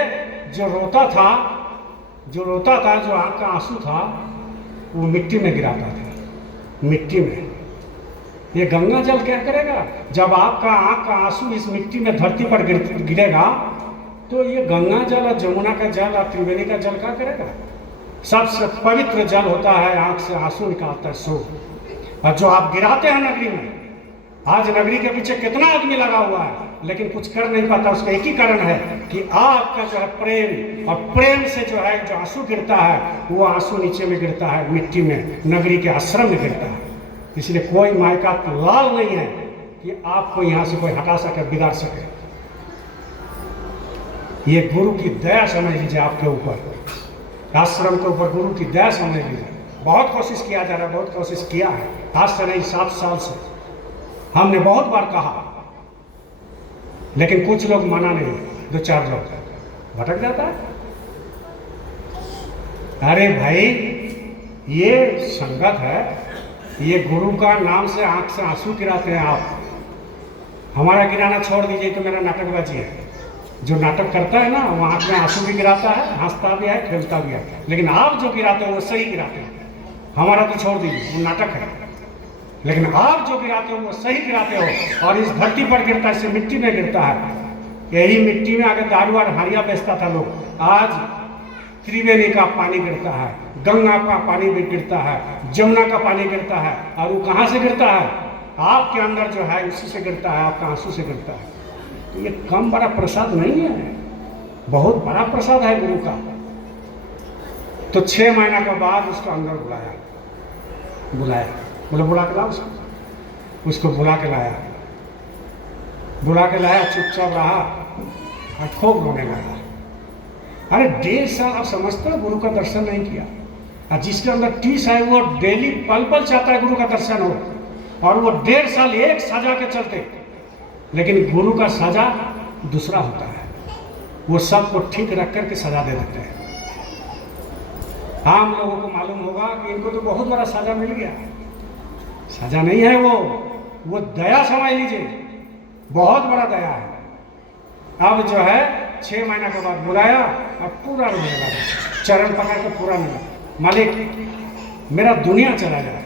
जो रोता था, जो आँख का आंसू था, वो मिट्टी में गिराता था, मिट्टी में। ये गंगा जल क्या करेगा? जब आपका आँख का आंसू इस मिट्टी में धरती पर गिरेगा तो ये गंगा जल और जमुना का जल और त्रिवेणी का जल क्या करेगा? सबसे पवित्र जल होता है, आँख से आंसू निकालता है सो। और जो आप गिराते हैं नगरी में, आज नगरी के पीछे कितना आदमी लगा हुआ है लेकिन कुछ कर नहीं पाता। उसका एक ही कारण है कि आपका जो है प्रेम, और प्रेम से जो है जो आंसू गिरता है वो आंसू नीचे में गिरता है, मिट्टी में, नगरी के आश्रम में गिरता है। इसलिए कोई माई का लाल नहीं है कि आपको यहाँ से कोई हटा सके, बिगाड़ सके। ये गुरु की दया समझ लीजिए आपके ऊपर, आश्रम के ऊपर गुरु की दया समझ लीजिए। बहुत कोशिश किया जा रहा है, बहुत कोशिश किया है, आज से नहीं 7 साल से हमने बहुत बार कहा, लेकिन कुछ लोग माना नहीं, 2-4 लोग भटक जाता है। अरे भाई ये संगत है, ये गुरु का नाम से आंख से आंसू गिराते हैं आप। हमारा गिराना छोड़ दीजिए तो मेरा नाटकबाजी है। जो नाटक करता है ना वो आंख में आंसू भी गिराता है, हंसता भी है, खेलता भी है, लेकिन आप जो गिराते हो वो सही गिराते हैं। हमारा तो छोड़ दीजिए, वो नाटक है, लेकिन आप जो गिराते हो वो सही गिराते हो। और इस धरती पर गिरता है, इस मिट्टी में गिरता है। यही मिट्टी में आगे दारू और हारिया बेचता था लोग, आज त्रिवेणी का पानी गिरता है, गंगा का पानी भी गिरता है, जमुना का पानी गिरता है। और वो कहाँ से गिरता है? आपके अंदर जो है उसी से गिरता है, आपका आंसू से गिरता है। तो ये कम बड़ा प्रसाद नहीं है, बहुत बड़ा प्रसाद है गुरु का। तो 6 महीना के बाद उसको अंदर बुलाया, बोले बुला के लाओ उसको बुला के लाया, चुपचाप रहा और खूब रोने लगा। अरे 1.5 साल आप समझते हो गुरु का दर्शन नहीं किया। और जिसके अंदर 30 है वो डेली पल पल चाहता है गुरु का दर्शन हो, और वो 1.5 साल एक सजा के चलते। लेकिन गुरु का सजा दूसरा होता है, वो सबको ठीक रख करके सजा दे देते हैं। आम लोगों को मालूम होगा कि इनको तो बहुत बड़ा सजा मिल गया, सजा नहीं है वो दया समझ लीजिए, बहुत बड़ा दया है। अब जो है 6 महीना के बाद बुलाया और पूरा रोने लगा, चरण पकड़ के पूरा रोने लगा। मालिक मेरा दुनिया चला जाए,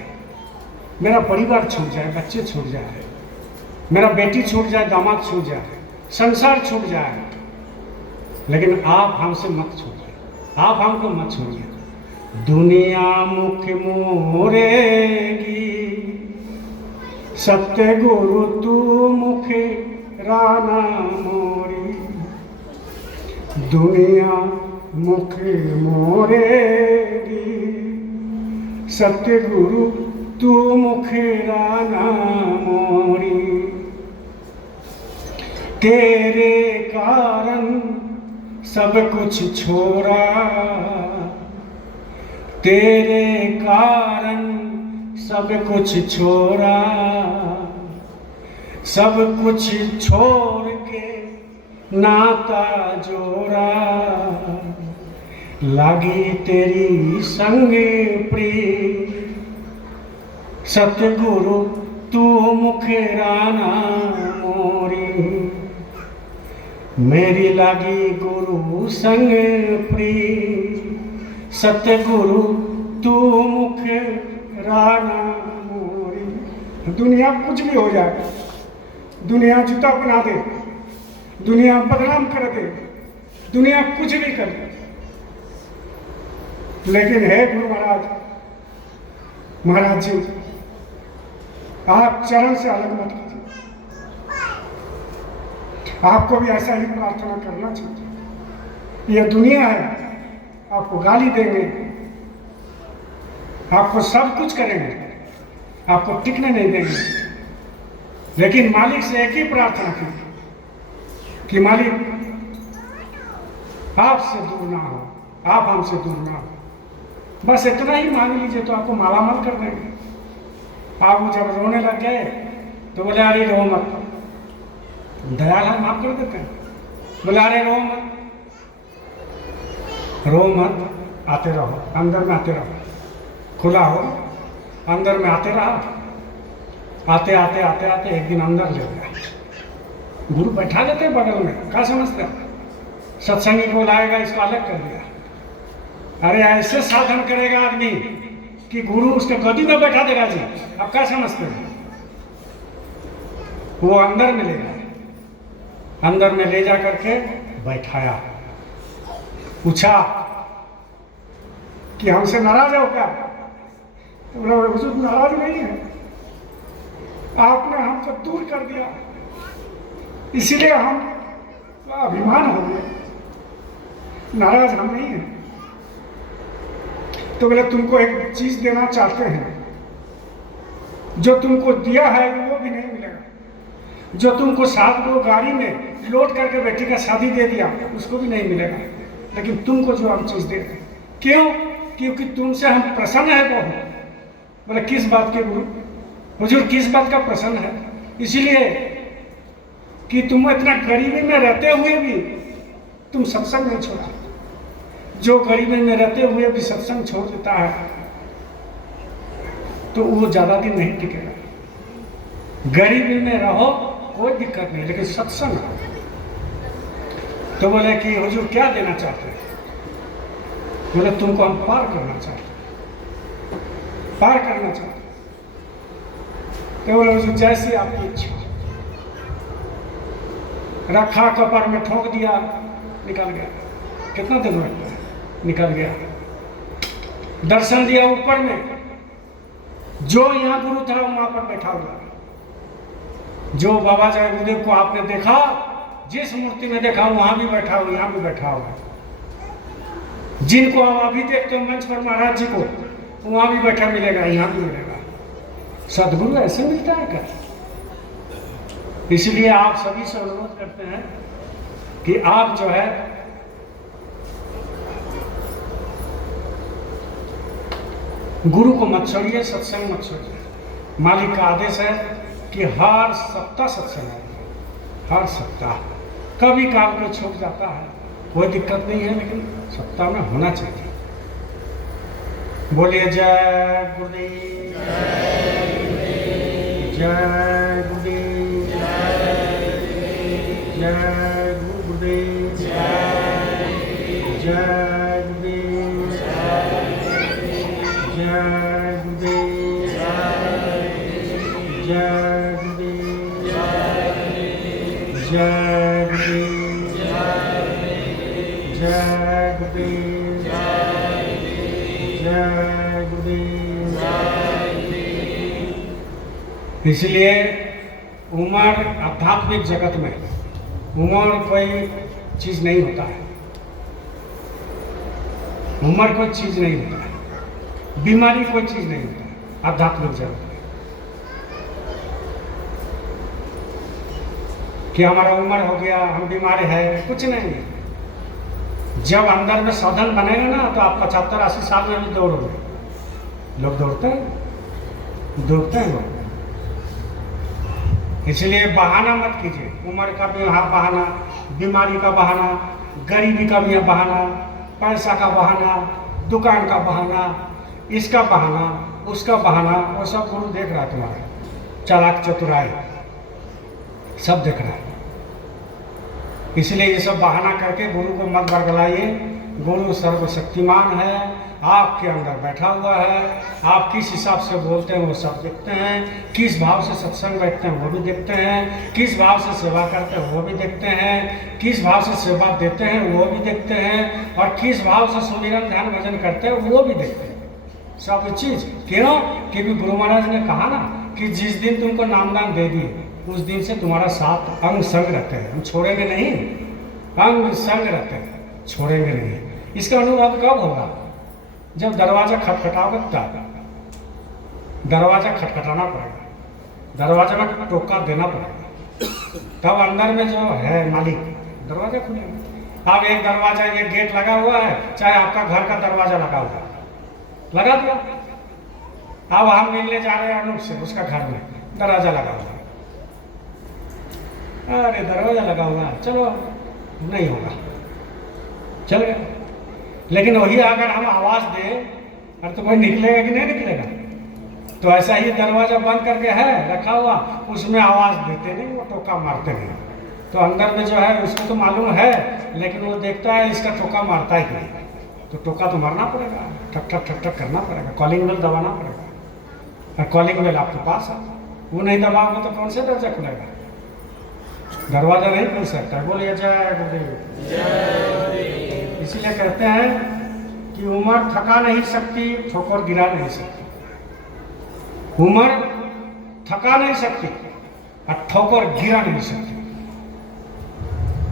मेरा परिवार छूट जाए, बच्चे छूट जाए, मेरा बेटी छूट जाए, दामाद छूट जाए, संसार छूट जाए, लेकिन आप हमसे मत छूटिए, आप हमको मत छोड़िए। दुनिया मुख मोरेगी, सत्य गुरु तू मुख राना मोरी। दुनिया मुख मोरेगी, सत्य गुरु तू मुख राना मोरी। तेरे कारण सब कुछ छोड़ा, तेरे कारण सब कुछ छोड़ा, सब कुछ छोड़ के नाता जोड़ा। लगी तेरी संग प्रीत, सतगुरु तू मुख राना मोरी। मेरी लगी गुरु संग प्रीत, सतगुरु तू मुख राना मोरी। दुनिया कुछ भी हो जाए, दुनिया जूता पहना दे, दुनिया बदनाम कर दे, दुनिया कुछ भी कर दे, लेकिन है गुरु महाराज जी, आप चरण से अलग मत कीजिए। आपको भी ऐसा ही प्रार्थना करना चाहिए। यह दुनिया है, आपको गाली देंगे, आपको सब कुछ करेंगे, आपको टिकने नहीं देंगे, लेकिन मालिक से एक ही प्रार्थना की कि मालिक आपसे दूर ना हो, आप हमसे दूर ना हो। बस इतना ही मांग लीजिए तो आपको मालामाल कर देंगे। आप वो जब रोने लग गए तो बोले अरे रो मत, दयाल है माफ कर देते हैं। बोले अरे रो मत, रो मत, आते रहो, अंदर में आते रहो, खुला हो, अंदर में आते रहो। आते आते आते आते एक दिन अंदर ले गया, गुरु बैठा देते बगल में, क्या समझते हो? सत्संगी को लाएगा, इसको अलग कर दिया। अरे ऐसे साधन करेगा आदमी कि कि गुरु उसके गद्दी में बैठा देगा जी। अब क्या समझते हैं? वो अंदर में ले गया, अंदर में ले जा करके बैठाया, पूछा कि हमसे नाराज हो क्या? तो बोला हुजूर नाराज नहीं है, आपने हमको दूर कर दिया इसीलिए हम अभिमान हो गए, नाराज हम नहीं हैं। तो बोले तुमको एक चीज देना चाहते हैं, जो तुमको दिया है वो भी नहीं मिलेगा, जो तुमको 7 को गाड़ी में लोड करके बेटी का शादी दे दिया उसको भी नहीं मिलेगा, लेकिन तुमको जो हम चीज दे रहे। क्यों? क्योंकि तुमसे हम प्रसन्न है बहुत। बोले किस बात के गुरु? हुजूर किस बात का प्रसन्न है? इसीलिए कि तुम इतना गरीबी में रहते हुए भी तुम सत्संग नहीं छोड़ा। जो गरीबी में रहते हुए भी सत्संग छोड़ देता है तो वो ज्यादा दिन नहीं टिकेगा। गरीबी में रहो कोई दिक्कत नहीं, लेकिन सत्संग। तो बोले कि हुजूर क्या देना चाहते हैं? बोले तुमको हम पार करना चाहते हैं, पार करना चाहते हैं। तो बोले हुजूर जैसी आपकी इच्छा। रखा कपर में ठोक दिया, निकल गया। कितना दिन लगता है? निकल गया। दर्शन दिया ऊपर में, जो यहाँ गुरु था वहां पर बैठा हुआ। जो बाबा जय गुरुदेव को आपने देखा, जिस मूर्ति में देखा वहां भी बैठा हुआ, यहाँ भी बैठा हुआ। जिनको आप अभी देखते हो मंच पर महाराज जी को, वहां भी बैठा मिलेगा, यहाँ भी मिलेगा। सदगुरु ऐसे मिलता है क्या? इसलिए आप सभी से अनुरोध करते हैं कि आप जो है गुरु को मत छोड़िए, सत्संग मत छोड़िए। मालिक का आदेश है कि हर सप्ताह सत्संग है, हर सप्ताह। कभी काल को छूट जाता है, कोई दिक्कत नहीं है, लेकिन सप्ताह में होना चाहिए। बोलिए जय गुरुदेव, जय गुरुदेव, जय गुरुदेव, जय गुरुदेव, जय गुरुदेव, जय गुरुदेव, जय गुरुदेव, जय गुरुदेव, जय गुरुदेव। इसलिए उम्र आध्यात्मिक जगत में उम्र कोई चीज नहीं होता है, उम्र कोई चीज नहीं होता है, बीमारी कोई चीज नहीं होता है आध्यात्मिक जगत में। कि हमारा उम्र हो गया, हम बीमार है, कुछ नहीं। जब अंदर में साधन बनेगा ना तो आप 75-80 साल में भी दौड़ोगे। लोग दौड़ते हैं, दौड़ते हैं लोग। इसलिए बहाना मत कीजिए। उम्र का भी यहाँ बहाना, बीमारी का बहाना, गरीबी का भी बहाना, पैसा का बहाना, दुकान का बहाना, इसका बहाना, उसका बहाना, वो सब गुरु देख रहा है तुम्हारा। चालाक चतुराई सब देख रहा है। इसलिए ये सब बहाना करके गुरु को मत बरगलाइए। गुरु सर्वशक्तिमान है, आपके अंदर बैठा हुआ है। आप किस हिसाब से बोलते हैं वो सब देखते हैं, किस भाव से सत्संग बैठते हैं वो भी देखते हैं, किस भाव से सेवा करते हैं वो भी देखते हैं, किस भाव से सेवा देते हैं वो भी देखते हैं, और किस भाव से सुमिरन ध्यान भजन करते हैं वो भी देखते हैं। सब चीज क्यों? क्योंकि गुरु महाराज ने कहा ना कि जिस दिन तुमको नामदान दे दिए उस दिन से तुम्हारा साथ अंग संग रहते हैं, हम छोड़ेंगे नहीं। अंग संग रहते हैं, छोड़ेंगे नहीं। इसका अनुभव कब होगा? जब दरवाजा खटखटाओगे तब। दरवाजा खटखटाना पड़ेगा, दरवाजा में टोका देना पड़ेगा, तब अंदर में जो है मालिक दरवाजा खुलेगा। अब एक दरवाजा, एक गेट लगा हुआ है, चाहे आपका घर का दरवाजा लगा हुआ है, लगा दिया। अब हम मिलने जा रहे हैं अनूप से, उसका घर में दरवाजा लगा हुआ है। अरे दरवाजा लगा हुआ है, चलो नहीं होगा, चल गया। लेकिन वही अगर हम आवाज दें, अरे तो कोई निकलेगा कि नहीं निकलेगा? तो ऐसा ही दरवाजा बंद करके है रखा हुआ, उसमें आवाज देते नहीं, वो टोका मारते नहीं। तो अंदर में जो है उसको तो मालूम है, लेकिन वो देखता है इसका टोका मारता ही नहीं, तो टोका तो मारना पड़ेगा, ठक ठक ठक ठक करना पड़ेगा, कॉलिंग बेल दबाना पड़ेगा। और कॉलिंग बेल आपके पास है, वो नहीं दबाओगे तो कौन से दरवाजा खुलेगा? दरवाजा नहीं खुल सकता। बोलिए जय गुरुदेव। इसलिए कहते हैं कि उम्र थका नहीं सकती, ठोकर गिरा नहीं सकती। उम्र थका नहीं सकती और ठोकर गिरा नहीं सकती।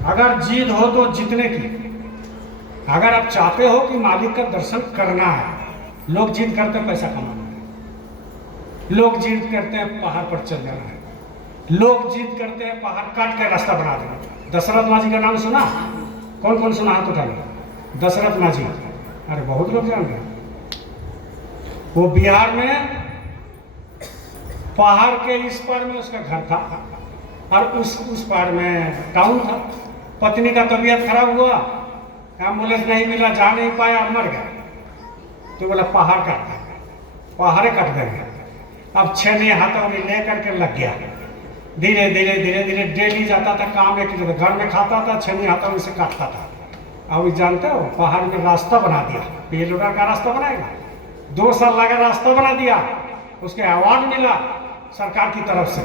अगर जीत हो तो जीतने की, अगर आप चाहते हो कि मालिक का दर्शन करना है, लोग जीत करते हैं पैसा कमाना है, लोग जीत करते हैं पहाड़ पर चल जाना है, लोग जीत करते हैं पहाड़ काट कर रास्ता बना देना। दशरथ माझी का नाम सुना? कौन कौन सुना हाथ उठाइए। दशरथ माझी, अरे बहुत लोग जान रहे हैं। वो बिहार में पहाड़ के इस पार में उसका घर था और उस पार में टाउन था। पत्नी का तबीयत खराब हुआ, एम्बुलेंस नहीं मिला, जा नहीं पाया, मर गया। तो बोला पहाड़ काट देंगे, पहाड़े काट देंगे। अब 6 हाथों में ले करके लग गया। धीरे धीरे धीरे धीरे डेली जाता था काम, एक घर में खाता था, 6 हाथों में से काटता था। अब जानते हो पहाड़ में रास्ता बना दिया, पेलोडा का रास्ता बनाएगा, 2 साल लगा रास्ता बना दिया। उसके अवार्ड मिला सरकार की तरफ से,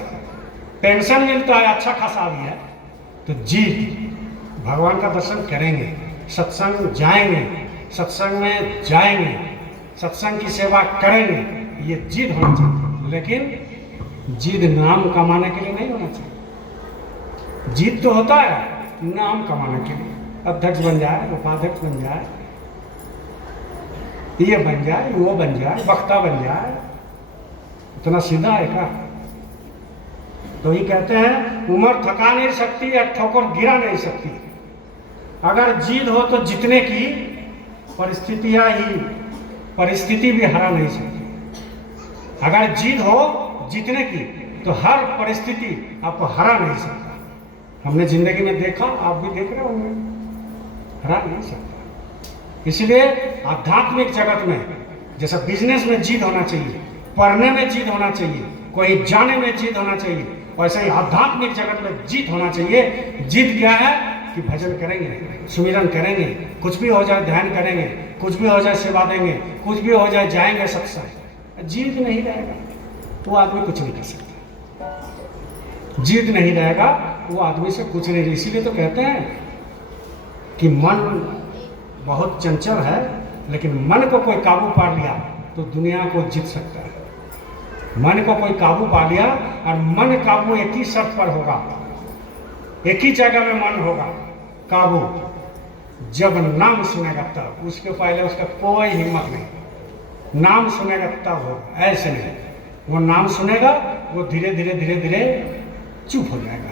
पेंशन मिलता है, अच्छा खासा भी है। तो जीत, भगवान का दर्शन करेंगे, सत्संग जाएंगे, सत्संग में जाएंगे, सत्संग की सेवा करेंगे, ये जीत होना चाहिए। लेकिन जीत नाम कमाने के लिए नहीं होना चाहिए। जीत तो होता है नाम कमाने के लिए, अध्यक्ष बन जाए, उपाध्यक्ष बन जाए, ये बन जाए, वो बन जाए, वक्ता बन जाए, इतना सीधा है क्या? तो ये कहते हैं उम्र थका नहीं सकती या ठोकर गिरा नहीं सकती। अगर जीत हो तो जीतने की, परिस्थिति भी हरा नहीं सकती। अगर जीत हो जीतने की तो हर परिस्थिति आपको हरा नहीं सकता। हमने जिंदगी में देखा, आप भी देख रहे होंगे, हरा नहीं सकता। इसलिए आध्यात्मिक जगत में जैसा बिजनेस में जीत होना चाहिए, पढ़ने में जीत होना चाहिए, कोई जाने में जीत होना चाहिए, वैसे ही आध्यात्मिक जगत में जीत होना चाहिए। जीत क्या है कि भजन करेंगे, सुमिरन करेंगे, कुछ भी हो जाए ध्यान करेंगे, कुछ भी हो जाए सेवा देंगे, कुछ भी हो जाए जाएंगे सत्संग। जीत नहीं रहेगा वो आदमी कुछ नहीं कर सकता। जीत नहीं रहेगा वो आदमी से कुछ नहीं। इसीलिए तो कहते हैं कि मन बहुत चंचल है, लेकिन मन को कोई काबू पा लिया तो दुनिया को जीत सकता है। मन को कोई काबू पा लिया, और मन काबू एक ही शर्त पर होगा, एक ही जगह में मन होगा काबू, जब नाम सुनेगा तब। उसके पहले उसका कोई हिम्मत नहीं। नाम सुनेगा तब होगा, ऐसे नहीं। वो नाम सुनेगा, वो धीरे धीरे धीरे धीरे चुप हो जाएगा,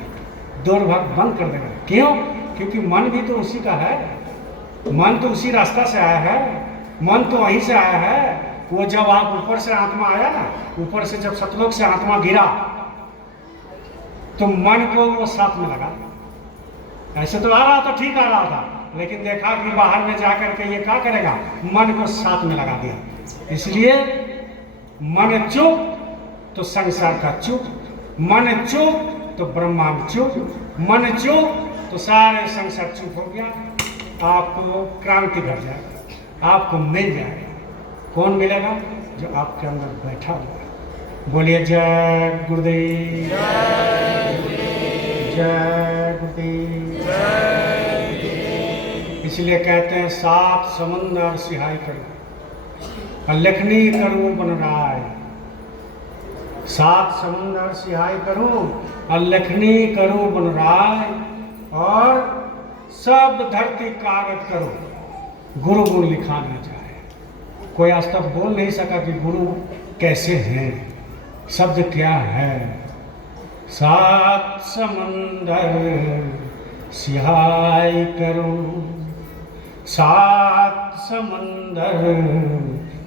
दौड़ भाग बंद कर देगा। क्यों? क्योंकि मन भी तो उसी का है, मन तो उसी रास्ता से आया है, मन तो वहीं से आया है। वो जब आप ऊपर से आत्मा आया ना, ऊपर से जब सतलोक से आत्मा गिरा तो मन को वो साथ में लगा। ऐसे तो आ रहा था, ठीक आ रहा था, लेकिन देखा कि बाहर में जाकर के ये क्या करेगा, मन को साथ में लगा दिया। इसलिए मन चुप तो संसार का चुप, मन चुप तो ब्रह्मांड चुप, मन चुप तो सारे संसार चुप हो गया। आपको क्रांति घट जाएगा, आपको मिल जाएगा। कौन मिलेगा? जो आपके अंदर बैठा हुआ है। बोलिए जय गुरुदेव, जय गुरुदेव। इसलिए कहते हैं 7 समुंदर सिहाई करो, लेखनी करूं बन राय। 7 समुंदर सिहाई करूं और लेखनी करूं बन राय, और सब धरती कागज करो, गुरु गुण लिखा न जाए। कोई आज तक बोल नहीं सका कि गुरु कैसे हैं, शब्द क्या है। 7 समंदर सिहाई करो, 7 समंदर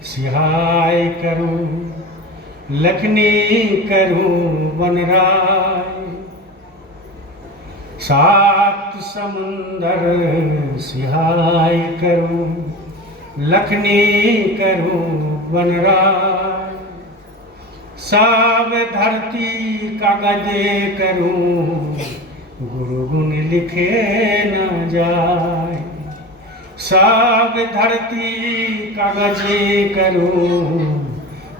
सिहाई करो, लखनी करूं बनराय। 7 समंदर सिहाई करूं, लखनी करूं बनराय। सब धरती कागजे करूं, गुरु गुण लिखे न जाए। सब धरती कागजे करूं,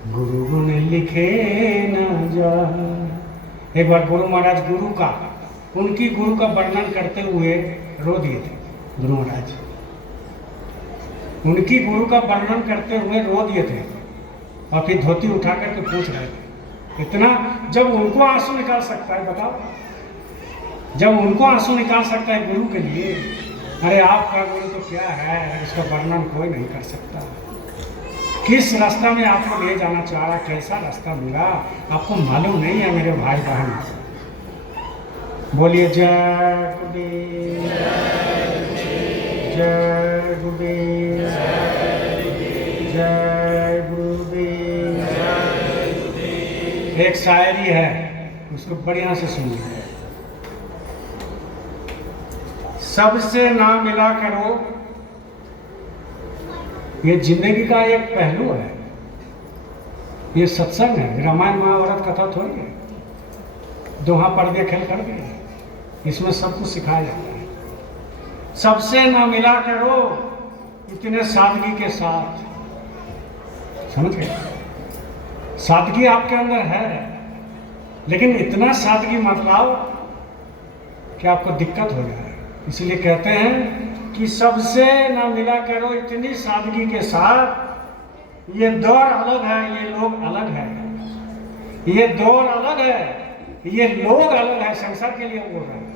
गुरु गुण लिखे न जा। एक बार गुरु महाराज उनकी गुरु का वर्णन करते हुए रो दिए थे। गुरु महाराज उनकी गुरु का वर्णन करते हुए रो दिए थे और फिर धोती उठा करके पूछ रहे थे। इतना जब उनको आंसू निकाल सकता है, बताओ, जब उनको आंसू निकाल सकता है गुरु के लिए, अरे आपका गुरु तो क्या है, इसका वर्णन कोई नहीं कर सकता। किस रास्ता में आपको ले जाना चाह रहा, कैसा रास्ता मिला आपको मालूम नहीं है मेरे भाई बहन। बोलिए जय गुरुदेव, जय गुरुदेव, जय गुरुदेव। एक शायरी है, उसको बढ़िया से सुनिए। सबसे ना मिला करो, ये जिंदगी का एक पहलू है, ये सत्संग है, रामायण महाभारत कथा थोड़ी है, दोहा पर्दे खेल कर गए, इसमें सब कुछ सिखाया जाता है। सबसे ना मिला करो इतने सादगी के साथ, समझ गए? सादगी आपके अंदर है, लेकिन इतना सादगी मत लाओ कि आपको दिक्कत हो जाए। इसलिए कहते हैं कि सबसे ना मिला करो इतनी सादगी के साथ। ये दौर अलग है, ये लोग अलग है, ये दौर अलग है, ये लोग अलग है। संसार के लिए बोल रहे हैं,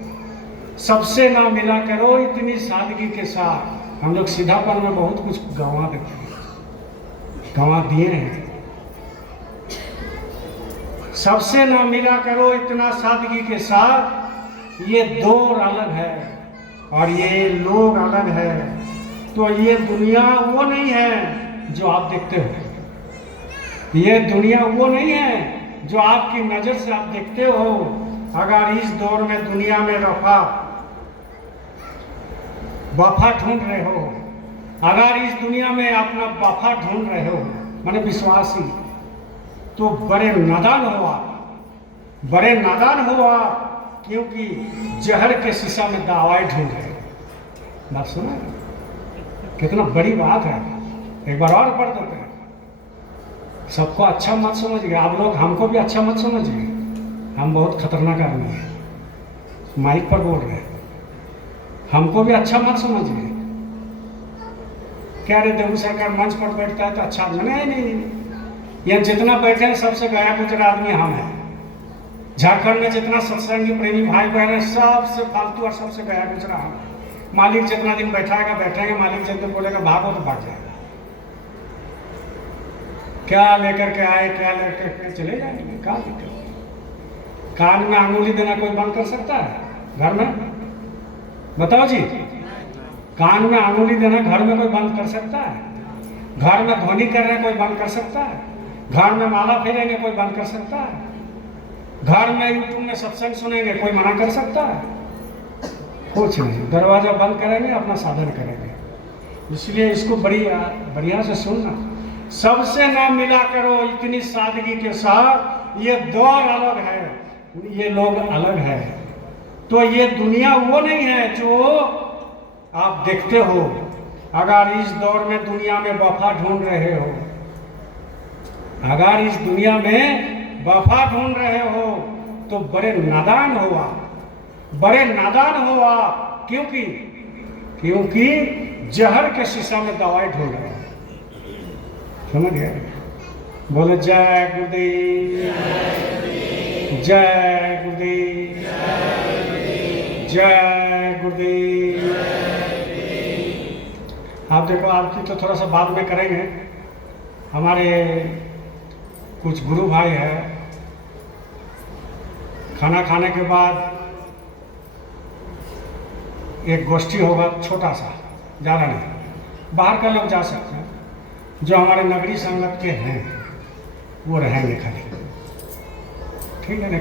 सबसे ना मिला करो इतनी सादगी के साथ। हम लोग सीधापन में बहुत कुछ गंवा देते हैं, गंवा दिए हैं। सबसे ना मिला करो इतना सादगी के साथ। ये दौर अलग है और ये लोग अलग है। तो ये दुनिया वो नहीं है जो आप देखते हो, ये दुनिया वो नहीं है जो आपकी नजर से आप देखते हो। अगर इस दौर में दुनिया में वफा ढूंढ रहे हो, अगर इस दुनिया में अपना वफा ढूंढ रहे हो, माने विश्वासी, तो बड़े नादान हो आप, बड़े नादान हो आप, क्योंकि जहर के शीशा में दवाई ढूंढ रहे हो। बात सुना, कितना बड़ी बात है। एक बार और पढ़ देते हैं। सबको अच्छा मत समझिए, आप लोग हमको भी अच्छा मत समझिए, हम बहुत खतरनाक आदमी हैं, माइक पर बोल रहे हैं, हमको भी अच्छा मत समझिए। क्या रे देवू सरकार मंच पर बैठता है तो अच्छा आदमी नहीं। यहाँ जितना बैठे हैं सबसे गया गुजरा आदमी हम हैं। झारखंड में जितना सत्संगी प्रेमी भाई बहन है, सबसे फालतू और सबसे गया गुजरा हम। मालिक जितना दिन बैठाएगा बैठेंगे, मालिक जितना बोलेगा भागो तो भाग जाएगा। क्या लेकर के आए, क्या लेकर के चले जाएंगे, क्या दिक्कत। कान में अंगुली देना कोई बंद कर सकता है घर में? बताओ जी, कान में अंगुली देना घर में कोई बंद कर सकता है? घर में ध्वनि कर रहे कोई बंद कर सकता है? घर में माला फेरेंगे कोई बंद कर सकता है? घर में यूट्यूब में सत्संग सुनेंगे कोई मना कर सकता है? कुछ नहीं। दरवाजा बंद करेंगे, अपना साधन करेंगे। इसलिए इसको बढ़िया से सुनना। सबसे ना मिला करो इतनी सादगी के साथ। ये दौर अलग है, ये लोग अलग है। तो ये दुनिया वो नहीं है जो आप देखते हो। अगर इस दौर में दुनिया में वफा ढूंढ रहे हो, अगर इस दुनिया में वफा ढूंढ रहे हो, तो बड़े नादान हो आप, बड़े नादान हो आप। क्योंकि जहर के शीशा में दवाई ढूंढ रहे हो। समझ गए? बोले जय गुरुदेव, जय गुरुदेव, जय गुरुदेव। आप देखो, आपकी तो थोड़ा सा बाद में करेंगे। हमारे कुछ गुरु भाई है, खाना खाने के बाद एक गोष्ठी होगा, छोटा सा, ज़्यादा नहीं, बाहर का लोग जा सकते हैं। जो हमारे नगरी संगत के हैं वो रहेंगे खाली, ठीक है ना?